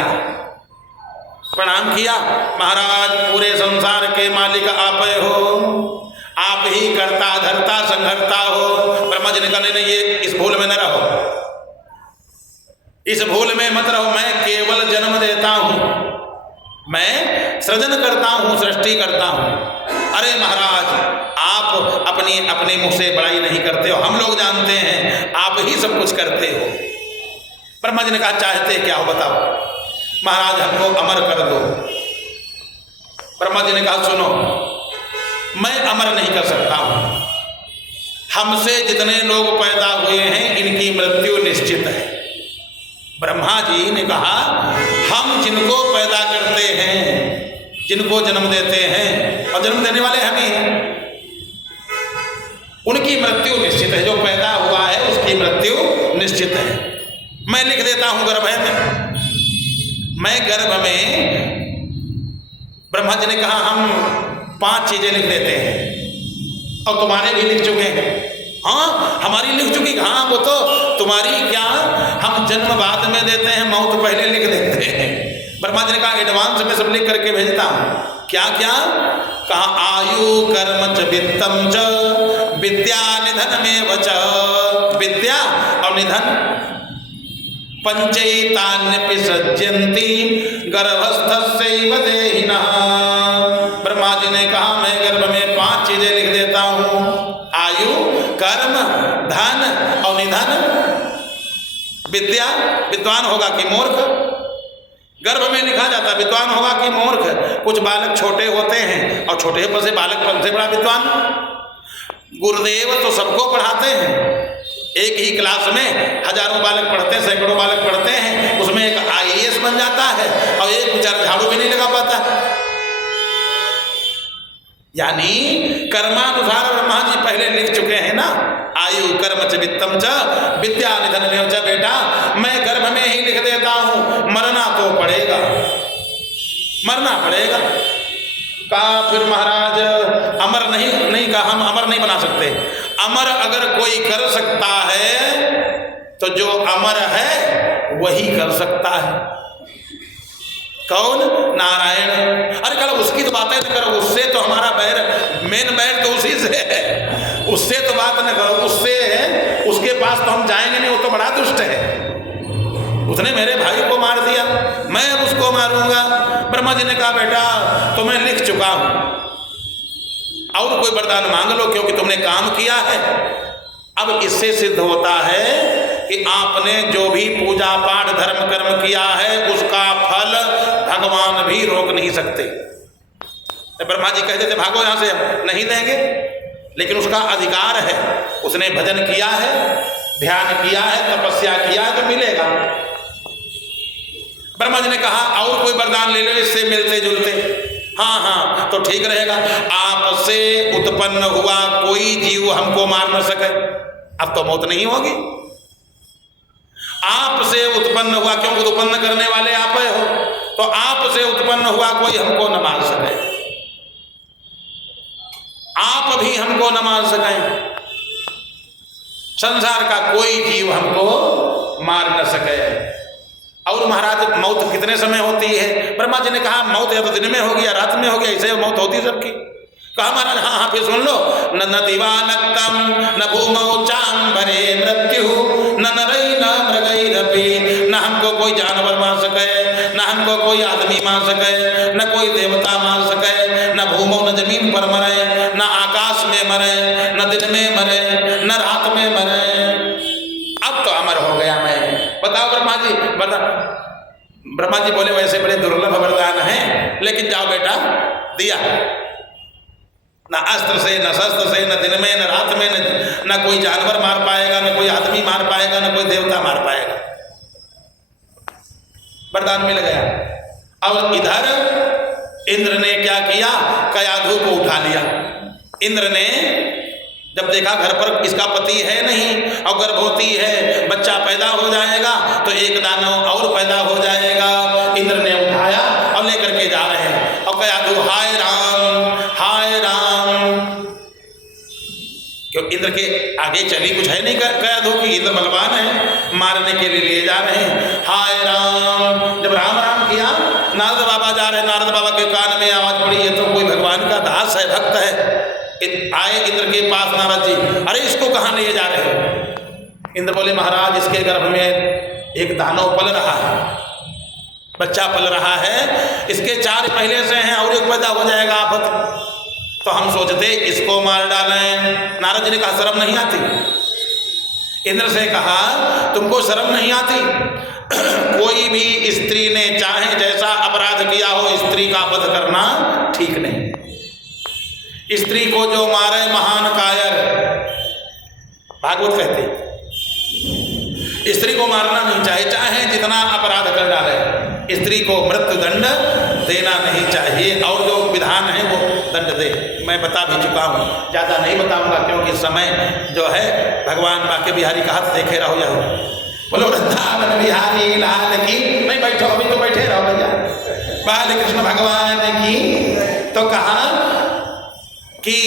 किया। महाराज पूरे संसार के मालिक आप हो, आप ही करता धरता संघरता हो। ब्रह्मा जी ने कहा नहीं, ये इस भूल में न रहो, इस भूल में मत रहो। मैं केवल जन्म देता हूँ, मैं सृजन करता हूँ, सृष्टि करता हूँ। अरे महाराज आप अपने मुख से बड़ाई नहीं करते हो, हम लोग जानते हैं आप ही सब कुछ करते हो। ब्रह्मा जी ने कहा चाहते क्या हो बताओ? महाराज हमको अमर कर दो। ब्रह्मा जी ने कहा सुनो, मैं अमर नहीं कर सकता हूँ, हमसे जितने लोग पैदा हुए हैं इनकी मृत्यु निश्चित है। ब्रह्मा जी ने कहा हम जिनको पैदा करते हैं, जिनको जन्म देते हैं और जन्म देने वाले हम ही हैं, उनकी मृत्यु निश्चित है। जो पैदा हुआ है उसकी मृत्यु निश्चित है। मैं लिख देता हूं गर्भ में, मैं गर्भ में, ब्रह्मा जी ने कहा हम 5 चीजें लिख देते हैं और तुम्हारे भी लिख चुके हैं। हाँ हमारी लिख चुकी, हाँ वो तो तुम्हारी क्या, हम जन्म बाद में देते हैं, मौत पहले लिख देते हैं। ब्रह्मा जी ने कहा एडवांस में सब लिख करके भेजता हूँ। क्या क्या? कहा आयु कर्म च वित्तम च विद्या निधन में वच विद्या और निधन। पंचैतान्यपि सज्जन्ति गर्भस्थस्यैव देहिनः। ब्रह्मा जी ने कहा मैं गर्भ में 5 चीजें लिख देता हूं, आयु, कर्म, धन और निधन। विद्या, विद्वान होगा कि मूर्ख, गर्भ में लिखा जाता है विद्वान होगा कि मूर्ख। कुछ बालक छोटे होते हैं और छोटे पर से बालक से बड़ा विद्वान। गुरुदेव तो सबको पढ़ाते हैं, एक ही क्लास में हजारों बालक पढ़ते हैं, सैकड़ों बालक पढ़ते हैं, उसमें एक IAS बन जाता है और एक बेचारा झाड़ू भी नहीं लगा पाता। यानी कर्मानुसार ब्रह्मा जी पहले लिख चुके हैं ना, आयु कर्म च वित्तम च विद्या निधन में च। बेटा मैं गर्भ में ही लिख देता हूं, मरना तो पड़ेगा, मरना पड़ेगा। कहा फिर महाराज अमर नहीं कहा, हम अमर नहीं बना सकते। अमर अगर कोई कर सकता है तो जो अमर है वही कर सकता है। कौन? नारायण। अरे कल उसकी तो बातें न करो, उससे तो हमारा बैर, मेन बैर तो उसी से है, उससे तो बात न करो, उससे है, उसके पास तो हम जाएंगे नहीं, वो तो बड़ा दुष्ट है, उसने मेरे भाई को मार दिया, मैं अब उसको मारूंगा। ब्रह्मा जी ने कहा बेटा तो मैं लिख चुका हूं, और कोई वरदान मांग लो क्योंकि तुमने काम किया है। अब इससे सिद्ध होता है कि आपने जो भी पूजा पाठ धर्म कर्म किया है उसका फल भगवान भी रोक नहीं सकते। ब्रह्मा जी कहते थे भागो यहां से, हम नहीं देंगे, लेकिन उसका अधिकार है, उसने भजन किया है, ध्यान किया है, तपस्या किया है तो मिलेगा। ब्रह्मा जी ने कहा और कोई वरदान ले लो इससे मिलते जुलते। हाँ तो ठीक रहेगा। आपसे उत्पन्न हुआ कोई जीव हमको मार न सके, अब तो मौत नहीं होगी। आपसे उत्पन्न हुआ, क्योंकि उत्पन्न करने वाले आप हो, तो आपसे उत्पन्न हुआ कोई हमको न मार सके, आप भी हमको न मार सकें, संसार का कोई जीव हमको मार न सके। और महाराज मौत कितने समय होती है? ब्रह्मा जी ने कहा मौत या तो दिन में होगी या रात में होगी, ऐसे मौत होती सबकी। कहा महाराज हाँ फिर सुन लो, न दिवानक्तम न भूमौ चांबरे मृत्यु न नरै न मृगैरपि। न हमको कोई जानवर मार सके, न हमको कोई आदमी मार सके, न कोई देवता मार सके, न भूमौ न जमीन पर मरे, न आकाश में मरे, न दिन में मरे, न रात में मरे। अब तो अमर हो गया मैं। बताओ ब्रह्मा जी, बता। ब्रह्मा जी बोले वैसे बड़े दुर्लभ वरदान हैं, लेकिन जाओ बेटा, दिया। न अस्त्र से, न शस्त्र से, न दिन में, न रात में, न कोई जानवर मार पाएगा, न कोई आदमी मार पाएगा, न कोई देवता मार पाएगा। वरदान मिल गया। अब इधर इंद्र ने क्या किया? कयाधु को उठा लिया। इंद्र ने जब देखा घर पर इसका पति है नहीं और गर्भवती है, बच्चा पैदा हो जाएगा तो एक दानव और पैदा हो जाएगा। इंद्र ने उठाया और लेकर के जा रहे हैं। और कयाधु हाय राम, क्यों इंद्र के आगे चली कुछ है नहीं कयाधु की, इंद्र बलवान है, मारने के लिए ले जा रहे हैं। हाय राम। जब राम राम किया, नारद बाबा जा रहे, नारद बाबा के कान में आवाज पड़ी ये तो कोई भगवान का दास है, भक्त है। आए इंद्र के पास नारद जी, अरे इसको कहाँ ले जा रहे हो? इंद्र बोले महाराज इसके गर्भ में एक दानव पल रहा है, बच्चा पल रहा है, इसके 4 पहले से हैं और एक पैदा हो जाएगा आफत, तो हम सोचते इसको मार डालें। नारद जी ने कहा शर्म नहीं आती? इंद्र से कहा तुमको शर्म नहीं आती? कोई भी स्त्री ने चाहे जैसा अपराध किया हो, स्त्री का वध करना ठीक नहीं। स्त्री को जो मारे महान कायर, भागवत कहते स्त्री को मारना नहीं चाहिए, चाहे जितना अपराध कर डाले, स्त्री को मृत्यु दंड देना नहीं चाहिए। और जो विधान है वो दंड दे, मैं बता भी चुका हूँ, ज़्यादा नहीं बताऊँगा क्योंकि समय जो है भगवान बाके बिहारी का हाथ देखे रहो जाओ। बोलो वृंदावन बिहारी लाल की। नहीं बैठो, अभी तो बैठे रहो भैया। बाल कृष्ण भगवान की। तो कहा कि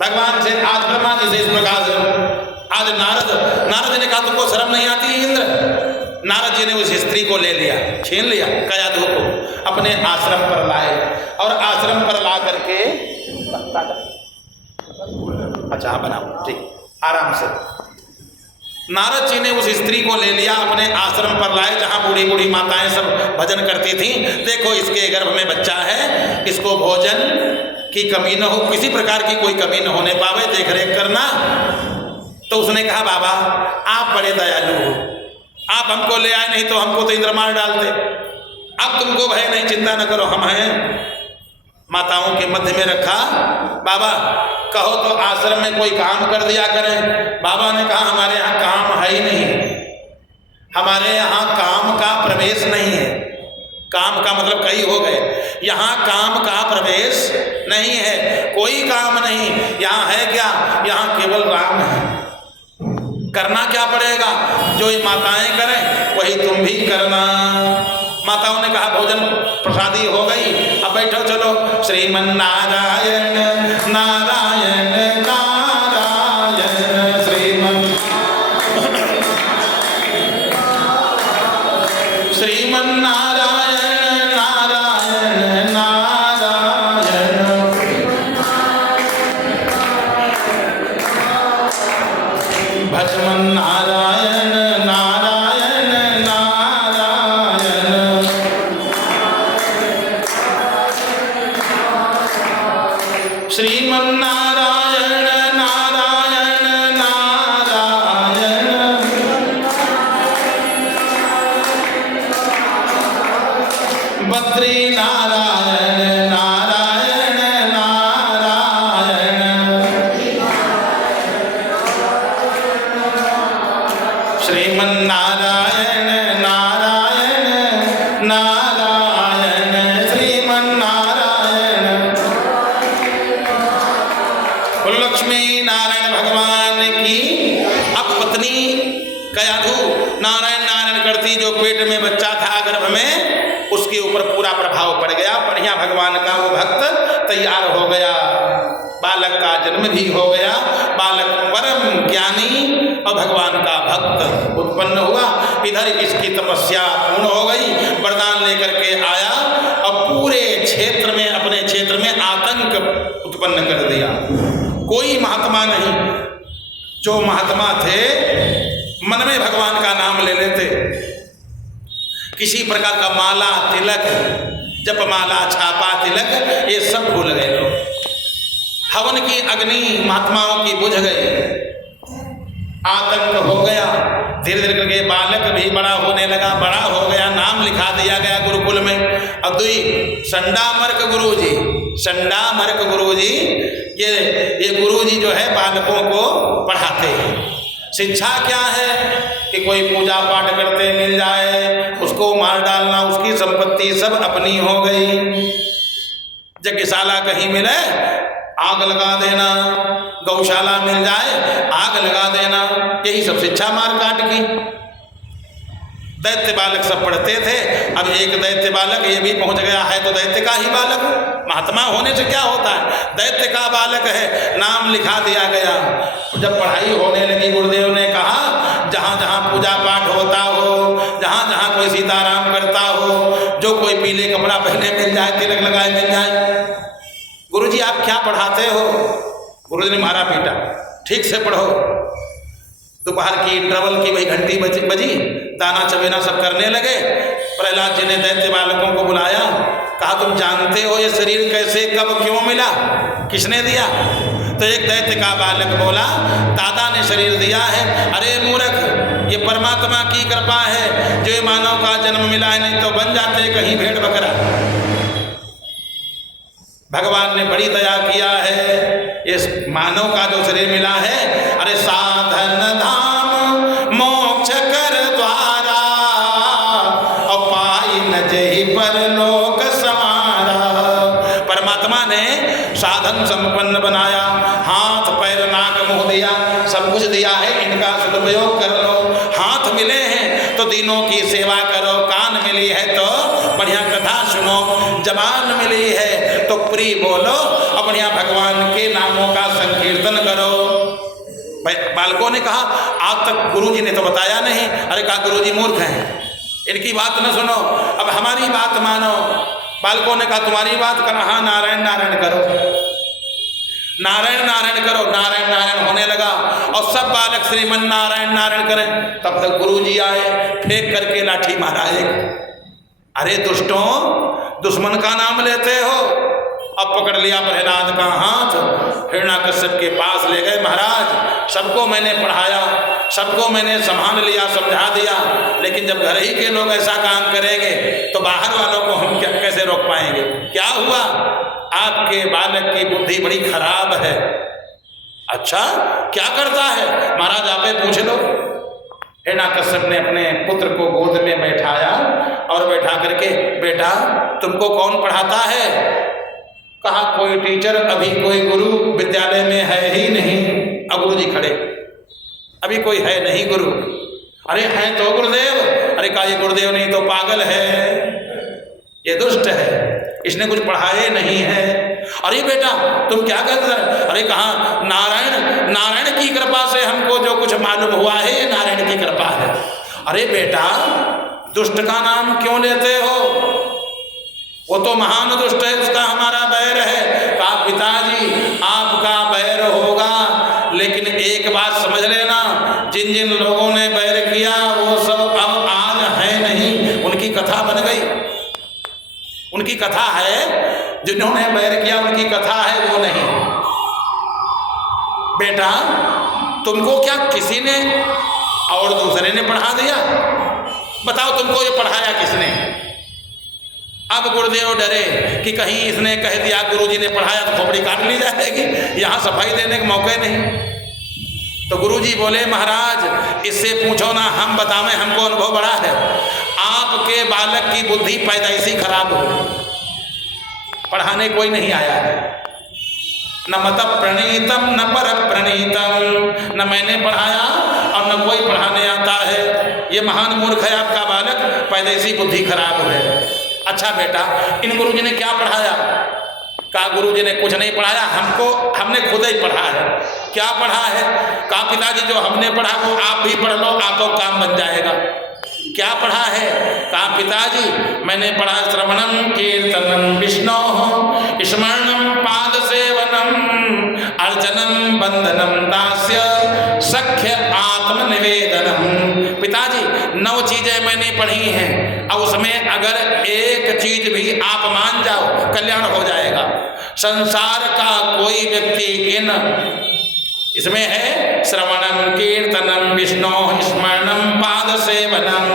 भगवान से आज ब्रह्मा जी से इस प्रकार आज नारद जी ने कहा तुमको शर्म नहीं आती इंद्र? नारद जी ने उस स्त्री को ले लिया, छीन लिया, कयाधु को अपने आश्रम पर लाए और आश्रम पर ला करके अच्छा बनाओ ठीक आराम से नारद जी ने उस स्त्री को ले लिया, अपने आश्रम पर लाए जहाँ बूढ़ी बूढ़ी माताएं सब भजन करती थीं। देखो इसके गर्भ में बच्चा है, इसको भोजन की कमी न हो, किसी प्रकार की कोई कमी न होने पावे, देख रेख करना। तो उसने कहा बाबा आप बड़े दयालु हो, आप हमको ले आए, नहीं तो हमको तो इंद्र मार डालते। अब तुमको भय नहीं, चिंता न करो, हम हैं। माताओं के मध्य में रखा। बाबा कहो तो आश्रम में कोई काम कर दिया करें। बाबा ने कहा हमारे यहाँ काम है ही नहीं, हमारे यहाँ काम का प्रवेश नहीं है। काम का मतलब कई हो गए, यहाँ काम का प्रवेश नहीं है, कोई काम नहीं। यहाँ है क्या? यहाँ केवल राम है। करना क्या पड़ेगा? जो ये माताएं करें वही तुम भी करना। माताओं ने कहा भोजन प्रसादी हो गई, अब बैठो चलो। श्रीमन नारायण नारायण नारायण श्रीमन नारायण नारायण नारायण भजमन नारायण नारायण नारायण श्रीमन नारायण नारायण नारायण बद्री नारायण नारायण नारायण श्रीमन नारायण नारायण नारायण श्रीमन नारायण। लक्ष्मी नारायण भगवान की अब पत्नी कयाधु नारायण नारायण करती, जो पेट में बच्चा था गर्भ में, उसके ऊपर पूरा प्रभाव पड़ गया। बढ़िया भगवान का वो भक्त तैयार हो गया, बालक का जन्म भी हो गया। बालक परम ज्ञानी और भगवान का भक्त उत्पन्न हुआ। इधर इसकी तपस्या पूर्ण हो गई, वरदान लेकर के आया और पूरे क्षेत्र में, अपने क्षेत्र में आतंक उत्पन्न कर दिया। कोई महात्मा नहीं, जो महात्मा थे मन में भगवान का नाम ले लेते। किसी प्रकार का माला तिलक, जपमाला छापा तिलक, ये सब भूल गए लोग। हवन की अग्नि महात्माओं की बुझ गई, आतंक हो गया। धीरे धीरे करके बालक भी बड़ा होने लगा, बड़ा हो गया, नाम लिखा दिया गया गुरुकुल में। अब दुई संडामर्क गुरुजी, संडामर्क गुरुजी, ये गुरुजी जो है बालकों को पढ़ाते हैं। शिक्षा क्या है कि कोई पूजा पाठ करते मिल जाए उसको मार डालना, उसकी संपत्ति सब अपनी हो गई। यज्ञशाला कहीं मिले आग लगा देना, गौशाला मिल जाए आग लगा देना, यही सब शिक्षा मार काट की। दैत्य बालक सब पढ़ते थे। अब एक दैत्य बालक ये भी पहुंच गया है तो दैत्य का ही बालक, महात्मा होने से क्या होता है, दैत्य का बालक है, नाम लिखा दिया गया। जब पढ़ाई होने लगी, गुरुदेव ने कहा जहाँ जहाँ पूजा पाठ होता हो, जहाँ जहाँ कोई सीताराम करता हो, जो कोई पीले कपड़ा पहने मिल जाए, तिलक लगाए मिल जाए। गुरुजी आप क्या पढ़ाते हो? गुरुजी ने मारा पीटा, ठीक से पढ़ो। दोपहर की इंटरवल की वही घंटी बजी, दाना चबेना सब करने लगे। प्रहलाद जी ने दैत्य बालकों को बुलाया, कहा तुम जानते हो ये शरीर कैसे कब क्यों मिला, किसने दिया? तो एक दैत्य का बालक बोला दादा ने शरीर दिया है। अरे मूर्ख, ये परमात्मा की कृपा है जो मानव का जन्म मिला है, नहीं तो बन जाते कहीं भेड़ बकरा। भगवान ने बड़ी दया किया है, इस मानव का जो शरीर मिला है। अरे साधन धाम मोक्ष कर द्वारा, और पाई न जही पर लोक समारा। परमात्मा ने साधन संपन्न बनाया, हाथ पैर नाक मुंह दिया, सब कुछ दिया है, इनका सदुपयोग कर लो। हाथ मिले हैं तो दिनों की सेवा करो, कान मिली है तो बढ़िया कथा सुनो, जबान मिली है तो प्रिय बोलो और बढ़िया भगवान के नामों का संकीर्तन करो। बालकों ने कहा आज तक गुरुजी ने तो बताया नहीं। अरे कहा गुरुजी मूर्ख हैं, इनकी बात न सुनो, अब हमारी बात मानो। बालकों ने कहा तुम्हारी बात कर, हाँ नारायण नारायण करो। नारायण नारायण करो, नारायण नारायण होने लगा और सब बालक श्रीमन नारायण नारायण करें। तब तक गुरुजी आए, फेंक करके लाठी मारा एक। अरे दुष्टों, दुश्मन का नाम लेते हो। अब पकड़ लिया प्रहलाद का हाथ, हिरण्याकश्यप के पास ले गए। महाराज, सबको मैंने पढ़ाया, सबको मैंने संभाल लिया, समझा दिया, लेकिन जब घर ही के लोग ऐसा काम करेंगे तो बाहर वालों को हम कैसे रोक पाएंगे? क्या हुआ? आपके बालक की बुद्धि बड़ी खराब है। अच्छा, क्या करता है? महाराज आपे पूछ लो। हिरण्याकश्यप ने अपने पुत्र को गोद में बैठाया और बैठा करके, बेटा तुमको कौन पढ़ाता है? कहा कोई टीचर, अभी कोई गुरु विद्यालय में है ही नहीं। अब गुरुजी खड़े, अभी कोई है नहीं गुरु। अरे हैं तो गुरुदेव। अरे कहा ये गुरुदेव नहीं तो पागल है, ये दुष्ट है, इसने कुछ पढ़ाए नहीं है। अरे बेटा तुम क्या करते हैं? अरे कहा नारायण, नारायण की कृपा से हमको जो कुछ मालूम हुआ है ये नारायण की कृपा है। अरे बेटा, दुष्ट का नाम क्यों लेते हो? वो तो महान दुष्ट है, उसका हमारा बैर है। कहा पिताजी आपका बैर होगा, लेकिन एक बात समझ लेना, जिन जिन लोगों ने बैर किया वो सब अब आज है नहीं, उनकी कथा बन गई। उनकी कथा है, जिन्होंने बैर किया उनकी कथा है, वो नहीं। बेटा तुमको क्या किसी ने और दूसरे ने पढ़ा दिया? बताओ तुमको ये पढ़ाया किसने? अब गुरुदेव डरे कि कहीं इसने कह दिया गुरुजी ने पढ़ाया तो खोपड़ी काट ली जाएगी, यहाँ सफाई देने के मौके नहीं। तो गुरुजी बोले महाराज इससे पूछो ना, हम बतावें, हमको अनुभव बड़ा है। आपके बालक की बुद्धि पैदाइशी खराब हो, पढ़ाने कोई नहीं आया है। न मत प्रणीतम न पर प्रणीतम, न मैंने पढ़ाया और न कोई पढ़ाने आता है। ये महान मूर्ख है आपका बालक, पैदाइशी बुद्धि खराब है। अच्छा बेटा इन गुरुजी ने क्या पढ़ाया? कहा गुरुजी ने कुछ नहीं पढ़ाया, हमने खुद ही पढ़ा है। क्या पढ़ा है? कहा पिताजी जो हमने पढ़ा वो आप भी पढ़ लो, आपको काम बन जाएगा। क्या पढ़ा है? कहा पिताजी मैंने पढ़ा श्रवणम कीर्तनम विष्णो स्मरणम पाद सेवनम अर्चनम बंधनम दास्य सख्य आत्मनिवेदनम। पिताजी 9 चीजें मैंने पढ़ी हैं, और उसमें अगर एक चीज भी आप मान जाओ कल्याण हो जाएगा। संसार का कोई व्यक्ति इसमें है श्रवणम कीर्तनम विष्णु स्मरणम पाद सेवनम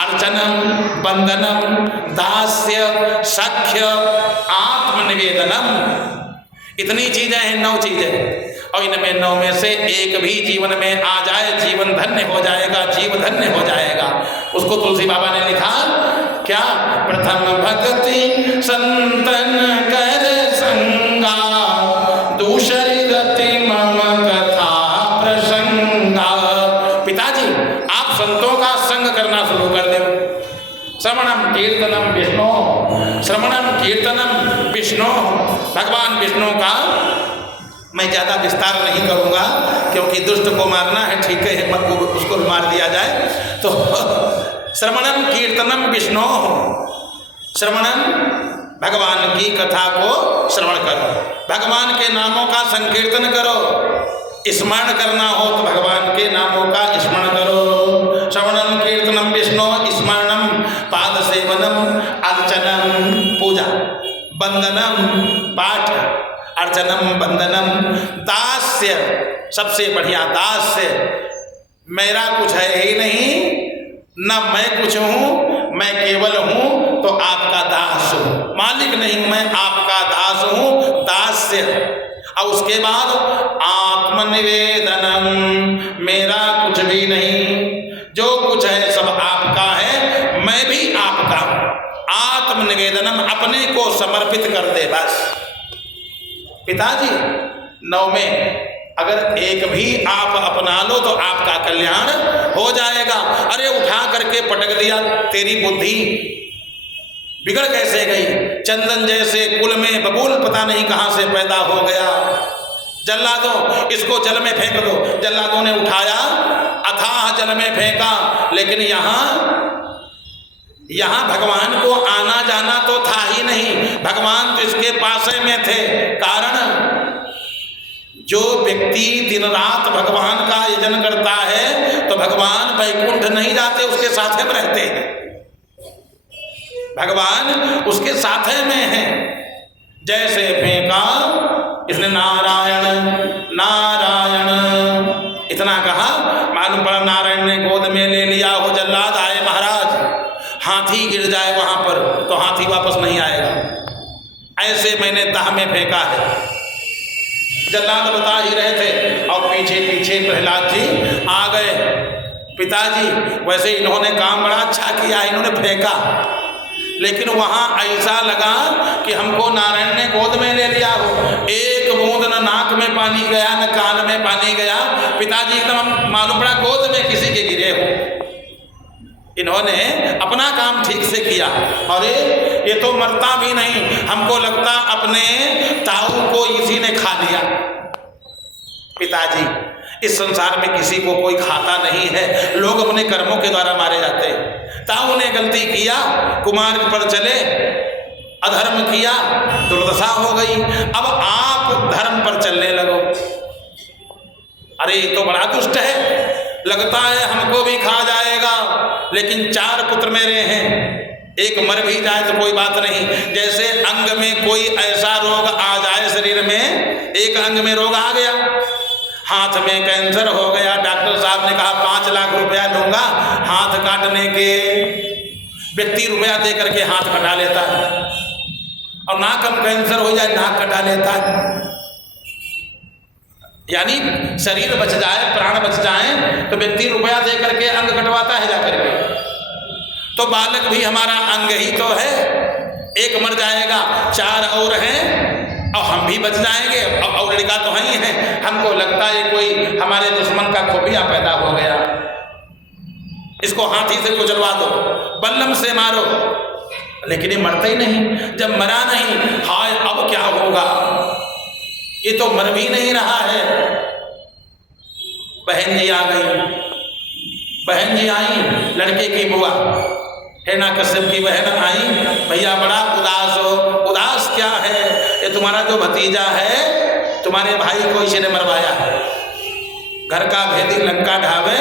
अर्चनम बंधनम दास्य सख्य आत्मनिवेदनम। इतनी चीजें हैं, 9 चीजें, और इनमें 9 में से एक भी जीवन में आ जाए जीवन धन्य हो जाएगा, जीव धन्य हो जाएगा। उसको तुलसी बाबा ने लिखा क्या? प्रथम भक्ति संतन कर संगा, दूसरी रति मम कथा प्रसंगा। पिताजी आप संतों का संग करना शुरू कर दो। श्रवणम कीर्तनम विष्णु, श्रवणम कीर्तनम विष्णु, भगवान विष्णु का मैं ज़्यादा विस्तार नहीं करूँगा क्योंकि दुष्ट को मारना है, ठीक है, हिम्मत को उसको मार दिया जाए। तो श्रवणम कीर्तनम विष्णु, श्रवणम भगवान की कथा को श्रवण करो, भगवान के नामों का संकीर्तन करो। स्मरण करना हो तो भगवान के नामों का स्मरण करो। श्रवणम कीर्तनम विष्णु स्मरणम पाद सेवनम अर्चनम पूजा, बंदनम पाठ, अर्चनम बंदनम दास्य, सबसे बढ़िया दास्य। मेरा कुछ है ही नहीं, न मैं कुछ हूँ, मैं केवल हूँ तो आपका दास हूँ, मालिक नहीं, मैं आपका दास हूँ, दास्य। और उसके बाद आत्मनिवेदनम, मेरा कुछ भी नहीं, जो कुछ है सब आपका है, मैं भी आपका हूँ। आत्मनिवेदनम, अपने को समर्पित कर दे बस। पिताजी 9 में अगर एक भी आप अपना लो तो आपका कल्याण हो जाएगा। अरे उठा करके पटक दिया, तेरी बुद्धि बिगड़ कैसे गई? चंदन जैसे कुल में बबूल पता नहीं कहां से पैदा हो गया। जल्लादों इसको जल में फेंक दो। जल्लादों ने उठाया, अथाह जल में फेंका, लेकिन यहाँ भगवान को आना जाना तो था ही नहीं, भगवान तो इसके पास में थे। कारण जो व्यक्ति दिन रात भगवान का यजन करता है तो भगवान वैकुंठ नहीं जाते, उसके साथ में रहते हैं, भगवान उसके साथ में है। जैसे फेंका इसने नारायण नारायण इतना कहा, मालूम पड़ा नारायण ने गोद में ले लिया हो। जल्लाद आए महाराज, हाथी गिर जाए वहां पर तो हाथी वापस नहीं आएगा, ऐसे मैंने दाह में फेंका है। जल्लाद बता ही रहे थे और पीछे पीछे प्रहलाद जी आ गए। पिताजी वैसे इन्होंने काम बड़ा अच्छा किया, इन्होंने फेंका, लेकिन वहां ऐसा लगा कि हमको नारायण ने गोद में ले लिया हो। एक बूंद न नाक में पानी गया न कान में पानी गया, पिताजी एकदम मालूम पड़ा गोद में किसी के गिरे हो। इन्होंने अपना काम ठीक से किया। अरे ये तो मरता भी नहीं, हमको लगता अपने ताऊ को इसी ने खा लिया। पिताजी, इस संसार में किसी को कोई खाता नहीं है, लोग अपने कर्मों के द्वारा मारे जाते हैं। ताऊ ने गलती किया, कुमार पर चले, अधर्म किया, दुर्दशा हो गई, अब आप धर्म पर चलने लगो। अरे ये तो बड़ा दुष्ट है, लगता है हमको भी खा जाएगा, लेकिन 4 पुत्र मेरे हैं, एक मर भी जाए तो कोई बात नहीं। जैसे अंग में कोई ऐसा रोग आ जाए, शरीर में एक अंग में रोग आ गया, हाथ में कैंसर हो गया, डॉक्टर साहब ने कहा 5 लाख रुपया लूंगा, हाथ काटने के व्यक्ति रुपया दे करके हाथ कटा लेता है, और नाक में कैंसर हो जाए नाक कटा लेता है। यानी शरीर बच जाए, प्राण बच जाए तो व्यक्ति रुपया दे करके अंग कटवाता है जाकर के। तो बालक भी हमारा अंग ही तो है, एक मर जाएगा, 4 और हैं और हम भी बच जाएंगे, और लड़का तो ही है। हमको लगता है कोई हमारे दुश्मन का खोपिया पैदा हो गया, इसको हाथी से कुचलवा दो, बल्लम से मारो, लेकिन ये मरता ही नहीं। जब मरा नहीं, हाय अब क्या होगा, ये तो मर भी नहीं रहा है। बहन जी आ गई, बहन जी आई, लड़के की बुआ हिरण्यकश्यप की बहन आई, भैया बड़ा उदास हो। उदास क्या है, ये तुम्हारा जो भतीजा है, तुम्हारे भाई को इसी ने मरवाया है, घर का भेदी लंका ढावे।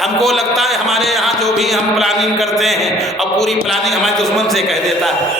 हमको लगता है हमारे यहाँ जो भी हम प्लानिंग करते हैं, और पूरी प्लानिंग हमारे दुश्मन से कह देता है।